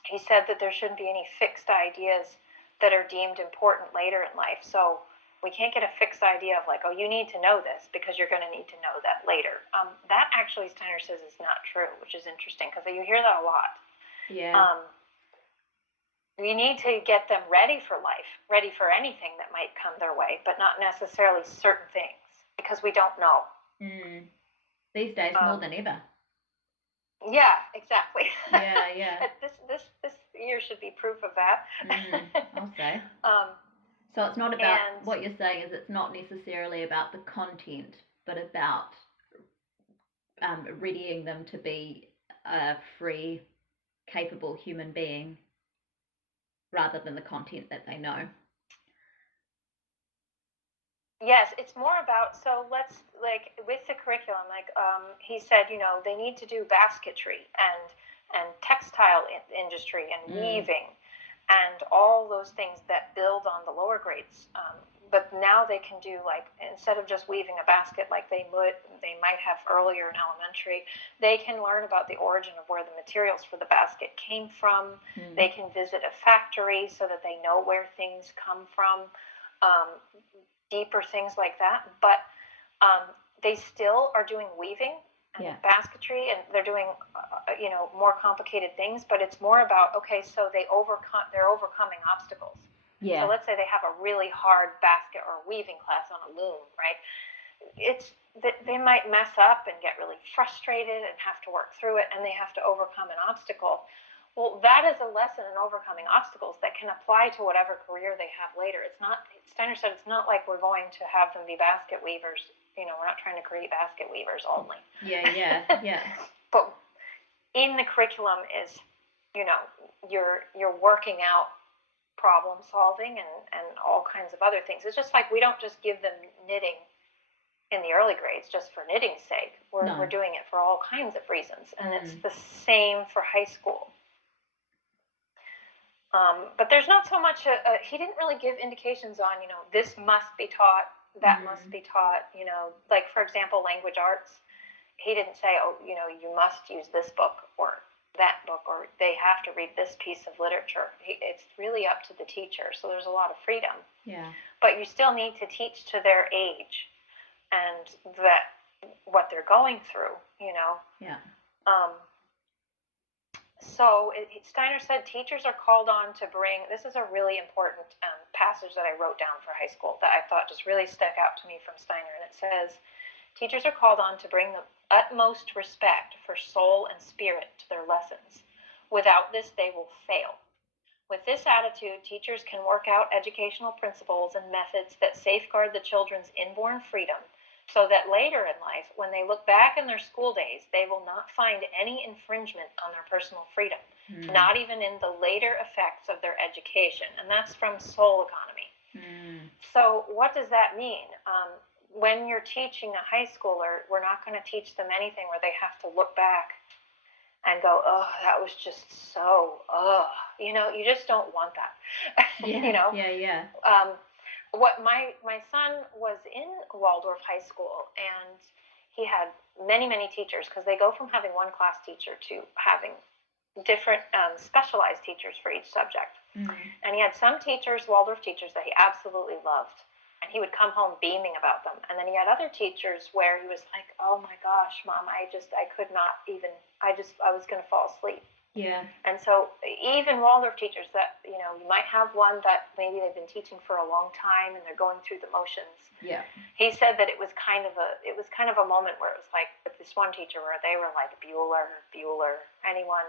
He said that there shouldn't be any fixed ideas that are deemed important later in life. So we can't get a fixed idea of like, oh, you need to know this because you're going to need to know that later. That actually, Steiner says, is not true, which is interesting because you hear that a lot. Yeah. We need to get them ready for life, ready for anything that might come their way, but not necessarily certain things because we don't know. These days, more than ever. Yeah, exactly. Yeah. This year should be proof of that. I'll say. So it's not about, what you're saying is it's not necessarily about the content, but about readying them to be a free, capable human being rather than the content that they know. Yes, it's more about, so let's, like, with the curriculum, like, he said, they need to do basketry and textile industry and weaving. and all those things that build on the lower grades. But now they can do, like, instead of just weaving a basket like they might have earlier in elementary, they can learn about the origin of where the materials for the basket came from. They can visit a factory so that they know where things come from, deeper things like that. But they still are doing weaving and basketry, and they're doing more complicated things, but it's more about, okay, so they're overcoming obstacles. So let's say they have a really hard basket or weaving class on a loom, right? They might mess up and get really frustrated and have to work through it, and they have to overcome an obstacle. Well, that is a lesson in overcoming obstacles that can apply to whatever career they have later. Steiner said, it's not like we're going to have them be basket weavers. We're not trying to create basket weavers only. Yeah. But in the curriculum is, you're working out problem solving and all kinds of other things. It's just like we don't just give them knitting in the early grades just for knitting's sake. We're doing it for all kinds of reasons, and it's the same for high school. But there's not so much. He didn't really give indications on, this must be taught, that must be taught. Like, for example, language arts. He didn't say, you must use this book or that book, or they have to read this piece of literature. It's really up to the teacher, so there's a lot of freedom. Yeah. But you still need to teach to their age and what they're going through, Yeah. So Steiner said teachers are called on to bring, this is a really important passage that I wrote down for high school that I thought just really stuck out to me from Steiner, and it says, teachers are called on to bring the utmost respect for soul and spirit to their lessons. Without this, they will fail. With this attitude, teachers can work out educational principles and methods that safeguard the children's inborn freedom, so that later in life, when they look back in their school days, they will not find any infringement on their personal freedom, not even in the later effects of their education. And that's from Soul Economy. So what does that mean? When you're teaching a high schooler, we're not going to teach them anything where they have to look back and go, oh, that was just so, you just don't want that. Yeah. What my son was in Waldorf High School, and he had many teachers, because they go from having one class teacher to having different specialized teachers for each subject. And he had some teachers, Waldorf teachers, that he absolutely loved, and he would come home beaming about them. And then he had other teachers where he was like, oh my gosh, Mom, I could not even, I was going to fall asleep. Yeah. And so even Waldorf teachers that, you might have one that maybe they've been teaching for a long time and they're going through the motions. Yeah. He said that it was kind of a moment where it was like with this one teacher where they were like, Bueller, anyone,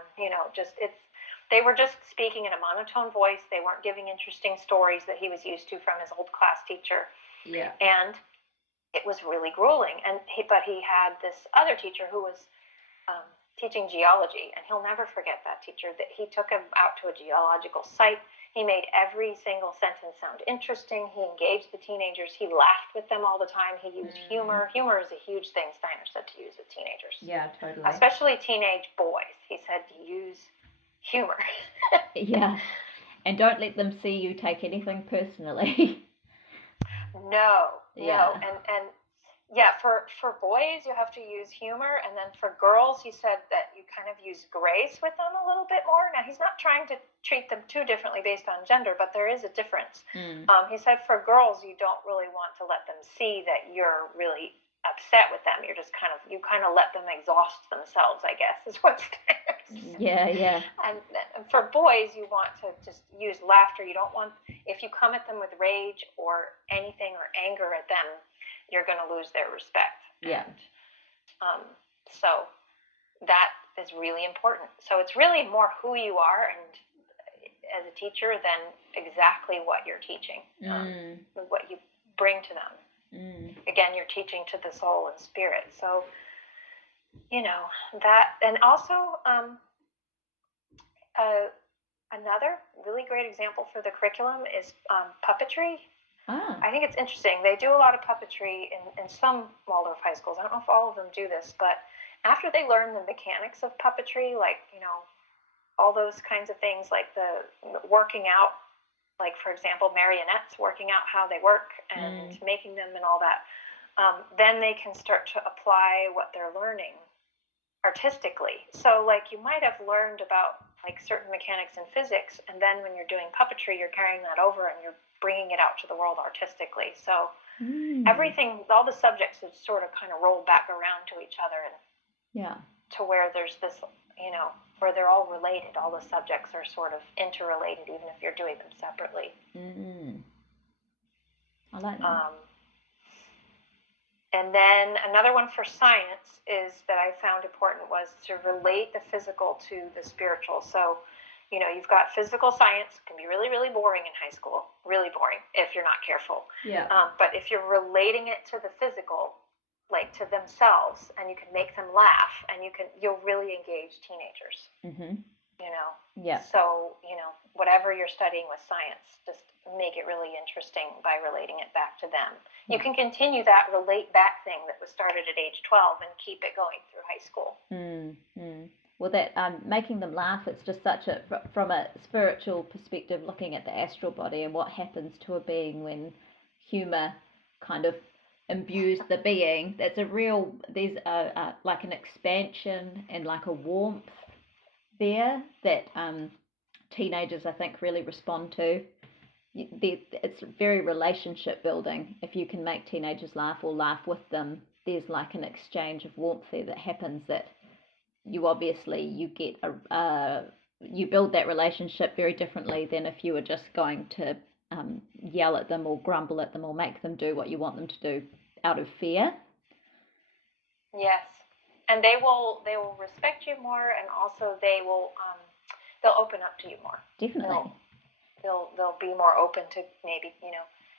they were just speaking in a monotone voice. They weren't giving interesting stories that he was used to from his old class teacher. Yeah. And it was really grueling. But he had this other teacher who was teaching geology, and he'll never forget that teacher. That he took him out to a geological site. He made every single sentence sound interesting. He engaged the teenagers. He laughed with them all the time. He used humor. Humor is a huge thing, Steiner said, to use with teenagers. Yeah, totally. Especially teenage boys. He said to use humor. Yeah. And don't let them see you take anything personally. No. And yeah, for boys, you have to use humor. And then for girls, he said that you kind of use grace with them a little bit more. Now, he's not trying to treat them too differently based on gender, but there is a difference. He said for girls, you don't really want to let them see that you're really upset with them. You're just you let them exhaust themselves, I guess, is what Steiner said. Yeah. And for boys, you want to just use laughter. You don't want, if you come at them with rage or anything or anger at them, you're going to lose their respect. Yeah. And, so that is really important. So it's really more who you are and as a teacher than exactly what you're teaching, what you bring to them. Again, you're teaching to the soul and spirit. So, that, and also another really great example for the curriculum is puppetry. I think it's interesting. They do a lot of puppetry in some Waldorf high schools. I don't know if all of them do this, but after they learn the mechanics of puppetry, like, all those kinds of things, like the working out, like for example, marionettes, working out how they work and making them and all that, then they can start to apply what they're learning artistically. So like you might have learned about like certain mechanics in physics, and then when you're doing puppetry, you're carrying that over and you're bringing it out to the world artistically. So everything, all the subjects would sort of kind of roll back around to each other, and to where there's this, where they're all related. All the subjects are sort of interrelated, even if you're doing them separately. I like that. And then another one for science is that I found important was to relate the physical to the spiritual. So, you've got physical science, can be really, really boring in high school, really boring if you're not careful. But if you're relating it to the physical, like to themselves, and you can make them laugh, and you'll really engage teenagers. So, whatever you're studying with science, just make it really interesting by relating it back to them. You can continue that relate back thing that was started at age 12 and keep it going through high school. Well, that making them laugh, it's just such from a spiritual perspective, looking at the astral body and what happens to a being when humor kind of imbues the being. There's like an expansion and like a warmth there that teenagers, I think, really respond to. It's very relationship building. If you can make teenagers laugh or laugh with them, there's like an exchange of warmth there that happens, that you get you build that relationship very differently than if you were just going to yell at them or grumble at them or make them do what you want them to do out of fear. Yes, and they will respect you more, and also they'll open up to you more. Definitely. They'll be more open to maybe,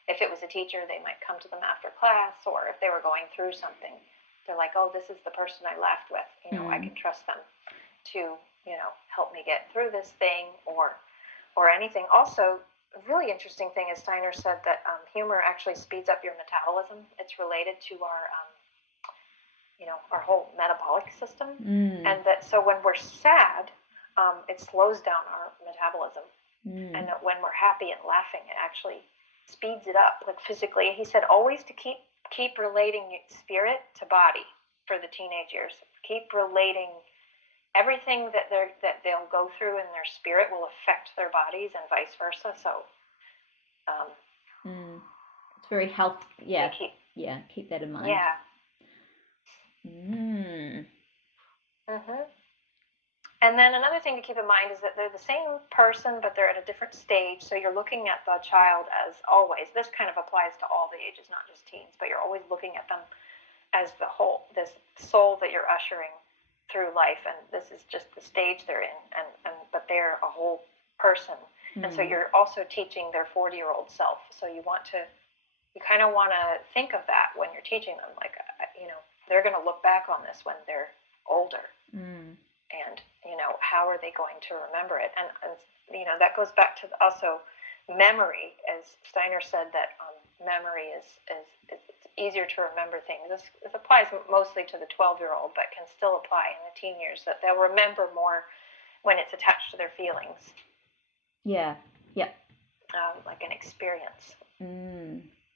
if it was a teacher, they might come to them after class, or if they were going through something, they're like, oh, this is the person I laughed with, I can trust them to, help me get through this thing or anything. Also, a really interesting thing is Steiner said that humor actually speeds up your metabolism. It's related to our whole metabolic system, and that so when we're sad, it slows down our metabolism. And that when we're happy and laughing, it actually speeds it up, like physically. He said always to keep relating spirit to body for the teenage years. Keep relating everything that they'll go through in their spirit will affect their bodies and vice versa. So it's very healthy. Keep that in mind. And then another thing to keep in mind is that they're the same person, but they're at a different stage. So you're looking at the child as always. This kind of applies to all the ages, not just teens, but you're always looking at them as the whole, this soul that you're ushering through life. And this is just the stage they're in, but they're a whole person. And so you're also teaching their 40-year-old self. So you kind of want to think of that when you're teaching them, like, they're going to look back on this when they're older. And, how are they going to remember it? And that goes back to also memory, as Steiner said, that memory is it's easier to remember things. This applies mostly to the 12-year-old, but can still apply in the teen years, that they'll remember more when it's attached to their feelings. Like an experience.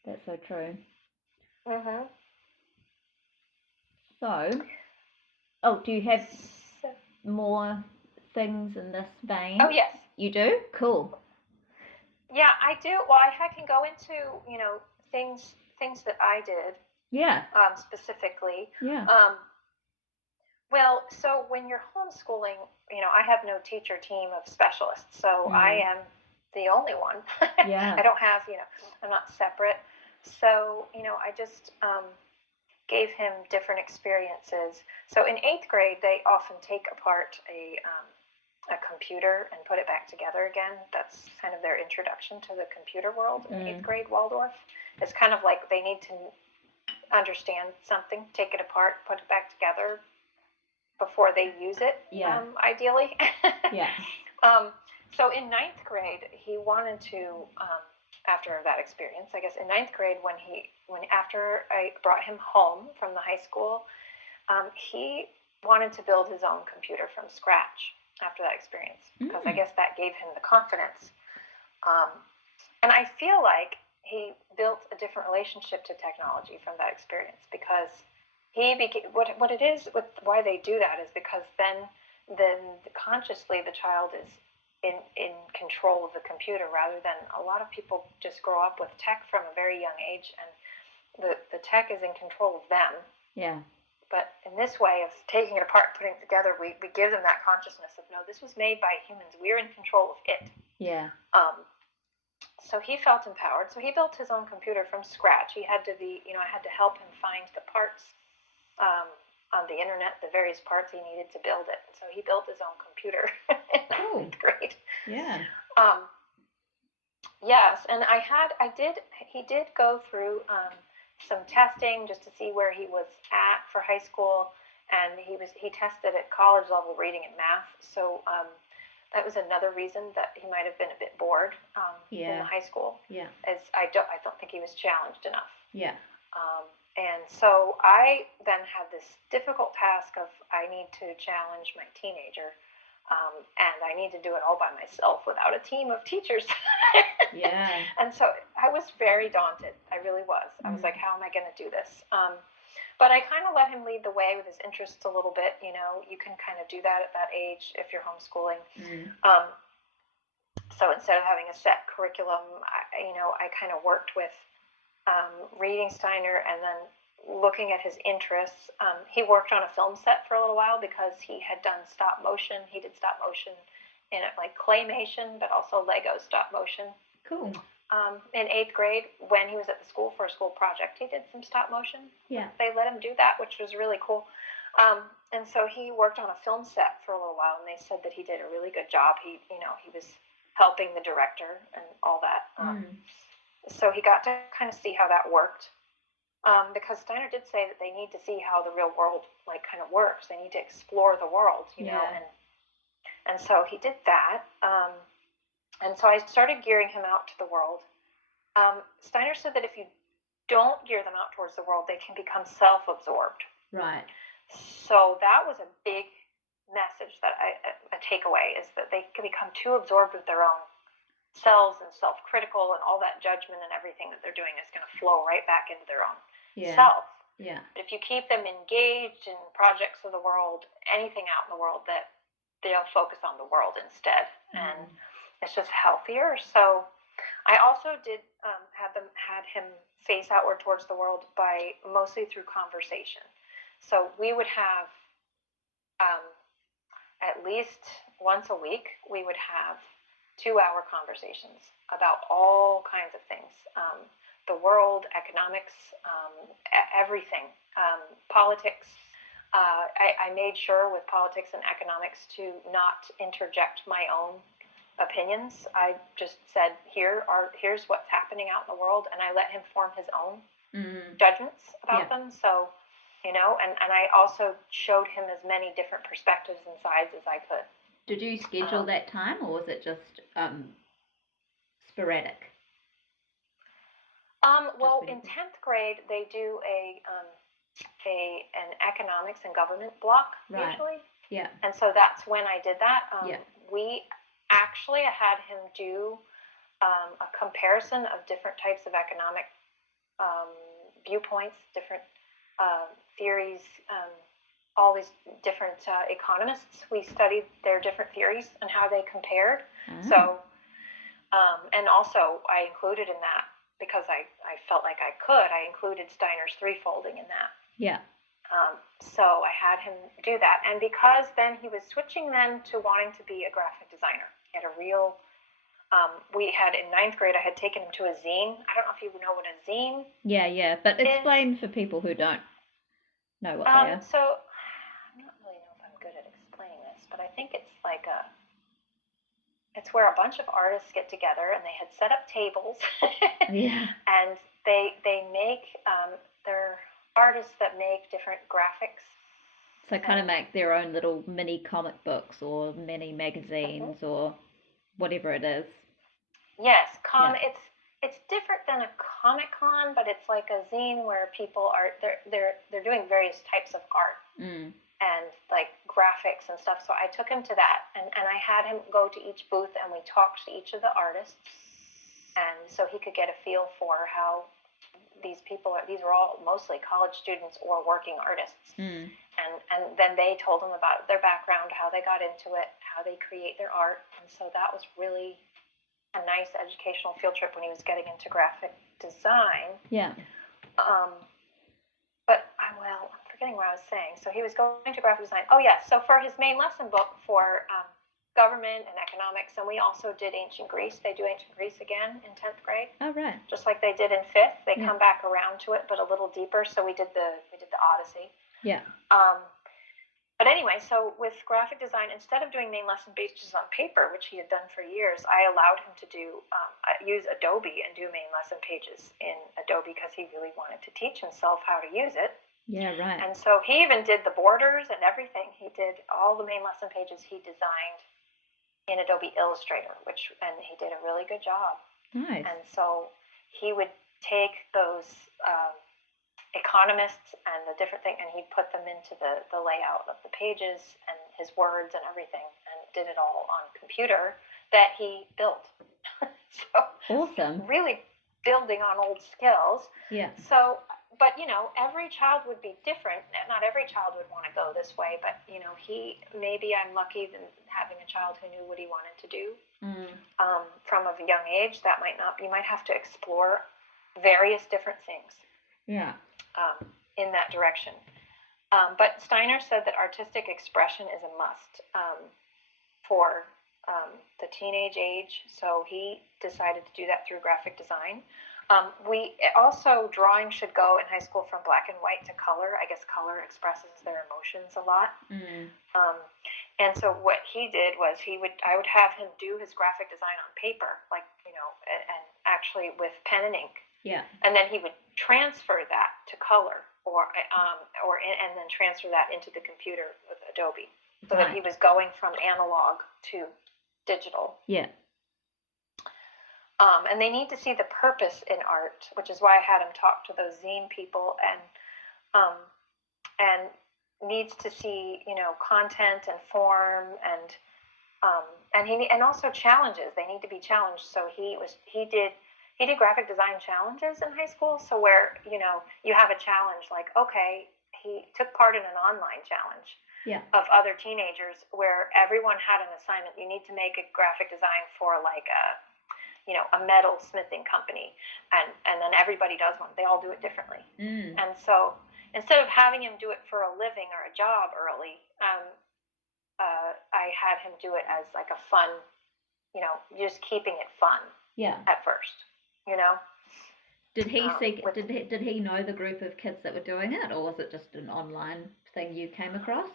That's so true. So, do you have more things in this vein? Oh, yes. You do? Cool. Yeah, I do. Well, I can go into, things that I did. Specifically. Well, so when you're homeschooling, I have no teacher team of specialists, so I am the only one. I don't have, I'm not separate. So, I just gave him different experiences. So in 8th grade, they often take apart a computer and put it back together again. That's kind of their introduction to the computer world in 8th grade Waldorf. It's kind of like they need to understand something, take it apart, put it back together before they use it, ideally. So in 9th grade, he wanted to, after that experience, I guess in 9th grade, after I brought him home from the high school, he wanted to build his own computer from scratch. after that experience, because I guess that gave him the confidence. And I feel like he built a different relationship to technology from that experience, because what it is, why they do that is because then consciously the child is in control of the computer, rather than a lot of people just grow up with tech from a very young age, and the tech is in control of them. Yeah. But in this way of taking it apart, putting it together, we give them that consciousness of, no, this was made by humans. We're in control of it. Yeah. So he felt empowered. So he built his own computer from scratch. He had to I had to help him find the parts on the internet, the various parts he needed to build it. So he built his own computer. Cool. Great. Yeah. Yes, and he did go through some testing just to see where he was at for high school, and he tested at college level reading and math. So that was another reason that he might have been a bit bored in high school. Yeah. As I don't think he was challenged enough. Yeah. And so I then had this difficult task of, I need to challenge my teenager, and I need to do it all by myself without a team of teachers. Yeah. And so I was very daunted. I really was. I was like, how am I going to do this? But I kind of let him lead the way with his interests a little bit. You can kind of do that at that age if you're homeschooling. So instead of having a set curriculum, I kind of worked with reading Steiner, and then looking at his interests. He worked on a film set for a little while because he had done stop motion. He did stop motion in it, like claymation, but also Lego stop motion. Cool. In 8th grade, when he was at the school for a school project, he did some stop motion. Yeah. They let him do that, which was really cool. And so he worked on a film set for a little while, and they said that he did a really good job. He was helping the director and all that. So he got to kind of see how that worked, because Steiner did say that they need to see how the real world kind of works. They need to explore the world, you know. And so he did that. And so I started gearing him out to the world. Steiner said that if you don't gear them out towards the world, they can become self-absorbed. Right. So that was a big message, that a takeaway, is that they can become too absorbed with their own selves and self-critical, and all that judgment and everything that they're doing is going to flow right back into their own self. Yeah. But if you keep them engaged in projects of the world, anything out in the world, that they'll focus on the world instead, and it's just healthier. So I also did had him face outward towards the world by mostly through conversation. So we would have at least once a week, we would have 2-hour conversations about all kinds of things, the world, economics, everything, politics. I made sure with politics and economics to not interject my own opinions. I just said, here's what's happening out in the world, and I let him form his own judgments about them. So, and I also showed him as many different perspectives and sides as I could. Did you schedule that time, or was it just sporadic? Well, in 10th grade, they do an economics and government block, usually. Yeah. And so that's when I did that. We actually had him do a comparison of different types of economic viewpoints, different theories, all these different economists. We studied their different theories and how they compared. So, and also I included in that, because I felt like I included Steiner's threefolding in that. Yeah. So I had him do that. And because then he was switching then to wanting to be a graphic designer. He had a real, we had in 9th grade, I had taken him to a zine. I don't know if you know what a zine is. Yeah. But explain for people who don't know what they are. So I don't really know if I'm good at explaining this, but I think it's like it's where a bunch of artists get together, and they had set up tables. And they make, they're artists that make different graphics. So kind of make their own little mini comic books or mini magazines or whatever it is. Yes, it's different than a Comic-Con, but it's like a zine where people are they're doing various types of art. And like graphics and stuff. So I took him to that, and I had him go to each booth, and we talked to each of the artists, and so he could get a feel for how these are all mostly college students or working artists. And then they told him about their background, how they got into it, how they create their art. And so that was really a nice educational field trip when he was getting into graphic design. Yeah. But I'm forgetting what I was saying. So he was going to graphic design. Oh, yes. So for his main lesson book for government and economics, and we also did ancient Greece. They do ancient Greece again in 10th grade. Oh, right. Just like they did in 5th. They come back around to it, but a little deeper. So we did the Odyssey. Yeah. But anyway, so with graphic design, instead of doing main lesson pages on paper, which he had done for years, I allowed him to use Adobe and do main lesson pages in Adobe because he really wanted to teach himself how to use it. Yeah, right. And so he even did the borders and everything. He did all the main lesson pages he designed in Adobe Illustrator, and he did a really good job. Nice. And so he would take those economists and the different thing, and he'd put them into the layout of the pages and his words and everything, and did it all on computer that he built. So awesome. Really building on old skills. Yeah. So, but every child would be different. Not every child would want to go this way, but maybe I'm lucky than having a child who knew what he wanted to do from a young age. That might not. You might have to explore various different things. Yeah. In that direction. But Steiner said that artistic expression is a must for the teenage age, so he decided to do that through graphic design. We also, drawing should go in high school from black and white to color. I guess color expresses their emotions a lot. And so what he did was I would have him do his graphic design on paper, and actually with pen and ink. Yeah. And then he would transfer that to color, and then transfer that into the computer with Adobe, so that he was going from analog to digital. Yeah. And they need to see the purpose in art, which is why I had him talk to those zine people, and needs to see content and form and also challenges. They need to be challenged. So he did graphic design challenges in high school. So where, you have a challenge, like, okay, he took part in an online challenge of other teenagers where everyone had an assignment. You need to make a graphic design for like a metal smithing company. And then everybody does one. They all do it differently. And so instead of having him do it for a living or a job early, I had him do it as like a fun, just keeping it fun at first. Did he did he know the group of kids that were doing it, or was it just an online thing you came across?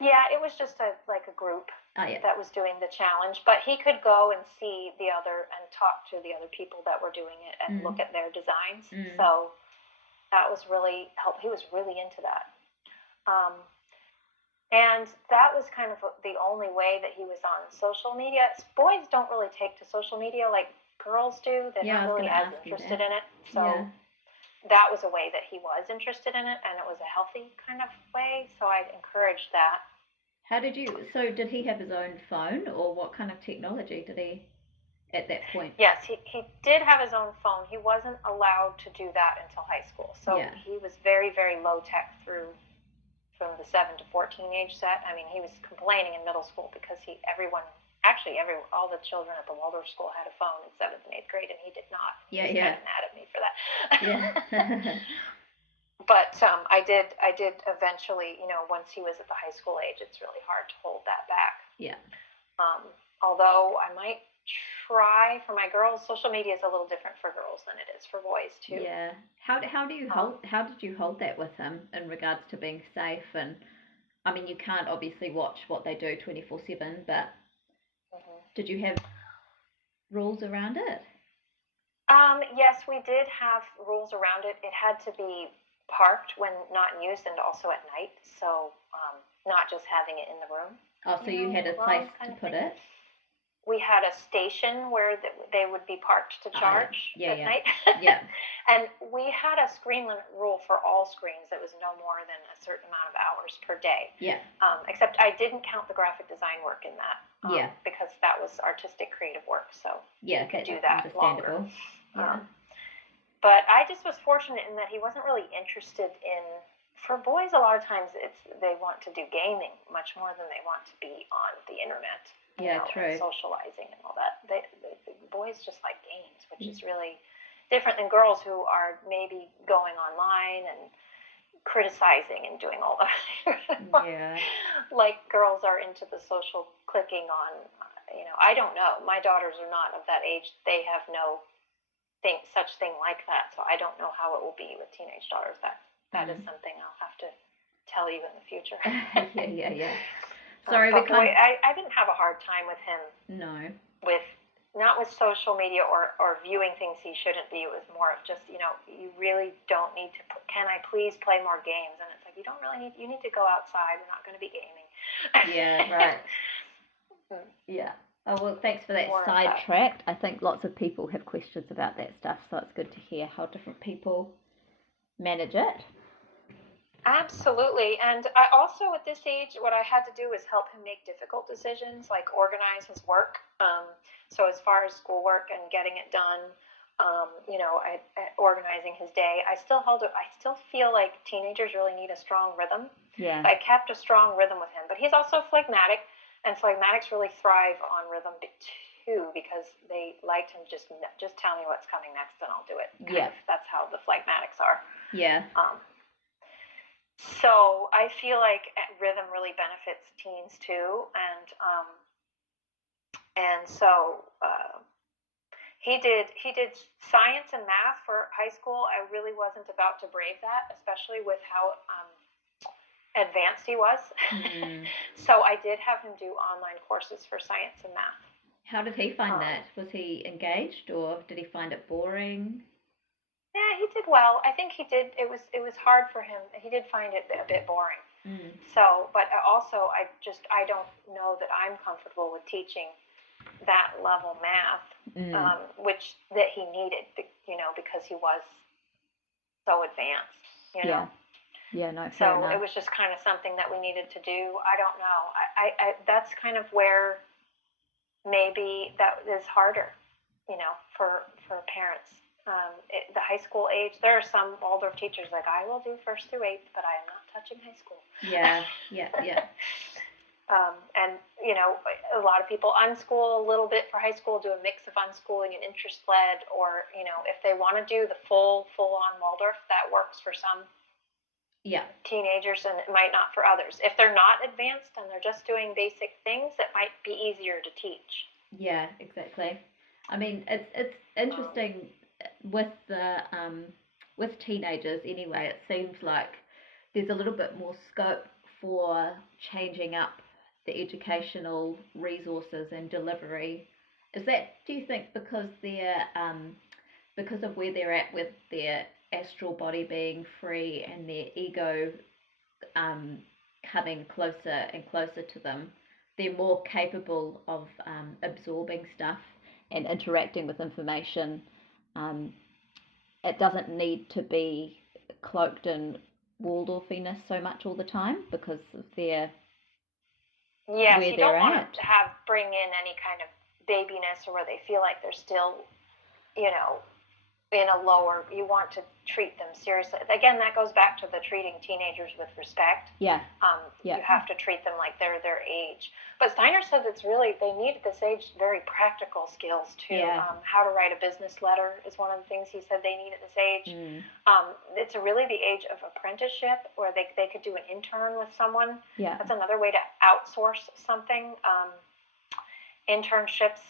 Yeah, it was just a group that was doing the challenge, but he could go and see and talk to the other people that were doing it and look at their designs. So that was really helpful. He was really into that. And that was kind of the only way that he was on social media. Boys don't really take to social media like girls do. They're not really as interested in it. So that was a way that he was interested in it, and it was a healthy kind of way. So I'd encourage that. So did he have his own phone, or what kind of technology did he at that point? Yes, he did have his own phone. He wasn't allowed to do that until high school. So he was very, very low tech from the 7 to 14 age set. I mean, he was complaining in middle school because all the children at the Waldorf school had a phone in 7th and 8th grade, and he did not. He was kind of mad at me for that. But I did eventually, once he was at the high school age, it's really hard to hold that back. Yeah. Although I might try for my girls. Social media is a little different for girls than it is for boys too. Yeah. How did you hold that with him in regards to being safe? And I mean, you can't obviously watch what they do 24/7, but did you have rules around it? Yes, we did have rules around it. It had to be parked when not in use, and also at night. So not just having it in the room. Oh, so you had a place to put it? we had a station where they would be parked to charge at night. Yeah. And we had a screen limit rule for all screens that was no more than a certain amount of hours per day. Yeah. Except I didn't count the graphic design work in that. Because that was artistic creative work, so you could do that longer. Yeah. But I just was fortunate in that he wasn't really interested in. For boys, a lot of times they want to do gaming much more than they want to be on the internet. True. And socializing and all that. The boys just like games, which is really different than girls who are maybe going online and criticizing and doing all that. Like girls are into the social clicking on, I don't know. My daughters are not of that age. They have no such thing like that. So I don't know how it will be with teenage daughters. That is something I'll have to tell you in the future. Yeah. Sorry, but boy, I didn't have a hard time with him. No. Not with social media or viewing things he shouldn't be. It was more of just, you really don't need to, can I please play more games? And it's like, you don't really need, you need to go outside. We're not going to be gaming. Yeah, right. Yeah. Oh, well, thanks for that sidetrack. I think lots of people have questions about that stuff, so it's good to hear how different people manage it. Absolutely. And I also, at this age, what I had to do was help him make difficult decisions, like organize his work. So as far as schoolwork and getting it done, organizing his day, I still feel like teenagers really need a strong rhythm. Yeah. I kept a strong rhythm with him, but he's also phlegmatic, and phlegmatics really thrive on rhythm too, because they like to just tell me what's coming next and I'll do it. That's how the phlegmatics are. Yeah. So I feel like rhythm really benefits teens too, and so he did science and math for high school. I really wasn't about to brave that, especially with how advanced he was. So I did have him do online courses for science and math. How did he find that? Was he engaged, or did he find it boring? Yeah, he did well. I think he did. It was hard for him. He did find it a bit boring. So, but also I don't know that I'm comfortable with teaching that level math, which that he needed, because he was so advanced. Yeah, no. So it was just kind of something that we needed to do. I don't know. I that's kind of where maybe that is harder, for parents. The high school age, there are some Waldorf teachers like, I will do 1st through 8th, but I am not touching high school. Yeah. And a lot of people unschool a little bit for high school, do a mix of unschooling and interest led, or if they want to do the full on Waldorf, that works for some teenagers, and it might not for others. If they're not advanced and they're just doing basic things, it might be easier to teach. Yeah, exactly. I mean, it's interesting with teenagers anyway. It seems like there's a little bit more scope for changing up the educational resources and delivery. Is that, do you think, because of where they're at with their astral body being free and their ego coming closer and closer to them, they're more capable of absorbing stuff and interacting with information? It doesn't need to be cloaked in Waldorfiness so much all the time because of their where you don't want to bring in any kind of babiness, or where they feel like they're still, in a lower. You want to treat them seriously. Again, that goes back to the treating teenagers with respect. You have to treat them like they're their age. But Steiner said it's really, they need at this age very practical skills too. How to write a business letter is one of the things he said they need at this age. It's really the age of apprenticeship, where they could do an intern with someone. That's another way to outsource something. Internships,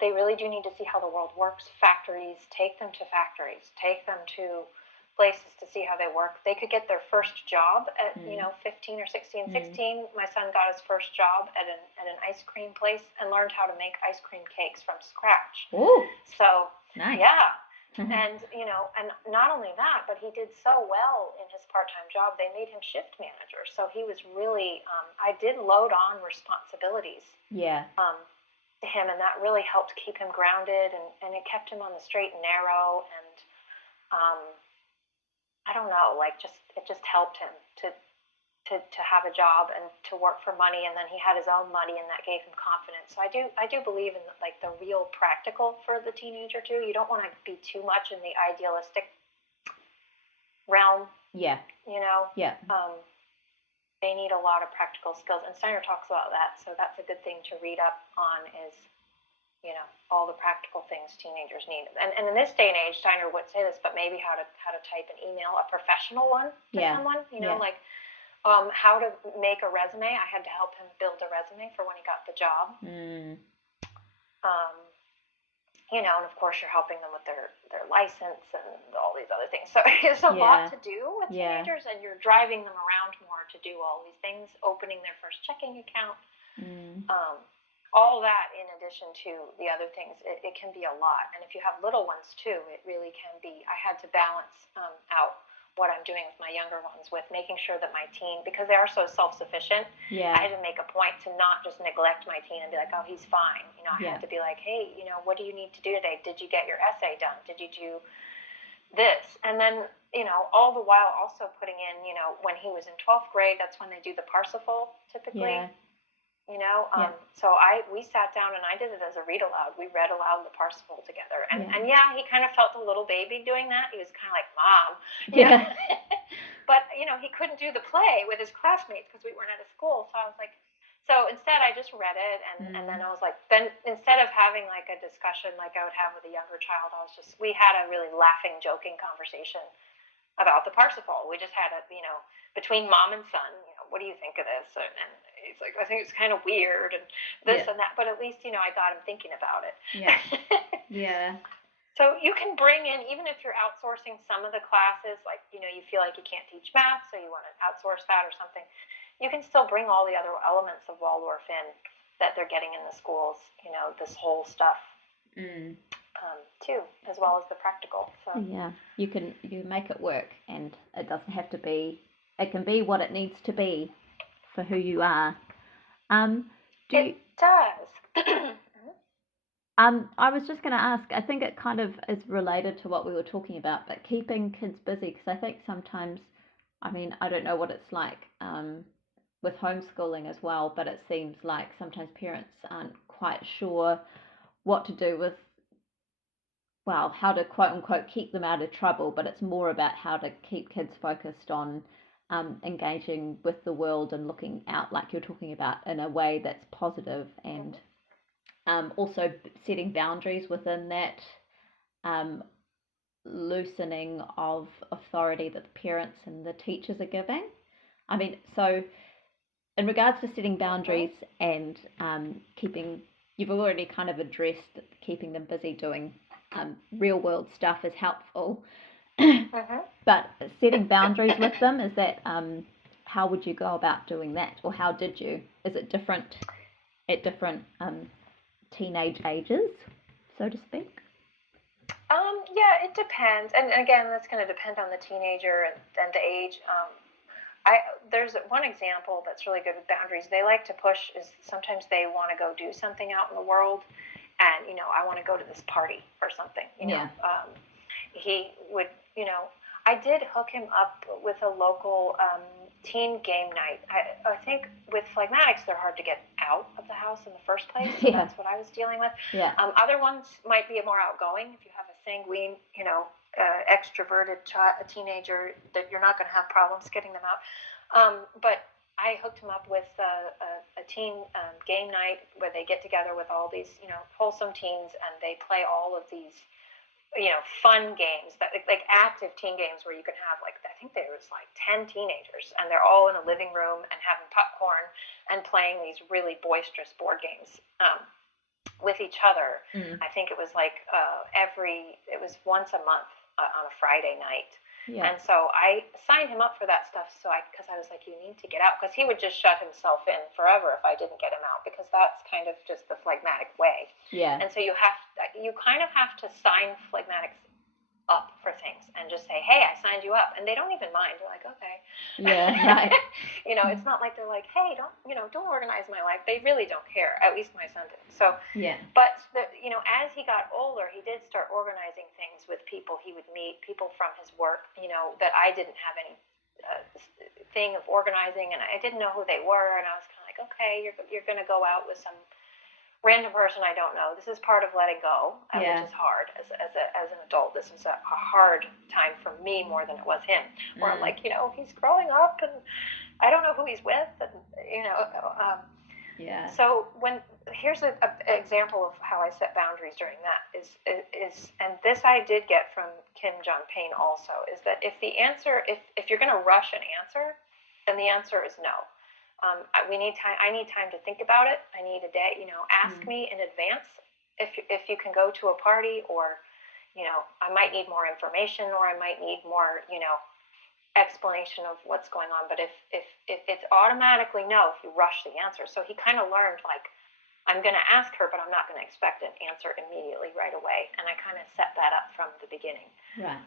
they really do need to see how the world works. Factories, take them to factories, take them to places to see how they work. They could get their first job at 15 or 16. 16, my son got his first job at an ice cream place and learned how to make ice cream cakes from scratch. Ooh, so nice. And and not only that, but he did so well in his part-time job, they made him shift manager. So he was really, I did load on responsibilities. him, and that really helped keep him grounded, and it kept him on the straight and narrow, and um, I don't know, like it just helped him to have a job and to work for money, and then he had his own money, and that gave him confidence. So I do believe in like the real practical for the teenager too. You don't want to be too much in the idealistic realm. Yeah. You know. Yeah. They need a lot of practical skills, and Steiner talks about that. So that's a good thing to read up on is, you know, all the practical things teenagers need. And in this day and age, Steiner would say this, but maybe how to type an email, a professional one to someone. You know, like how to make a resume. I had to help him build a resume for when he got the job. You know, and of course you're helping them with their license and all these other things. So there's a lot to do with teenagers, and you're driving them around more to do all these things, opening their first checking account. All that in addition to the other things, it can be a lot. And if you have little ones too, it really can be. I had to balance out what I'm doing with my younger ones with making sure that my teen, because they are so self-sufficient, I had to make a point to not just neglect my teen and be like, oh, he's fine. You know, I had to be like, hey, you know, what do you need to do today? Did you get your essay done? Did you do this? And then, you know, all the while also putting in, you know, when he was in 12th grade, that's when they do the Parsifal typically. You know, so we sat down and I did it as a read aloud. We read aloud the Parsifal together, and he kind of felt a little baby doing that. He was kind of like, Mom, you know? But you know, he couldn't do the play with his classmates because we weren't at a school. So I was like, so instead I just read it, and then I was like, then instead of having like a discussion like I would have with a younger child, we had a really laughing, joking conversation about the Parsifal. We just had a, you know, between mom and son, you know, what do you think of this? And he's like, I think it's kind of weird and this and that, but at least, you know, I got him thinking about it. So you can bring in, even if you're outsourcing some of the classes, like, you know, you feel like you can't teach math, so you want to outsource that or something, you can still bring all the other elements of Waldorf in that they're getting in the schools, you know, this whole stuff. Too, as well as the practical. So you make it work, and it doesn't have to be. It can be what it needs to be for who you are. It does. I was just going to ask. I think it kind of is related to what we were talking about, but keeping kids busy, because I think sometimes, I mean, I don't know what it's like with homeschooling as well, but it seems like sometimes parents aren't quite sure what to do with, well, how to quote unquote keep them out of trouble, but it's more about how to keep kids focused on engaging with the world and looking out, like you're talking about, in a way that's positive, and also setting boundaries within that loosening of authority that the parents and the teachers are giving. I mean, so in regards to setting boundaries and keeping, you've already kind of addressed keeping them busy doing real world stuff is helpful. But setting boundaries with them, is that how would you go about doing that, or how did you? Is it different at different teenage ages, so to speak? Yeah, it depends, and again, that's going to depend on the teenager and the age. There's one example that's really good with boundaries. They like to push is sometimes they want to go do something out in the world, and you know, I want to go to this party or something. You know, he would, you know, I did hook him up with a local teen game night. I think with phlegmatics, they're hard to get out of the house in the first place, so that's what I was dealing with. Other ones might be more outgoing. If you have a sanguine, you know, extroverted teenager, that you're not going to have problems getting them out. But I hooked him up with a teen game night where they get together with all these, you know, wholesome teens, and they play all of these, you know, fun games, that like active teen games where you can have, like, I think there was like 10 teenagers, and they're all in a living room and having popcorn and playing these really boisterous board games with each other. I think it was like it was once a month on a Friday night. And so I signed him up for that stuff, because I was like, you need to get out, because he would just shut himself in forever if I didn't get him out, because that's kind of just the phlegmatic way. And so you kind of have to sign phlegmatics up for things and just say, hey, I signed you up. And they don't even mind. They're like, okay. Yeah, right. It's not like they're like, hey, don't organize my life. They really don't care. At least my son did. So, yeah. But, as he got older, he did start organizing things with people he would meet, people from his work, that I didn't have any thing of organizing, and I didn't know who they were. And I was kind of like, okay, you're going to go out with some random person I don't know. This is part of letting go, which is hard as an adult. This was a hard time for me more than it was him. Where I'm like, he's growing up and I don't know who he's with, and yeah. So here's an example of how I set boundaries during that is, and this I did get from Kim John Payne also, is that if you're going to rush an answer, then the answer is no. We need time. I need time to think about it. I need a day. Ask me in advance if you can go to a party, or I might need more information, or I might need more explanation of what's going on. But if it's automatically no, if you rush the answer. So he kind of learned, like, I'm going to ask her, but I'm not going to expect an answer immediately right away. And I kind of set that up from the beginning. Right.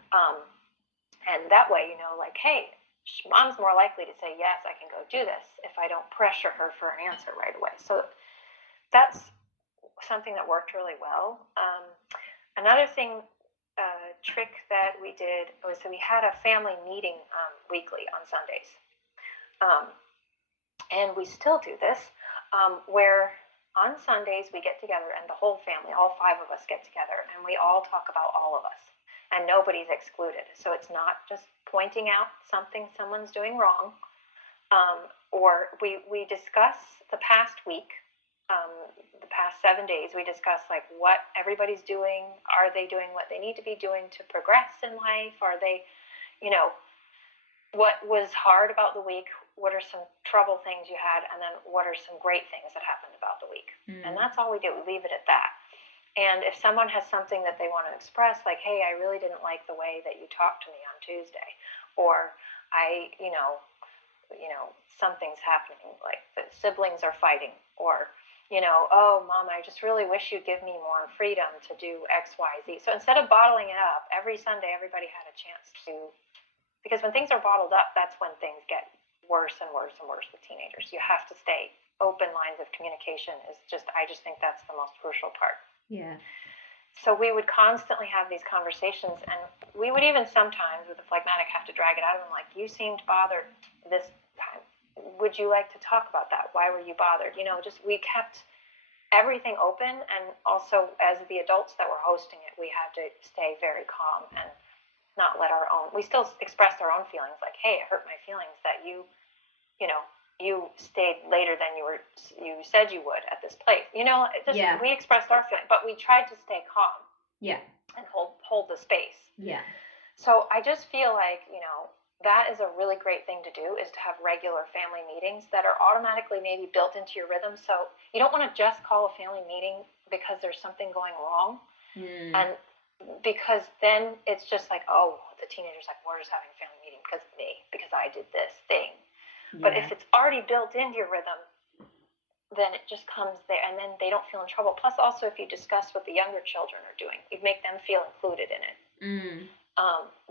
And that way, like, hey, mom's more likely to say, yes, I can go do this if I don't pressure her for an answer right away. So that's something that worked really well. Another trick that we did was that we had a family meeting weekly on Sundays. And we still do this, where on Sundays we get together and the whole family, all 5 of us get together, and we all talk about all of us. And nobody's excluded. So it's not just pointing out something someone's doing wrong, or we discuss the past week, the past 7 days. We discuss, like, what everybody's doing. Are they doing what they need to be doing to progress in life? Are they, what was hard about the week? What are some trouble things you had? And then what are some great things that happened about the week? And that's all we do. We leave it at that. And if someone has something that they want to express, like, hey, I really didn't like the way that you talked to me on Tuesday, or something's happening, like the siblings are fighting, or, oh, Mom, I just really wish you'd give me more freedom to do X, Y, Z. So instead of bottling it up, every Sunday everybody had a chance to, because when things are bottled up, that's when things get worse and worse and worse with teenagers. You have to stay open. Lines of communication I just think that's the most crucial part. Yeah. So we would constantly have these conversations, and we would even sometimes, with a phlegmatic, have to drag it out of them, like, you seemed bothered this time. Would you like to talk about that? Why were you bothered? We kept everything open, and also as the adults that were hosting it, we had to stay very calm and not let we still expressed our own feelings, like, hey, it hurt my feelings that you stayed later than you said you would at this place. We expressed our feelings, but we tried to stay calm. Yeah. And hold the space. Yeah. So I just feel like, that is a really great thing to do, is to have regular family meetings that are automatically maybe built into your rhythm. So you don't want to just call a family meeting because there's something going wrong. And because then it's just like, oh, the teenager's like, we're just having a family meeting because of me, because I did this thing. But if it's already built into your rhythm, then it just comes there, and then they don't feel in trouble. Plus, also, if you discuss what the younger children are doing, you make them feel included in it.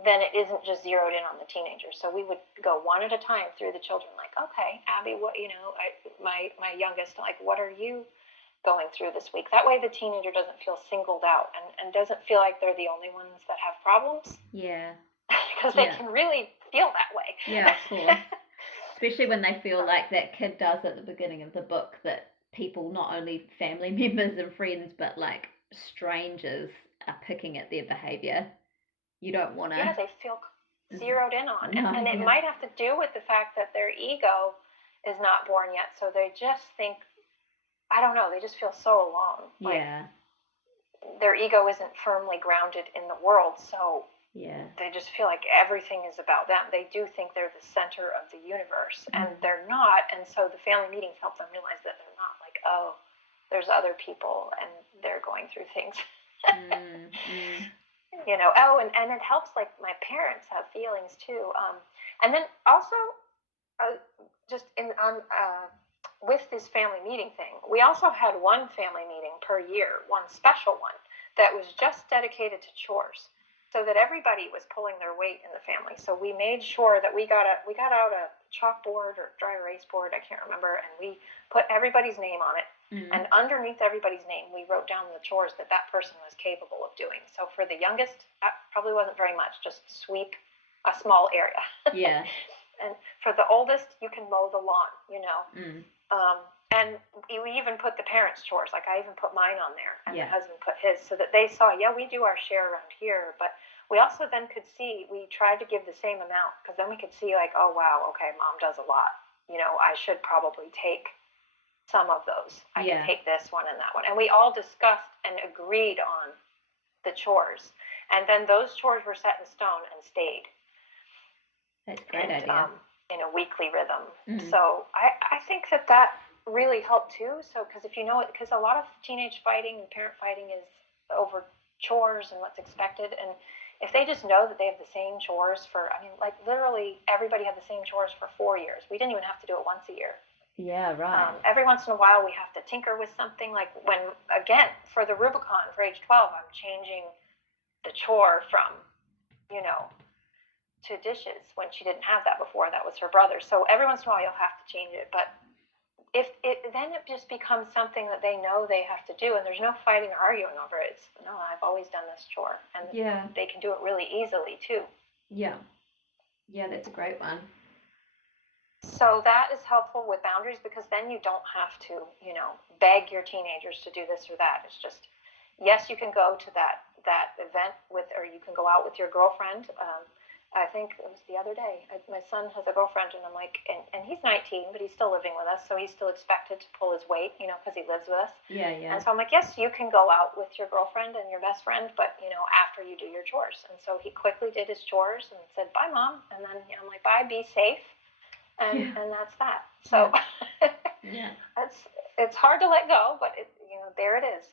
Then it isn't just zeroed in on the teenagers. So we would go one at a time through the children, like, okay, Abby, what, my youngest, like, what are you going through this week? That way the teenager doesn't feel singled out and doesn't feel like they're the only ones that have problems. Yeah. Because they can really feel that way. Yeah, of course. Especially when they feel like that kid does at the beginning of the book, that people, not only family members and friends, but like strangers, are picking at their behavior. You don't want to. Yeah, they feel zeroed in on. And it might have to do with the fact that their ego is not born yet. So they just think, I don't know, they just feel so alone. Yeah. Their ego isn't firmly grounded in the world. So they just feel like everything is about them. They do think they're the center of the universe, and they're not. And so the family meetings help them realize that they're not, like, oh, there's other people and they're going through things. And it helps, like, my parents have feelings too. And then also, with this family meeting thing, we also had one family meeting per year, one special one that was just dedicated to chores. so that everybody was pulling their weight in the family. So we made sure that we got out a chalkboard or dry erase board, I can't remember, and we put everybody's name on it. And underneath everybody's name, we wrote down the chores that person was capable of doing. So for the youngest, that probably wasn't very much, just sweep a small area. Yeah. And for the oldest, you can mow the lawn, and we even put the parents' chores. Like I even put mine on there, and my husband put his, so that they saw, we do our share around here. But we also then could see, we tried to give the same amount, because then we could see like, oh wow, okay, mom does a lot. I should probably take some of those. I can take this one and that one. And we all discussed and agreed on the chores. And then those chores were set in stone and stayed. That's a great idea. In a weekly rhythm. So I think that really helped too. So, because if because a lot of teenage fighting and parent fighting is over chores and what's expected. And if they just know that they have the same chores like literally everybody had the same chores for 4 years. We didn't even have to do it once a year. Yeah, right. Every once in a while, we have to tinker with something. Like again, for the Rubicon for age 12, I'm changing the chore from, to dishes when she didn't have that before. That was her brother. So every once in a while, you'll have to change it. But then it just becomes something that they know they have to do, and there's no fighting or arguing over it. It's, no, I've always done this chore, and they can do it really easily too. Yeah, that's a great one. So that is helpful with boundaries, because then you don't have to, beg your teenagers to do this or that. It's just, yes, you can go to that event or you can go out with your girlfriend. I think it was the other day. My son has a girlfriend, and I'm like, and he's 19, but he's still living with us, so he's still expected to pull his weight, because he lives with us. Yeah. And so I'm like, yes, you can go out with your girlfriend and your best friend, but, after you do your chores. And so he quickly did his chores and said, bye, Mom. And then I'm like, bye, be safe. And that's that. So it's hard to let go, but there it is.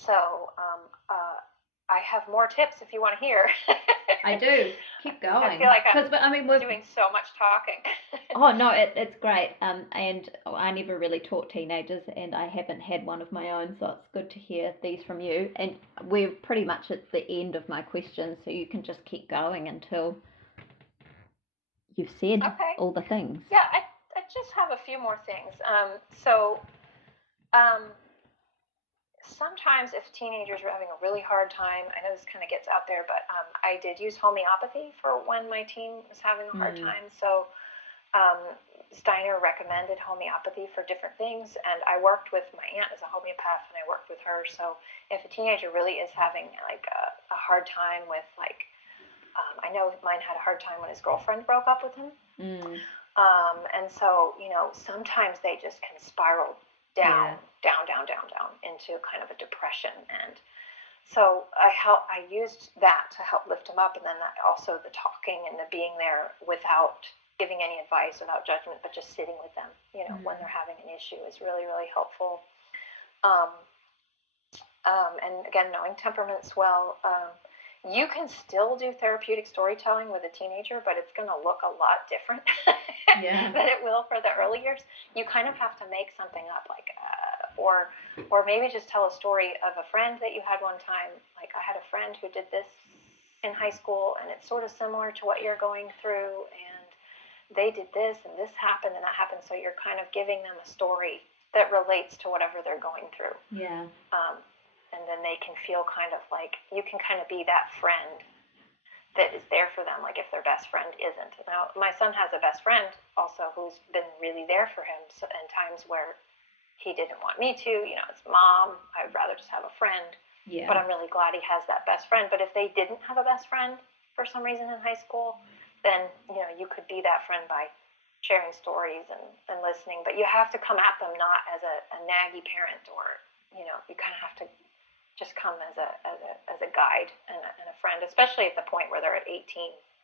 So I have more tips if you want to hear. I do. Keep going. I feel like we're doing so much talking. Oh no, it's great. And I never really taught teenagers, and I haven't had one of my own, so it's good to hear these from you. And we're pretty much at the end of my questions, so you can just keep going until you've said all the things. Yeah, I just have a few more things. Sometimes if teenagers are having a really hard time, I know this kind of gets out there, but I did use homeopathy for when my teen was having a hard time. So Steiner recommended homeopathy for different things, and I worked with my aunt as a homeopath, and I worked with her. So if a teenager really is having like a hard time with I know mine had a hard time when his girlfriend broke up with him. And so, sometimes they just can spiral down into kind of a depression. And so I used that to help lift them up. And then also the talking and the being there without giving any advice, without judgment, but just sitting with them, when they're having an issue is really, really helpful. And again, knowing temperaments well. You can still do therapeutic storytelling with a teenager, but it's going to look a lot different than it will for the early years. You kind of have to make something up, or maybe just tell a story of a friend that you had one time. Like, I had a friend who did this in high school, and it's sort of similar to what you're going through, and they did this, and this happened, and that happened. So you're kind of giving them a story that relates to whatever they're going through. Yeah. And then they can feel kind of like you can kind of be that friend that is there for them, like if their best friend isn't. Now, my son has a best friend also who's been really there for him in times where he didn't want me to. It's Mom, I'd rather just have a friend. Yeah. But I'm really glad he has that best friend. But if they didn't have a best friend for some reason in high school, then, you could be that friend by sharing stories and listening. But you have to come at them not as a naggy parent, or, you kind of have to just come as a guide and a friend, especially at the point where they're at 18,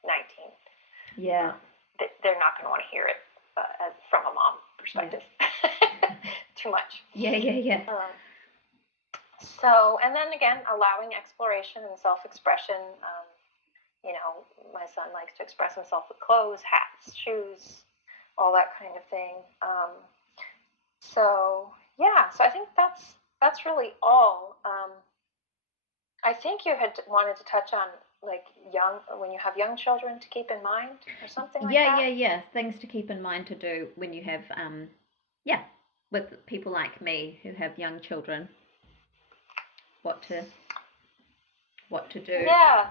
19. Yeah. They're not going to want to hear it from a mom perspective. Too much. Yeah. So, and then again, allowing exploration and self-expression. My son likes to express himself with clothes, hats, shoes, all that kind of thing. So I think that's that's really all. I think you had wanted to touch on like when you have young children to keep in mind or something like Yeah, that. yeah, yeah. Things to keep in mind to do when you have, yeah, with people like me who have young children, what to do, Yeah.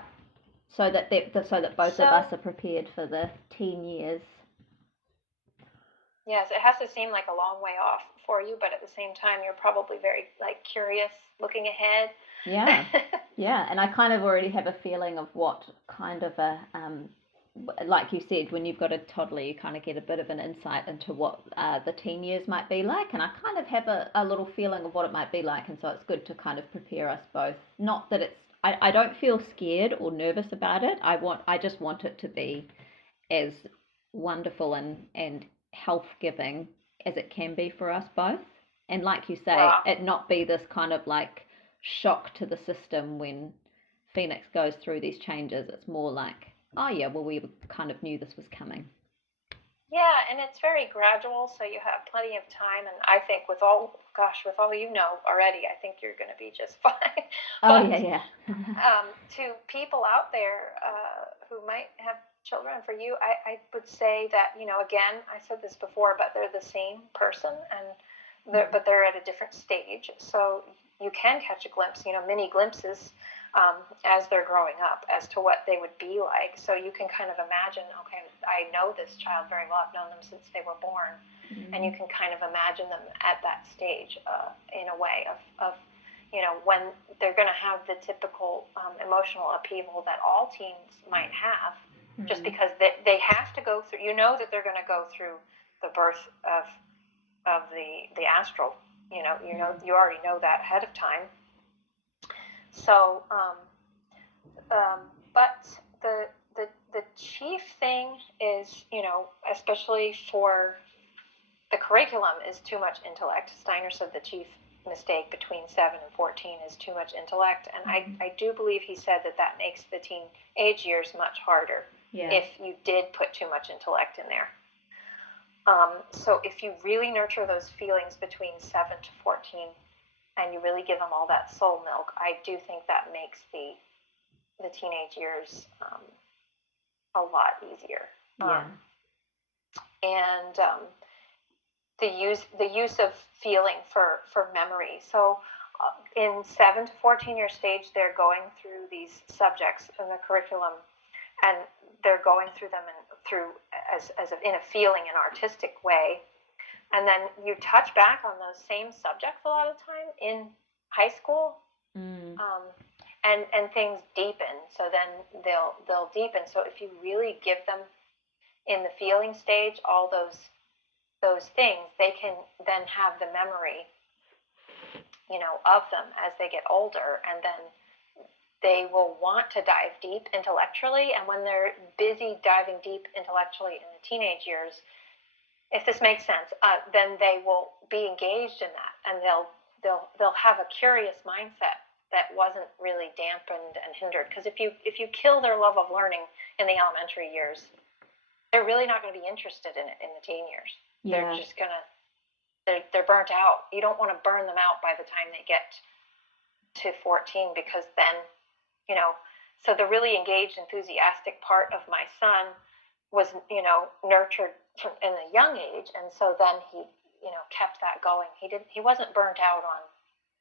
so that so that both of So us are prepared for the teen years. yes, it has to seem like a long way off for you, but at the same time, you're probably very like curious, looking ahead. Yeah, yeah, and I kind of already have a feeling of what kind of a like you said, when you've got a toddler, you kind of get a bit of an insight into what the teen years might be like, and I kind of have a little feeling of what it might be like, and so it's good to kind of prepare us both. Not that I don't feel scared or nervous about it. I just want it to be as wonderful and health giving as it can be for us both. And like you say, Wow. it not be this kind of like shock to the system when Phoenix goes through these changes. It's more like, oh yeah, well, we kind of knew this was coming. Yeah, and it's very gradual, so you have plenty of time. And I think with all you know already, I think you're going to be just fine. Oh But yeah, yeah. to people out there who might have children, for you, I would say that, again, I said this before, but they're the same person, but they're at a different stage. So you can catch a glimpse, mini glimpses as they're growing up as to what they would be like. So you can kind of imagine, okay, I know this child very well. I've known them since they were born. And you can kind of imagine them at that stage in a way of when they're going to have the typical emotional upheaval that all teens might have, just because they have to go through, that they're going to go through the birth of the astral. You already know that ahead of time. So, but the chief thing is, especially for the curriculum, is too much intellect. Steiner said the chief mistake between 7 and 14 is too much intellect, and I do believe he said that makes the teenage years much harder if you did put too much intellect in there. So if you really nurture those feelings between 7 to 14, and you really give them all that soul milk, I do think that makes the teenage years a lot easier. And the use of feeling for memory. So in 7 to 14 year stage, they're going through these subjects in the curriculum, and they're going through them in a feeling and artistic way. And then you touch back on those same subjects a lot of the time in high school, and things deepen. So then they'll deepen. So if you really give them in the feeling stage all those things, they can then have the memory, of them as they get older, and then they will want to dive deep intellectually. And when they're busy diving deep intellectually in the teenage years, if this makes sense, then they will be engaged in that, and they'll have a curious mindset that wasn't really dampened and hindered. Because if you kill their love of learning in the elementary years, they're really not going to be interested in it in the teen years. They're just gonna they're burnt out. You don't want to burn them out by the time they get to 14, because then, so the really engaged, enthusiastic part of my son was, nurtured in a young age, and so then he, kept that going. He wasn't burnt out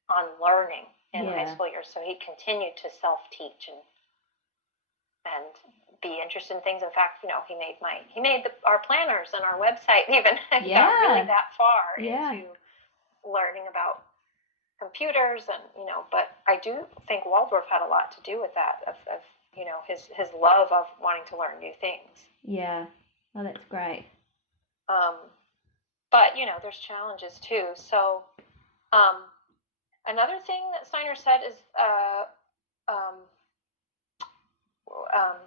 on learning in high school years, so he continued to self-teach and be interested in things. In fact, he made our planners and our website even. He got really that far into learning about computers, and but I do think Waldorf had a lot to do with that, of his love of wanting to learn new things. Yeah. Oh, that's great. But there's challenges too. So another thing that Steiner said is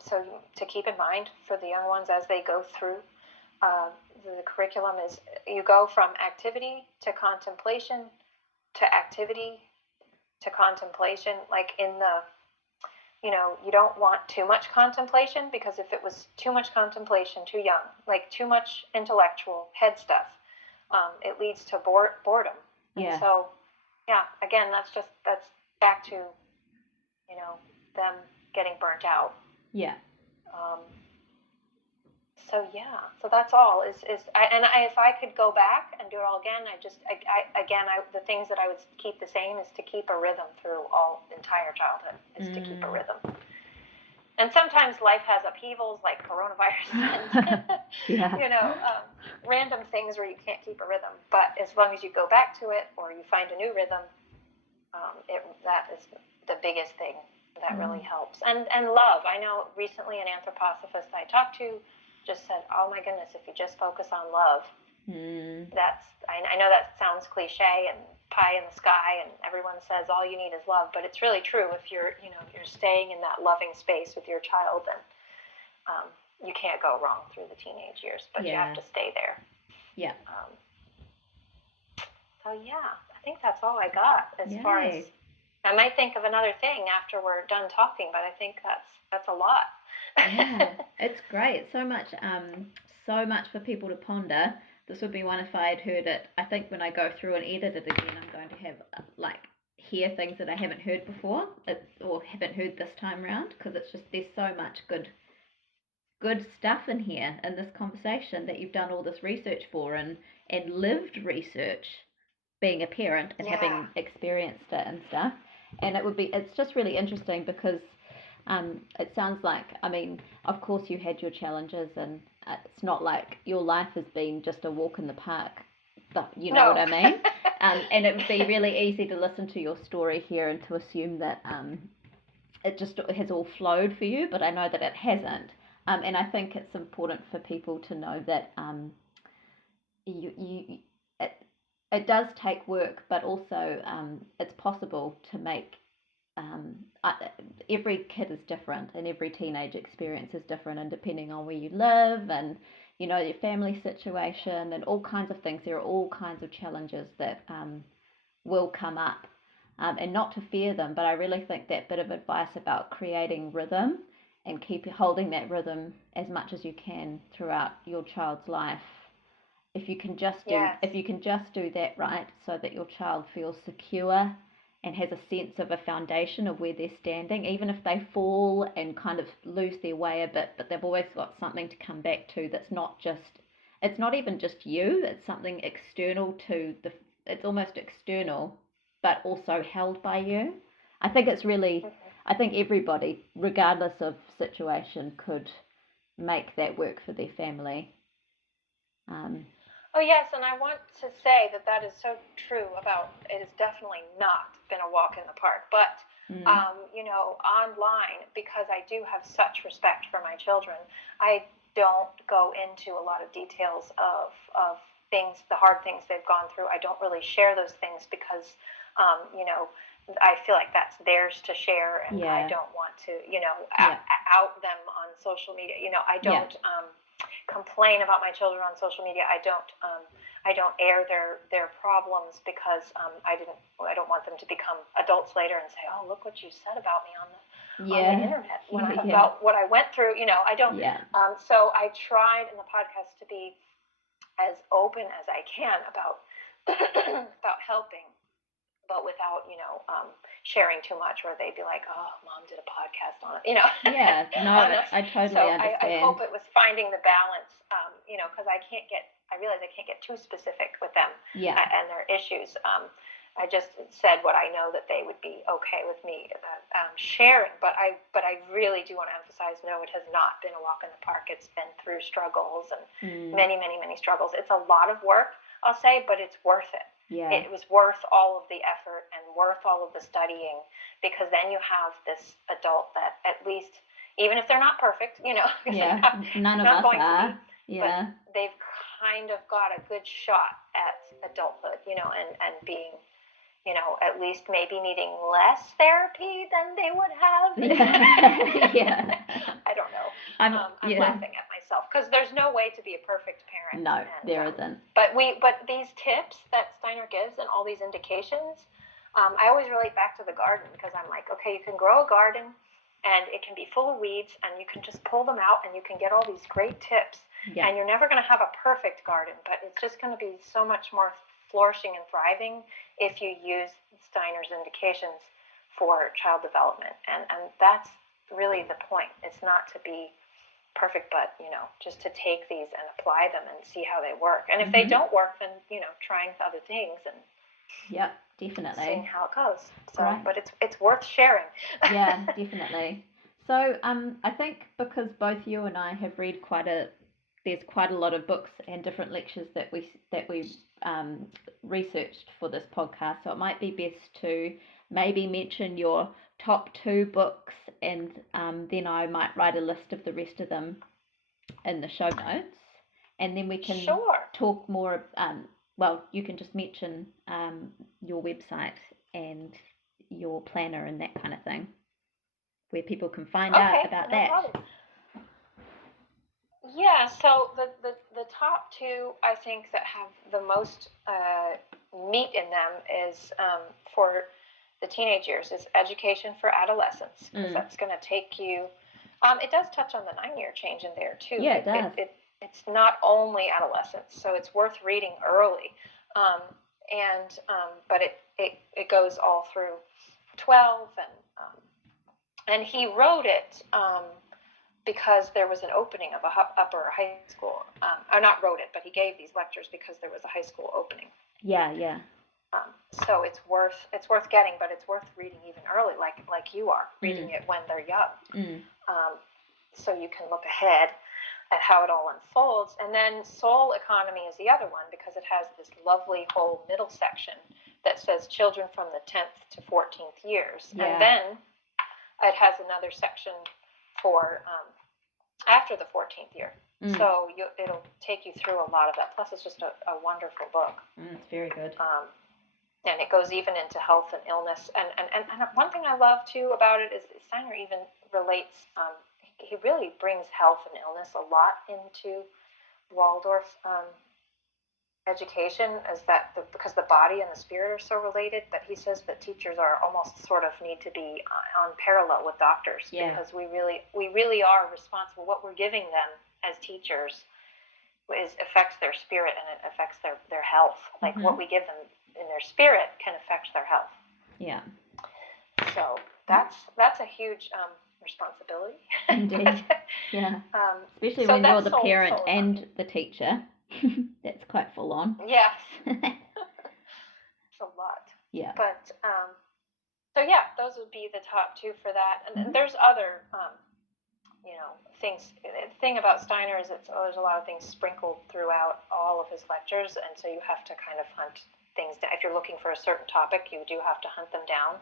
so to keep in mind for the young ones as they go through the curriculum is, you go from activity to contemplation to activity to contemplation. Like in the, you don't want too much contemplation, because if it was too much contemplation too young, like too much intellectual head stuff, it leads to boredom. And so yeah, again, that's back to, them getting burnt out. Yeah. Um, so yeah, so that's all. If I could go back and do it all again, the things that I would keep the same is to keep a rhythm through all entire childhood. Is to keep a rhythm. And sometimes life has upheavals like coronavirus and Yeah. random things where you can't keep a rhythm. But as long as you go back to it or you find a new rhythm, that is the biggest thing that really helps. And love. I know recently an anthroposophist I talked to just said, "Oh my goodness, if you just focus on love." I know that sounds cliche and pie in the sky, and everyone says all you need is love, but it's really true. If you're staying in that loving space with your child, then you can't go wrong through the teenage years. But you have to stay there. Yeah. So yeah, I think that's all I got as far as. I might think of another thing after we're done talking, but I think that's a lot. Yeah, it's great. So much for people to ponder. This would be one if I had heard it. I think when I go through and edit it again, I'm going to have hear things that I haven't heard before, or haven't heard this time round, because it's just there's so much good stuff in here in this conversation that you've done all this research for and lived research, being a parent and having experienced it and stuff. And it's just really interesting because it sounds like, I mean, of course you had your challenges, and it's not like your life has been just a walk in the park, but you know what I mean? And it would be really easy to listen to your story here and to assume that it just has all flowed for you, but I know that it hasn't. And I think it's important for people to know that it does take work, but also it's possible to make. Every kid is different, and every teenage experience is different, and depending on where you live and your family situation and all kinds of things, there are all kinds of challenges that will come up, and not to fear them. But I really think that bit of advice about creating rhythm and keep holding that rhythm as much as you can throughout your child's life. If you can just do that right, so that your child feels secure and has a sense of a foundation of where they're standing, even if they fall and kind of lose their way a bit, but they've always got something to come back to that's it's not even just you, it's something external it's almost external, but also held by you. I think everybody, regardless of situation, could make that work for their family. Oh yes, and I want to say that is so true about it has definitely not been a walk in the park, but online, because I do have such respect for my children, I don't go into a lot of details of things, the hard things they've gone through. I don't really share those things because I feel like that's theirs to share, and I don't want to out them on social media. I don't complain about my children on social media. I don't air their problems because I don't want them to become adults later and say, "Oh, look what you said about me on the internet about what I went through." I don't. So I tried in the podcast to be as open as I can about about helping, but without sharing too much, where they'd be like, "Oh, Mom did a podcast on it," Yeah, no, I totally understand. I hope it was finding the balance, because I realize I can't get too specific with them and their issues. I just said what I know that they would be okay with me sharing, but I really do want to emphasize, no, it has not been a walk in the park. It's been through struggles and many, many, many struggles. It's a lot of work, I'll say, but it's worth it. Yeah. It was worth all of the effort and worth all of the studying, because then you have this adult that, at least, even if they're not perfect, none of us are. But they've kind of got a good shot at adulthood, and being, at least maybe needing less therapy than they would have. I don't know. I'm laughing at myself, because there's no way to be a perfect parent. No, there isn't. But these tips that Steiner gives and all these indications, I always relate back to the garden, because I'm like, okay, you can grow a garden and it can be full of weeds, and you can just pull them out and you can get all these great tips. And you're never going to have a perfect garden, but it's just going to be so much more flourishing and thriving if you use Steiner's indications for child development. And that's really the point. It's not to be perfect, but, just to take these and apply them and see how they work. And if they don't work, then, trying other things and yep, definitely seeing how it goes. So, right. But it's worth sharing. Yeah, definitely. So I think because both you and I have read there's quite a lot of books and different lectures that we researched for this podcast. So it might be best to maybe mention your top 2 books, and then I might write a list of the rest of them in the show notes, and then we can talk more. Well, you can just mention your website and your planner and that kind of thing, where people can find out about that. Problem. Yeah, so the top 2, I think, that have the most meat in them is for the teenage years is Education for Adolescence, because that's going to take you. It does touch on the 9-year change in there too. Yeah, it does. It's not only adolescence, so it's worth reading early, but it goes all through 12, and he wrote it because there was an opening of a upper high school. Or not wrote it, but he gave these lectures because there was a high school opening. Yeah. So it's worth getting, but it's worth reading even early, like you are reading it when they're young. So you can look ahead at how it all unfolds. And then Soul Economy is the other one, because it has this lovely whole middle section that says children from the 10th to 14th years. Yeah. And then it has another section for after the 14th year. So it'll take you through a lot of that. Plus, it's just a wonderful book. It's very good. And it goes even into health and illness. And one thing I love, too, about it is Steiner even relates, he really brings health and illness a lot into Waldorf education, because the body and the spirit are so related. But he says that teachers are almost sort of need to be on parallel with doctors, because we really are responsible. What we're giving them as teachers affects their spirit, and it affects their health. Like what we give them in their spirit can affect their health. Yeah. So that's a huge responsibility. Indeed. Yeah. Especially when you're the parent and the teacher. That's quite full on. Yes. It's a lot. Yeah. But so yeah, those would be the top 2 for that. And there's other things. The thing about Steiner is there's a lot of things sprinkled throughout all of his lectures, and so you have to kind of hunt things down. If you're looking for a certain topic, you do have to hunt them down.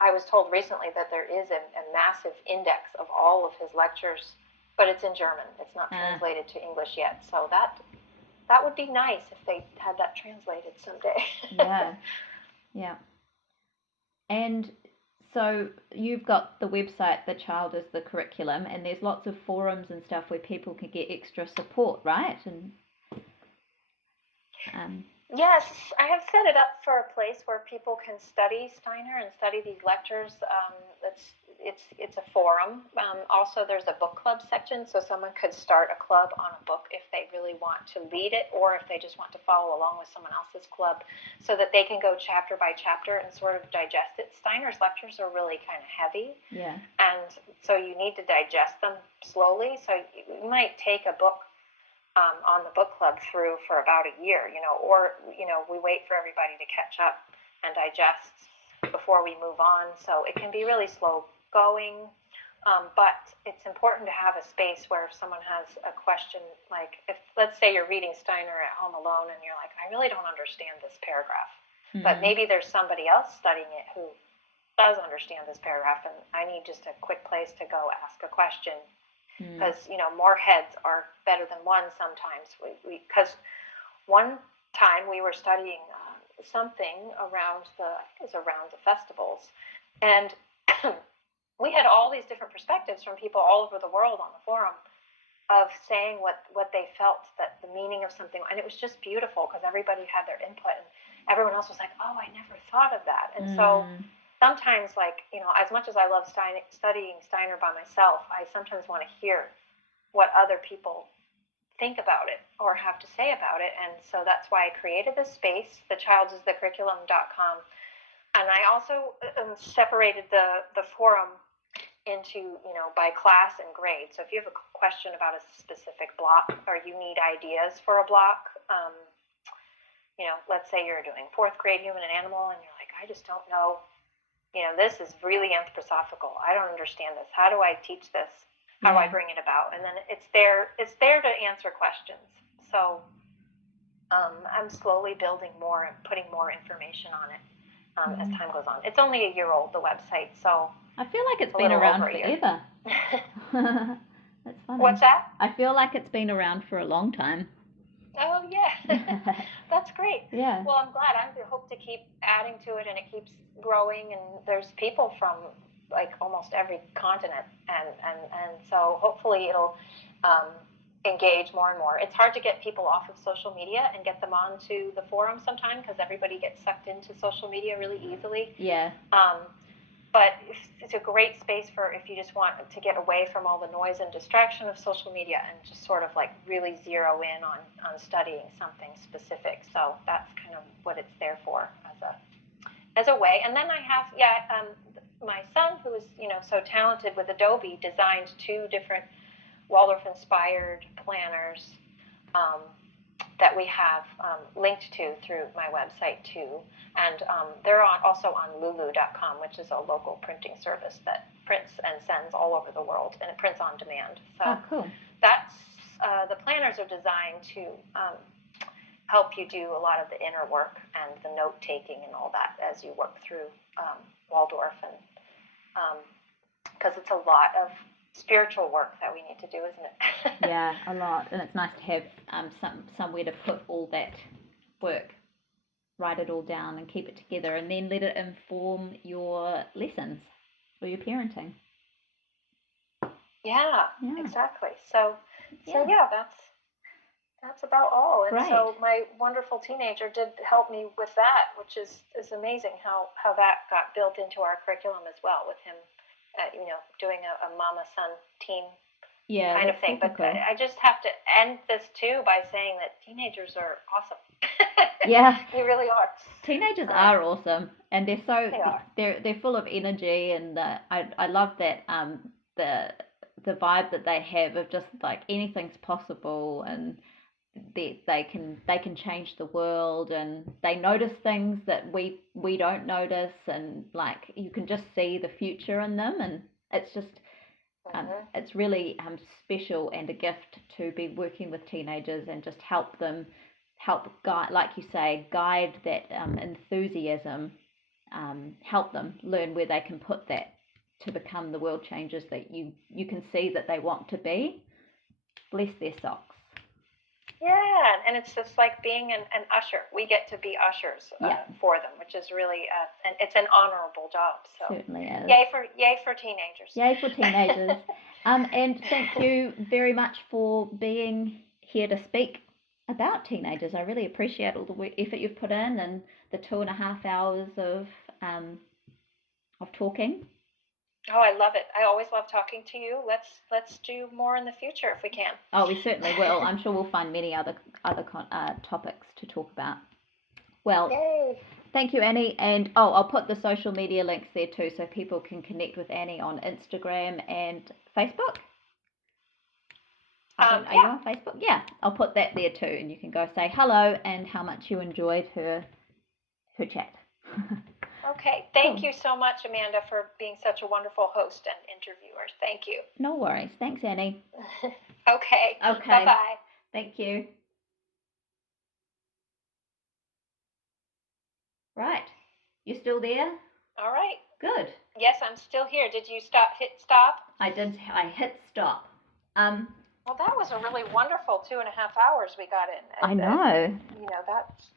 I was told recently that there is a massive index of all of his lectures, but it's in German. It's not translated to English yet. So that would be nice if they had that translated someday. Yeah. And so you've got the website, The Child is the Curriculum, and there's lots of forums and stuff where people can get extra support, right? And yes, I have set it up for a place where people can study Steiner and study these lectures. It's a forum. Also, there's a book club section, so someone could start a club on a book if they really want to lead it, or if they just want to follow along with someone else's club, so that they can go chapter by chapter and sort of digest it. Steiner's lectures are really kind of heavy, and so you need to digest them slowly. So you might take a book on the book club through for about a year, or we wait for everybody to catch up and digest before we move on. So it can be really slow going, but it's important to have a space where if someone has a question, like if, let's say you're reading Steiner at home alone and you're like, I really don't understand this paragraph, but maybe there's somebody else studying it who does understand this paragraph, and I need just a quick place to go ask a question, because more heads are better than one sometimes. Because one time we were studying something around the festivals, and we had all these different perspectives from people all over the world on the forum of saying what they felt, that the meaning of something, and it was just beautiful because everybody had their input, and everyone else was like, oh, I never thought of that. And so sometimes, as much as I love studying Steiner by myself, I sometimes want to hear what other people think about it or have to say about it. And so that's why I created this space, thechildisthecurriculum.com. And I also separated the forum into, by class and grade. So if you have a question about a specific block or you need ideas for a block, let's say you're doing fourth grade human and animal and you're like, I just don't know, this is really anthroposophical. I don't understand this. How do I teach this? How do I bring it about? And then it's there to answer questions. So I'm slowly building more and putting more information on it as time goes on. It's only a year old, the website, so I feel like it's been around forever. That's funny. What's that? I feel like it's been around for a long time. Oh, yeah. That's great. Yeah. Well, I'm glad. I hope to keep adding to it, and it keeps growing, and there's people from like almost every continent, and so hopefully it'll engage more and more. It's hard to get people off of social media and get them onto the forum sometimes because everybody gets sucked into social media really easily. Yeah. But it's a great space for if you just want to get away from all the noise and distraction of social media and just sort of like really zero in on studying something specific. So that's kind of what it's there for as a way. And then I have, my son, who is, so talented with Adobe, designed 2 different Waldorf-inspired planners that we have linked to through my website too. And they're also on lulu.com, which is a local printing service that prints and sends all over the world, and it prints on demand. So cool. That's the planners are designed to help you do a lot of the inner work and the note taking and all that as you work through Waldorf, and because it's a lot of spiritual work that we need to do, isn't it? Yeah, a lot. And it's nice to have somewhere to put all that work, write it all down and keep it together, and then let it inform your lessons or your parenting. Yeah. Exactly. So that's about all. And Great. So my wonderful teenager did help me with that, which is amazing how that got built into our curriculum as well, with him doing a mama-son team kind of thing. But cool. I just have to end this too by saying that teenagers are awesome. Yeah, they really are. Teenagers are awesome, and they're full of energy, and I love that the vibe that they have of just like anything's possible, and they can change the world, and they notice things that we don't notice, and like you can just see the future in them, and it's just it's really special and a gift to be working with teenagers and just help guide, like you say, guide that enthusiasm, help them learn where they can put that to become the world changers that you can see that they want to be. Bless their socks. Yeah, and it's just like being an usher. We get to be ushers for them, which is really and it's an honorable job. So certainly is. Yay for teenagers. Yay for teenagers. And thank you very much for being here to speak about teenagers. I really appreciate all the effort you've put in and the 2.5 hours of talking. Oh, I love it. I always love talking to you. Let's do more in the future if we can. Oh, we certainly will. I'm sure we'll find many other topics to talk about. Well, yay. Thank you, Annie. And I'll put the social media links there too, so people can connect with Annie on Instagram and Facebook. Are you on Facebook? Yeah, I'll put that there too, and you can go say hello and how much you enjoyed her chat. Okay. Thank you so much, Amanda, for being such a wonderful host and interviewer. Thank you. No worries. Thanks, Annie. Okay. Bye-bye. Thank you. Right. You still there? All right. Good. Yes, I'm still here. Did you hit stop? I did. I hit stop. Well, that was a really wonderful 2.5 hours we got in. I know. That's